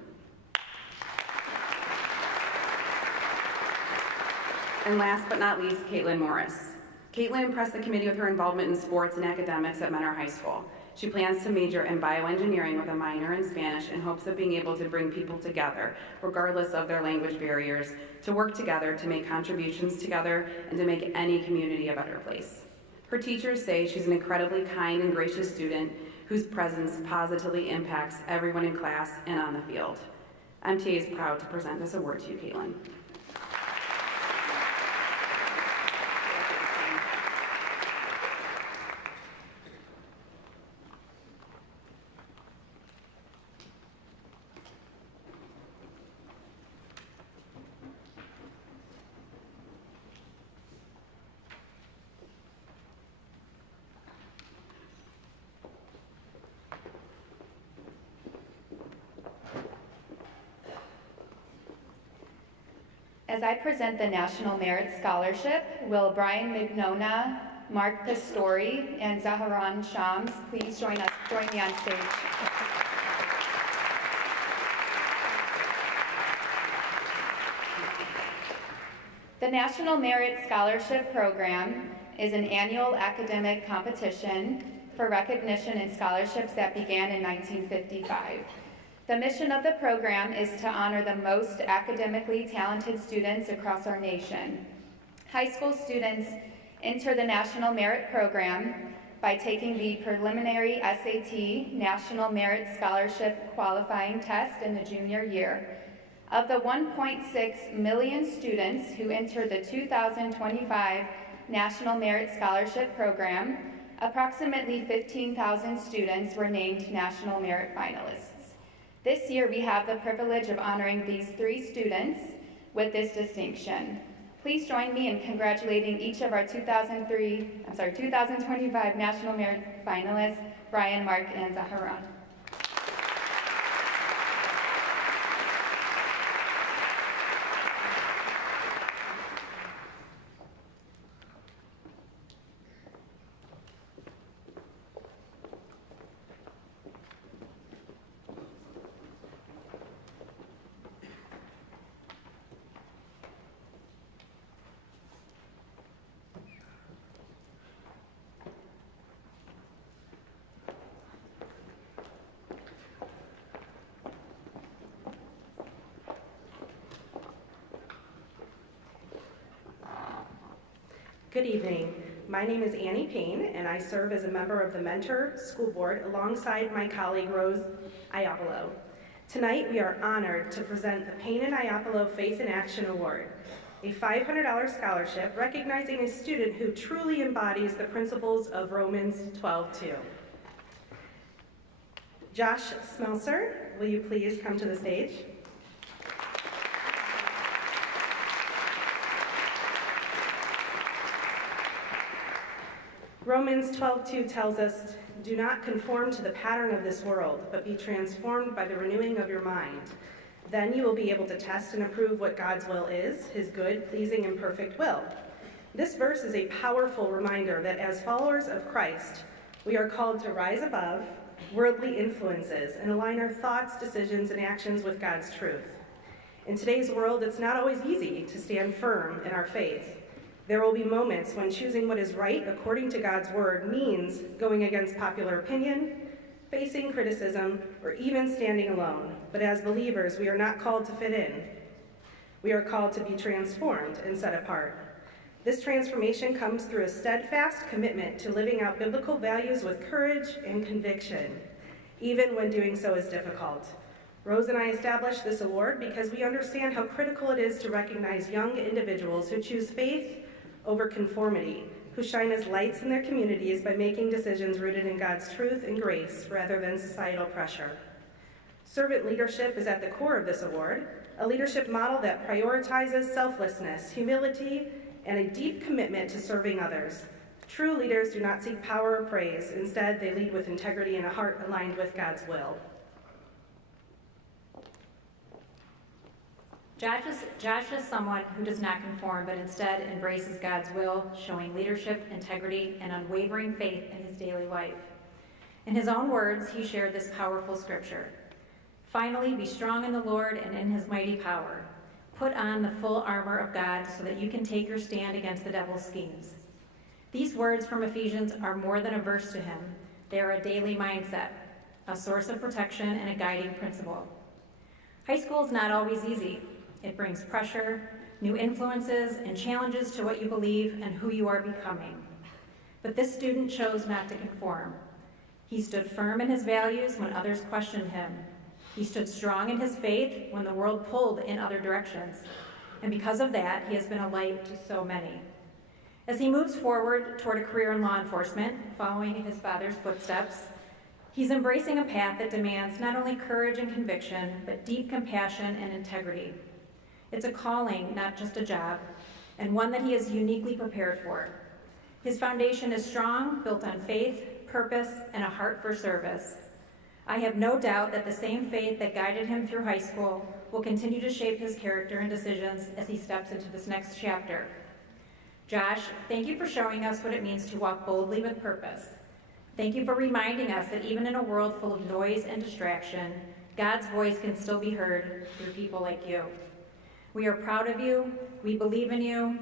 And last but not least, Caitlin Morris. Caitlin impressed the committee with her involvement in sports and academics at Mentor High School. She plans to major in bioengineering with a minor in Spanish in hopes of being able to bring people together, regardless of their language barriers, to work together, to make contributions together, and to make any community a better place. Her teachers say she's an incredibly kind and gracious student whose presence positively impacts everyone in class and on the field. MTA is proud to present this award to you, Caitlin. As I present the National Merit Scholarship, will Brian Mignona, Mark Pastori, and Zaharan Shams please join me on stage. The National Merit Scholarship Program is an annual academic competition for recognition in scholarships that began in 1955. The mission of the program is to honor the most academically talented students across our nation. High school students enter the National Merit Program by taking the preliminary SAT National Merit Scholarship qualifying test in the junior year. Of the 1.6 million students who entered the 2025 National Merit Scholarship Program, approximately 15,000 students were named National Merit finalists. This year, we have the privilege of honoring these 3 students with this distinction. Please join me in congratulating each of our 2025 National Merit finalists, Brian, Mark, and Zaharan. Good evening. My name is Annie Payne, and I serve as a member of the Mentor School Board alongside my colleague Rose Iapolo. Tonight, we are honored to present the Payne and Iapolo Faith in Action Award, a $500 scholarship recognizing a student who truly embodies the principles of Romans 12:2. Josh Smelser, will you please come to the stage? Romans 12:2 tells us, "Do not conform to the pattern of this world, but be transformed by the renewing of your mind. Then you will be able to test and approve what God's will is, his good, pleasing, and perfect will." This verse is a powerful reminder that as followers of Christ, we are called to rise above worldly influences and align our thoughts, decisions, and actions with God's truth. In today's world, it's not always easy to stand firm in our faith. There will be moments when choosing what is right according to God's word means going against popular opinion, facing criticism, or even standing alone. But as believers, we are not called to fit in. We are called to be transformed and set apart. This transformation comes through a steadfast commitment to living out biblical values with courage and conviction, even when doing so is difficult. Rose and I established this award because we understand how critical it is to recognize young individuals who choose faith over conformity, who shine as lights in their communities by making decisions rooted in God's truth and grace rather than societal pressure. Servant leadership is at the core of this award, a leadership model that prioritizes selflessness, humility, and a deep commitment to serving others. True leaders do not seek power or praise. Instead, they lead with integrity and a heart aligned with God's will. Josh is someone who does not conform, but instead embraces God's will, showing leadership, integrity, and unwavering faith in his daily life. In his own words, he shared this powerful scripture. "Finally, be strong in the Lord and in his mighty power. Put on the full armor of God so that you can take your stand against the devil's schemes." These words from Ephesians are more than a verse to him. They are a daily mindset, a source of protection, and a guiding principle. High school is not always easy. It brings pressure, new influences, and challenges to what you believe and who you are becoming. But this student chose not to conform. He stood firm in his values when others questioned him. He stood strong in his faith when the world pulled in other directions. And because of that, he has been a light to so many. As he moves forward toward a career in law enforcement, following in his father's footsteps, he's embracing a path that demands not only courage and conviction, but deep compassion and integrity. It's a calling, not just a job, and one that he is uniquely prepared for. His foundation is strong, built on faith, purpose, and a heart for service. I have no doubt that the same faith that guided him through high school will continue to shape his character and decisions as he steps into this next chapter. Josh, thank you for showing us what it means to walk boldly with purpose. Thank you for reminding us that even in a world full of noise and distraction, God's voice can still be heard through people like you. We are proud of you, we believe in you,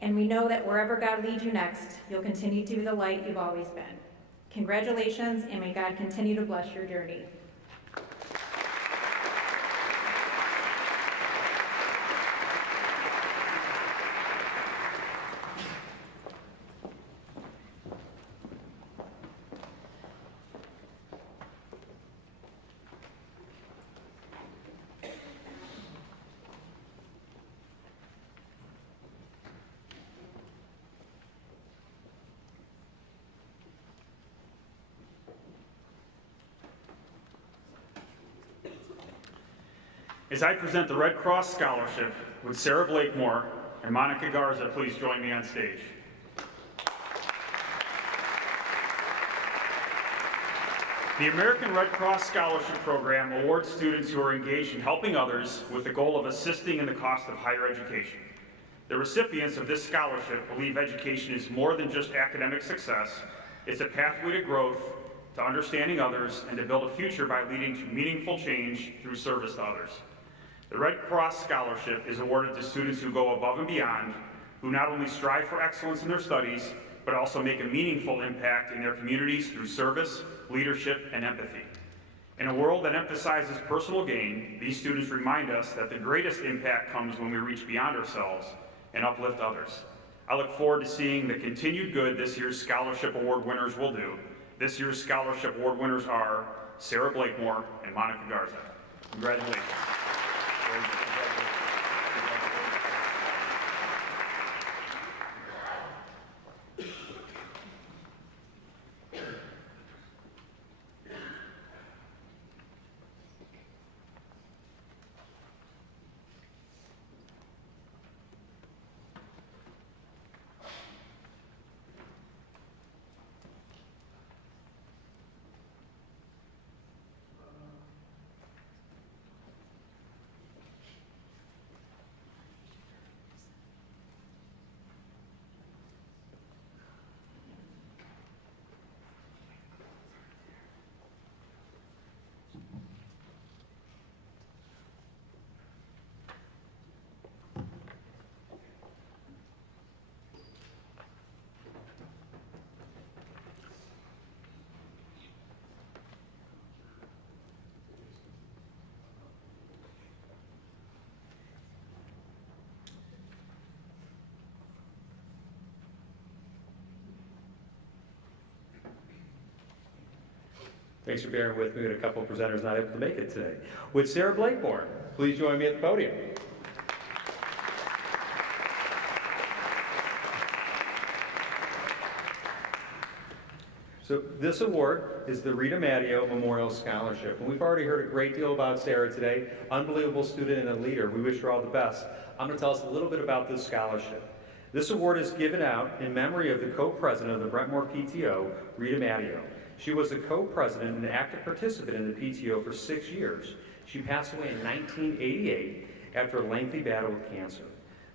and we know that wherever God leads you next, you'll continue to be the light you've always been. Congratulations, and may God continue to bless your journey. As I present the Red Cross Scholarship, would Sarah Blakemore and Monica Garza please join me on stage? The American Red Cross Scholarship Program awards students who are engaged in helping others with the goal of assisting in the cost of higher education. The recipients of this scholarship believe education is more than just academic success. It's a pathway to growth, to understanding others, and to build a future by leading to meaningful change through service to others. The Red Cross Scholarship is awarded to students who go above and beyond, who not only strive for excellence in their studies, but also make a meaningful impact in their communities through service, leadership, and empathy. In a world that emphasizes personal gain, these students remind us that the greatest impact comes when we reach beyond ourselves and uplift others. I look forward to seeing the continued good this year's Scholarship Award winners will do. This year's Scholarship Award winners are Sarah Blakemore and Monica Garza. Congratulations. Thanks for bearing with me with a couple of presenters not able to make it today. With Sarah Blakemore, please join me at the podium. So this award is the Rita Matteo Memorial Scholarship. And we've already heard a great deal about Sarah today. Unbelievable student and a leader. We wish her all the best. I'm going to tell us a little bit about this scholarship. This award is given out in memory of the co-president of the Brentmore PTO, Rita Matteo. She was the co-president and active participant in the PTO for 6 years. She passed away in 1988 after a lengthy battle with cancer.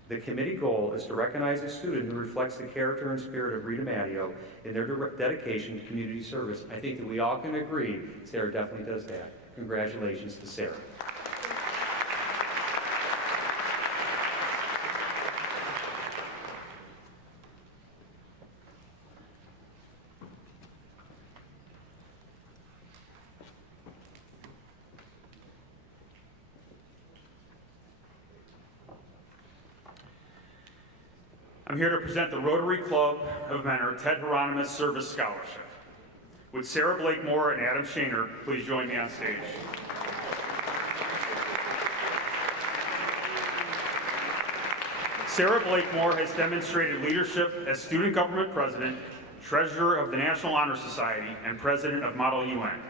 The committee goal is to recognize a student who reflects the character and spirit of Rita Matteo in their dedication to community service. I think that we all can agree Sarah definitely does that. Congratulations to Sarah. I'm here to present the Rotary Club of Mentor Ted Hieronymus Service Scholarship. Would Sarah Blakemore and Adam Shaner please join me on stage? Sarah Blakemore has demonstrated leadership as student government president, treasurer of the National Honor Society, and president of Model UN.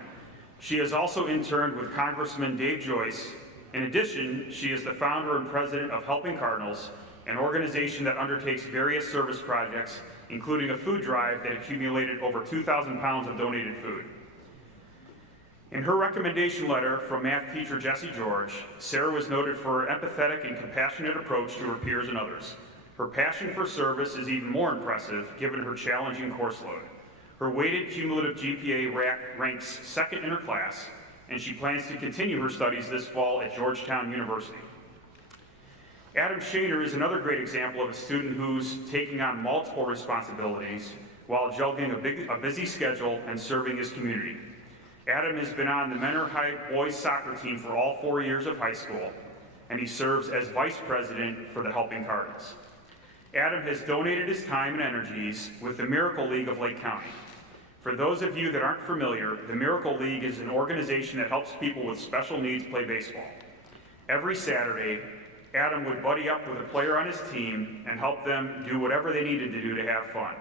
She has also interned with Congressman Dave Joyce. In addition, she is the founder and president of Helping Cardinals, an organization that undertakes various service projects, including a food drive that accumulated over 2,000 pounds of donated food. In her recommendation letter from math teacher Jessie George, Sarah was noted for her empathetic and compassionate approach to her peers and others. Her passion for service is even more impressive given her challenging course load. Her weighted cumulative GPA ranks second in her class, and she plans to continue her studies this fall at Georgetown University. Adam Shaner is another great example of a student who's taking on multiple responsibilities while juggling a busy schedule and serving his community. Adam has been on the Mentor High boys soccer team for all 4 years of high school, and he serves as vice president for the Helping Cardinals. Adam has donated his time and energies with the Miracle League of Lake County. For those of you that aren't familiar, the Miracle League is an organization that helps people with special needs play baseball. Every Saturday, Adam would buddy up with a player on his team and help them do whatever they needed to do to have fun.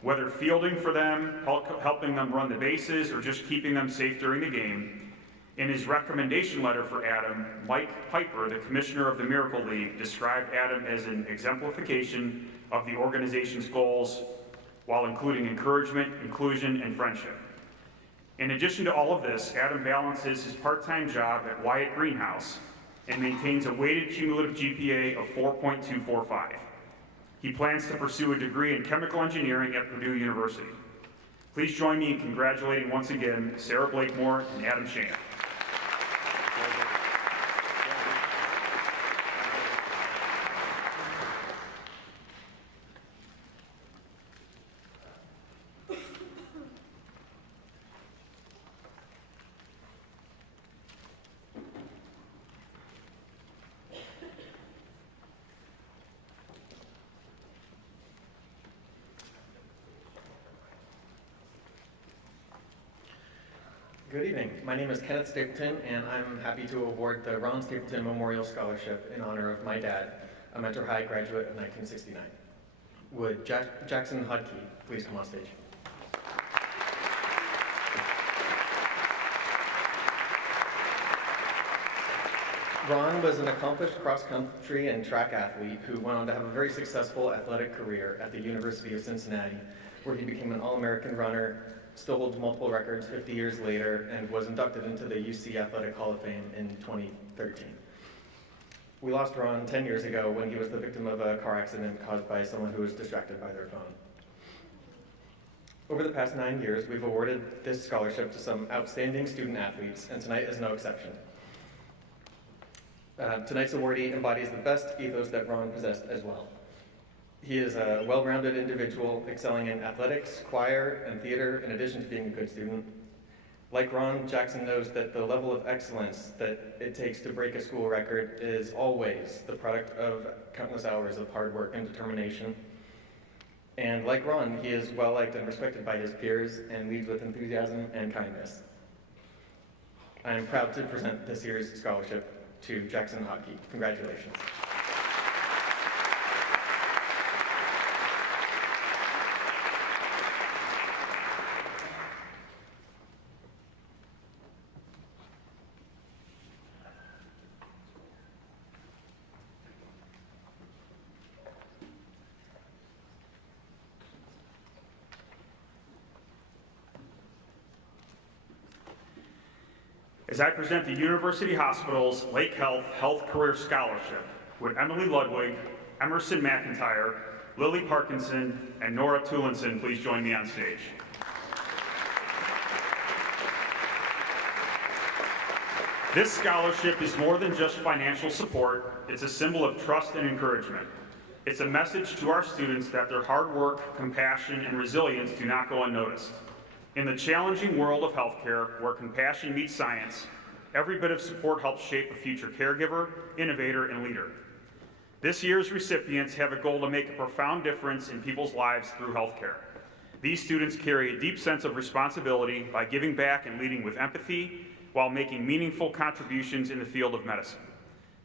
Whether fielding for them, helping them run the bases, or just keeping them safe during the game. In his recommendation letter for Adam, Mike Piper, the commissioner of the Miracle League, described Adam as an exemplification of the organization's goals while including encouragement, inclusion, and friendship. In addition to all of this, Adam balances his part-time job at Wyatt Greenhouse and maintains a weighted cumulative GPA of 4.245. He plans to pursue a degree in chemical engineering at Purdue University. Please join me in congratulating once again Sarah Blakemore and Adam Shaner. Good evening. My name is Kenneth Stapleton, and I'm happy to award the Ron Stapleton Memorial Scholarship in honor of my dad, a Mentor High graduate of 1969. Would Jackson Hudkey please come on stage? Ron was an accomplished cross-country and track athlete who went on to have a very successful athletic career at the University of Cincinnati, where he became an All-American runner, still holds multiple records 50 years later, and was inducted into the UC Athletic Hall of Fame in 2013. We lost Ron 10 years ago when he was the victim of a car accident caused by someone who was distracted by their phone. Over the past 9 years, we've awarded this scholarship to some outstanding student athletes, and tonight is no exception. Tonight's awardee embodies the best ethos that Ron possessed as well. He is a well-rounded individual, excelling in athletics, choir, and theater, in addition to being a good student. Like Ron, Jackson knows that the level of excellence that it takes to break a school record is always the product of countless hours of hard work and determination. And like Ron, he is well-liked and respected by his peers and leads with enthusiasm and kindness. I am proud to present this year's scholarship to Jackson Hudkey. Congratulations. As I present the University Hospital's Lake Health Health Career Scholarship, would Emily Ludwig, Emerson McIntyre, Lily Parkinson, and Nora Tulinson please join me on stage. This scholarship is more than just financial support. It's a symbol of trust and encouragement. It's a message to our students that their hard work, compassion, and resilience do not go unnoticed. In the challenging world of healthcare, where compassion meets science, every bit of support helps shape a future caregiver, innovator, and leader. This year's recipients have a goal to make a profound difference in people's lives through healthcare. These students carry a deep sense of responsibility by giving back and leading with empathy while making meaningful contributions in the field of medicine.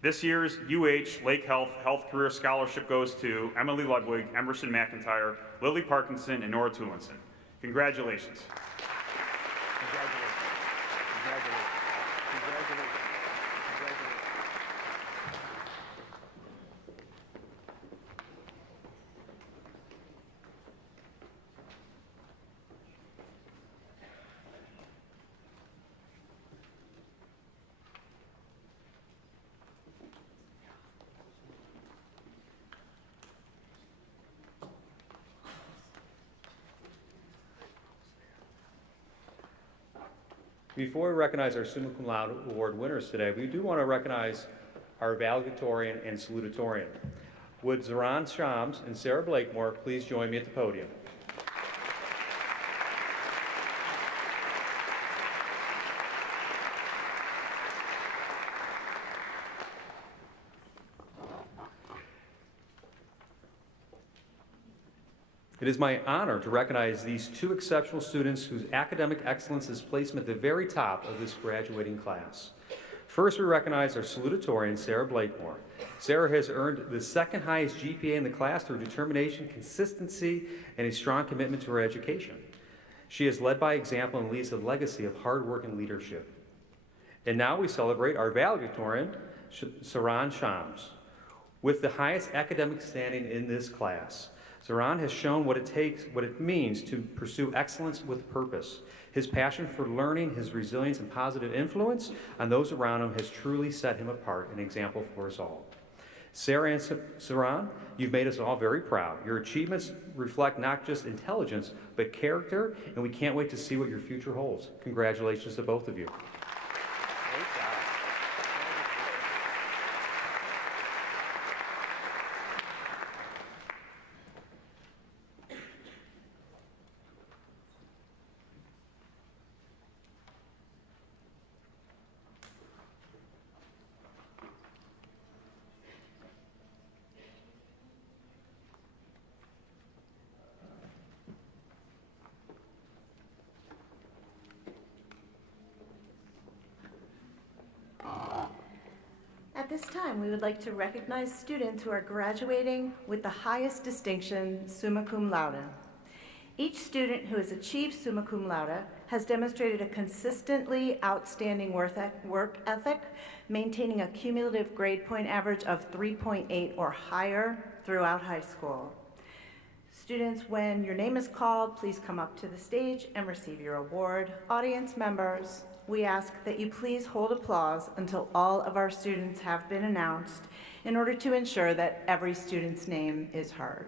This year's UH Lake Health Health Career Scholarship goes to Emily Ludwig, Emerson McIntyre, Lily Parkinson, and Nora Tulinson. Congratulations. Before we recognize our Summa Cum Laude Award winners today, we do want to recognize our valedictorian and salutatorian. Would Zoran Shams and Sarah Blakemore please join me at the podium? It is my honor to recognize these two exceptional students whose academic excellence has placed them at the very top of this graduating class. First, we recognize our salutatorian, Sarah Blakemore. Sarah has earned the second highest GPA in the class through determination, consistency, and a strong commitment to her education. She has led by example and leaves a legacy of hard work and leadership. And now we celebrate our valedictorian, Zoran Shams, with the highest academic standing in this class. Zoran has shown what it means to pursue excellence with purpose. His passion for learning, his resilience and positive influence on those around him has truly set him apart, an example for us all. Sarah and Zoran, you've made us all very proud. Your achievements reflect not just intelligence, but character, and we can't wait to see what your future holds. Congratulations to both of you. At this time, we would like to recognize students who are graduating with the highest distinction, summa cum laude. Each student who has achieved summa cum laude has demonstrated a consistently outstanding work ethic, maintaining a cumulative grade point average of 3.8 or higher throughout high school. Students, when your name is called, please come up to the stage and receive your award. Audience members, we ask that you please hold applause until all of our students have been announced in order to ensure that every student's name is heard.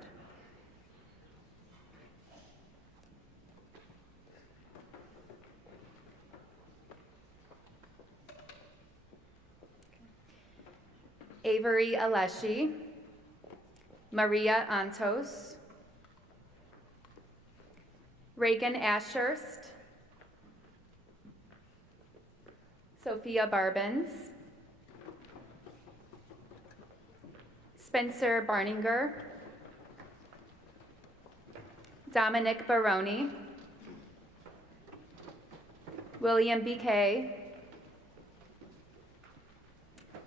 Avery Aleshi, Maria Antos, Reagan Ashurst, Sophia Barbens, Spencer Barninger, Dominic Baroni, William BK,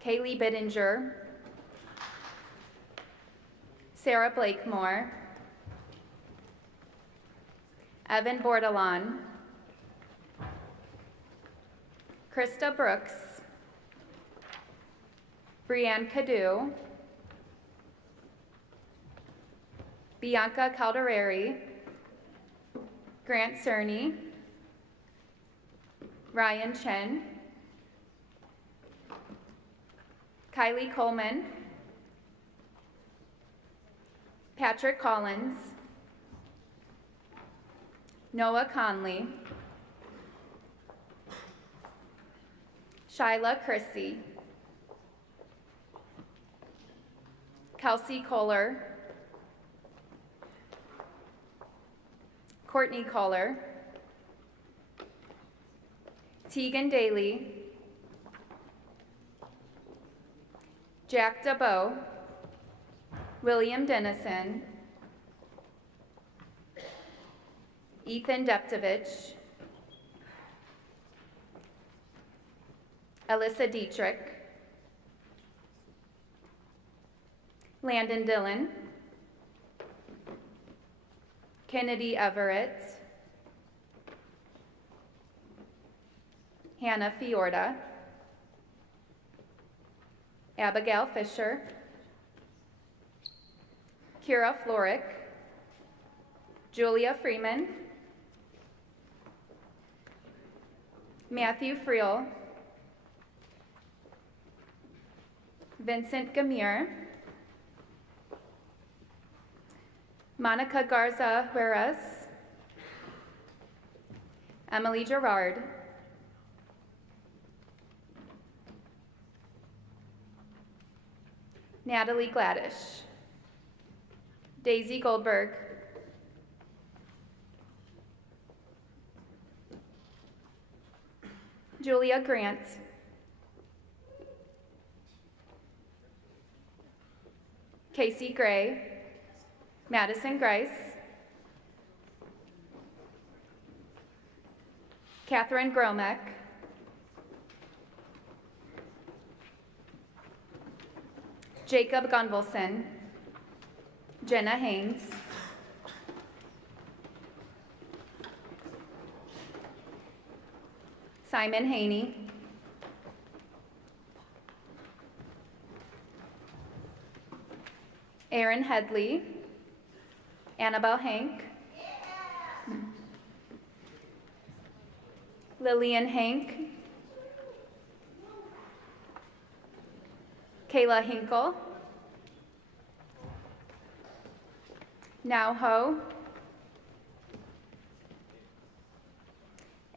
Kaylee Bittinger, Sarah Blakemore, Evan Bordelon, Krista Brooks, Brianne Cadu, Bianca Caldereri, Grant Cerny, Ryan Chen, Kylie Coleman, Patrick Collins, Noah Conley, Shyla Chrissy, Kelsey Kohler, Courtney Kohler, Tegan Daly, Jack DeBow, William Dennison, Ethan Deptovich, Alyssa Dietrich, Landon Dillon, Kennedy Everett, Hannah Fiorda, Abigail Fisher, Kira Florick, Julia Freeman, Matthew Friel, Vincent Gamir, Monica Garza Juarez, Emily Gerard, Natalie Gladish, Daisy Goldberg, Julia Grant, Casey Gray, Madison Grice, Catherine Gromek, Jacob Gunvalson, Jenna Haynes, Simon Haney, Aaron Headley, Annabelle Hank, Lillian Hank, Kayla Hinkle, Now Ho,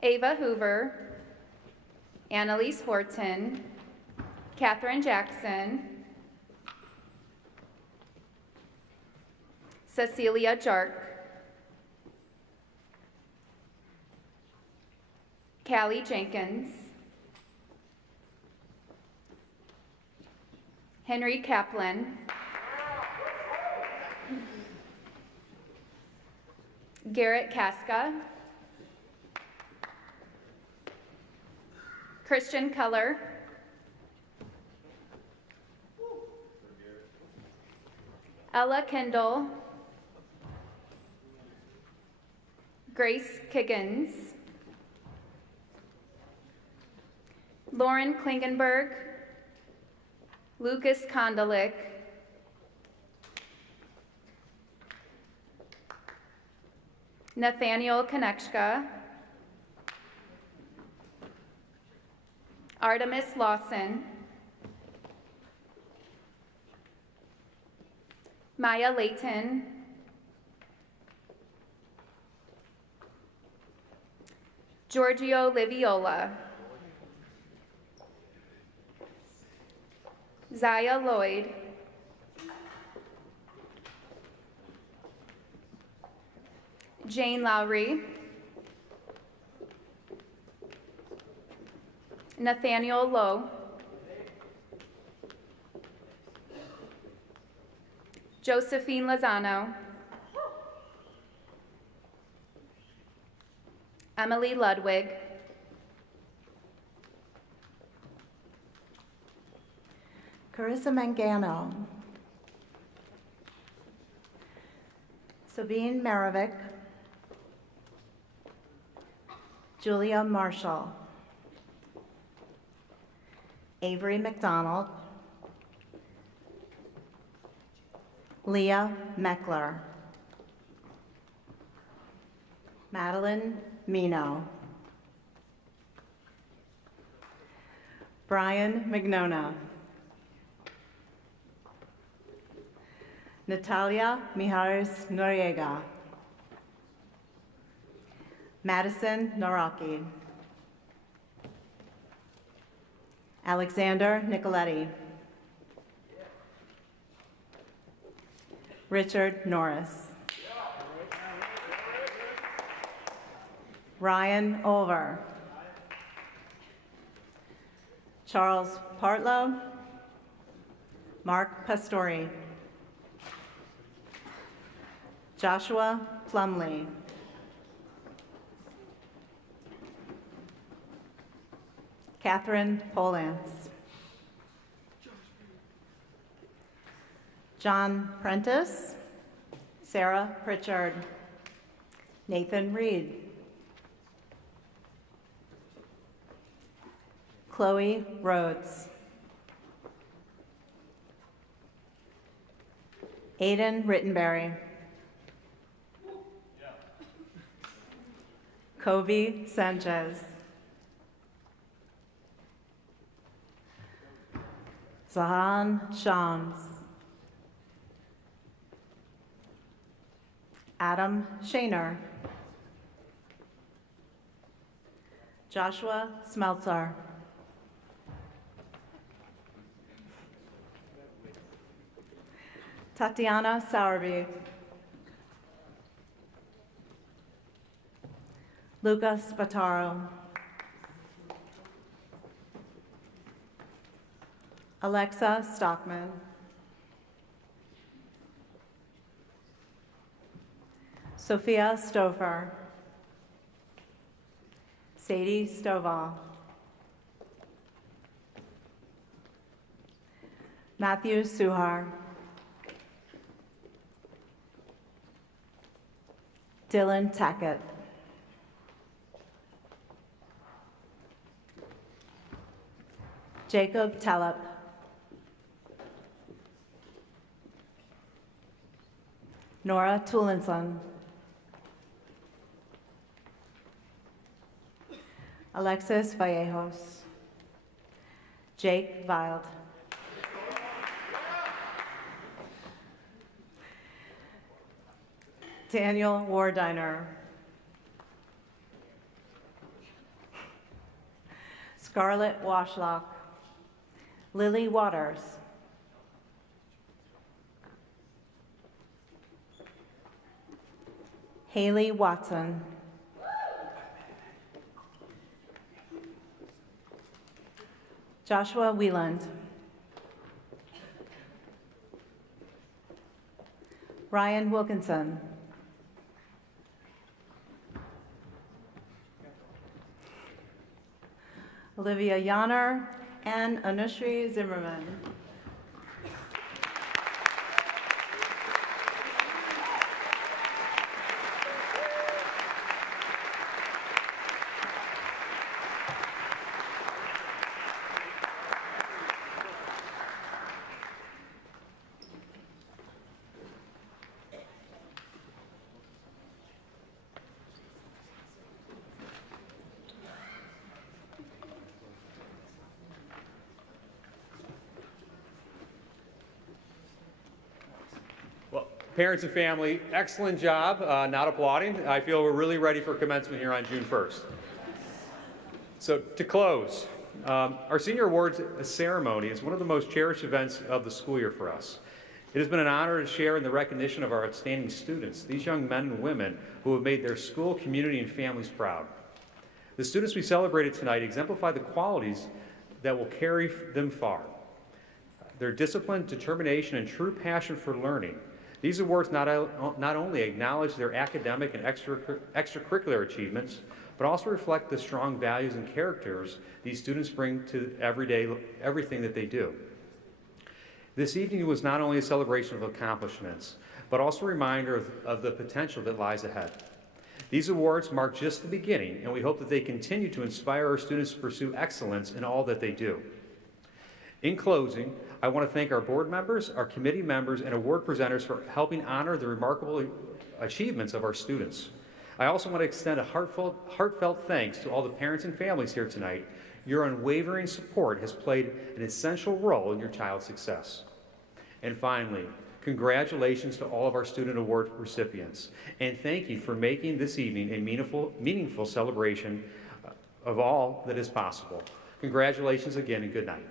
Ava Hoover, Annalise Horton, Catherine Jackson, Cecilia Jark, Callie Jenkins, Henry Kaplan, Garrett Casca, Christian Keller, Ella Kendall, Grace Kiggins, Lauren Klingenberg, Lucas Kondelik, Nathaniel Konechka, Artemis Lawson, Maya Layton, Giorgio Liviola, Zaya Lloyd, Jane Lowry, Nathaniel Lowe, Josephine Lozano, Emily Ludwig, Carissa Mangano, Sabine Marovic, Julia Marshall, Avery McDonald, Leah Meckler, Madeline Mino, Brian Magnona, Natalia Mijares Noriega, Madison Noraki, Alexander Nicoletti, Richard Norris, Ryan Over, Charles Partlow, Mark Pastori, Joshua Plumley. Catherine Polance. John Prentice. Sarah Pritchard. Nathan Reed. Chloe Rhodes. Aiden Rittenberry. Kobe Sanchez. Zahan Shams. Adam Shaner. Joshua Smeltzar. Tatiana Sowerby. Luca Spataro. Alexa Stockman. Sophia Stouffer. Sadie Stovall. Matthew Suhar. Dylan Tackett. Jacob Tallop. Nora Tulinson. Alexis Vallejos. Jake Wild. Daniel Wardiner. Scarlett Washlock. Lily Waters. Haley Watson. Joshua Wieland. Ryan Wilkinson. Olivia Yanner and Anushri Zimmerman. Parents and family, excellent job, not applauding. I feel we're really ready for commencement here on June 1st. So to close, our senior awards ceremony is one of the most cherished events of the school year for us. It has been an honor to share in the recognition of our outstanding students, these young men and women who have made their school, community, and families proud. The students we celebrated tonight exemplify the qualities that will carry them far. Their discipline, determination, and true passion for learning. These awards not only acknowledge their academic and extracurricular achievements, but also reflect the strong values and characters these students bring to everything that they do. This evening was not only a celebration of accomplishments, but also a reminder of the potential that lies ahead. These awards mark just the beginning, and we hope that they continue to inspire our students to pursue excellence in all that they do. In closing, I want to thank our board members, our committee members, and award presenters for helping honor the remarkable achievements of our students. I also want to extend a heartfelt thanks to all the parents and families here tonight. Your unwavering support has played an essential role in your child's success. And finally, congratulations to all of our student award recipients. And thank you for making this evening a meaningful celebration of all that is possible. Congratulations again and good night.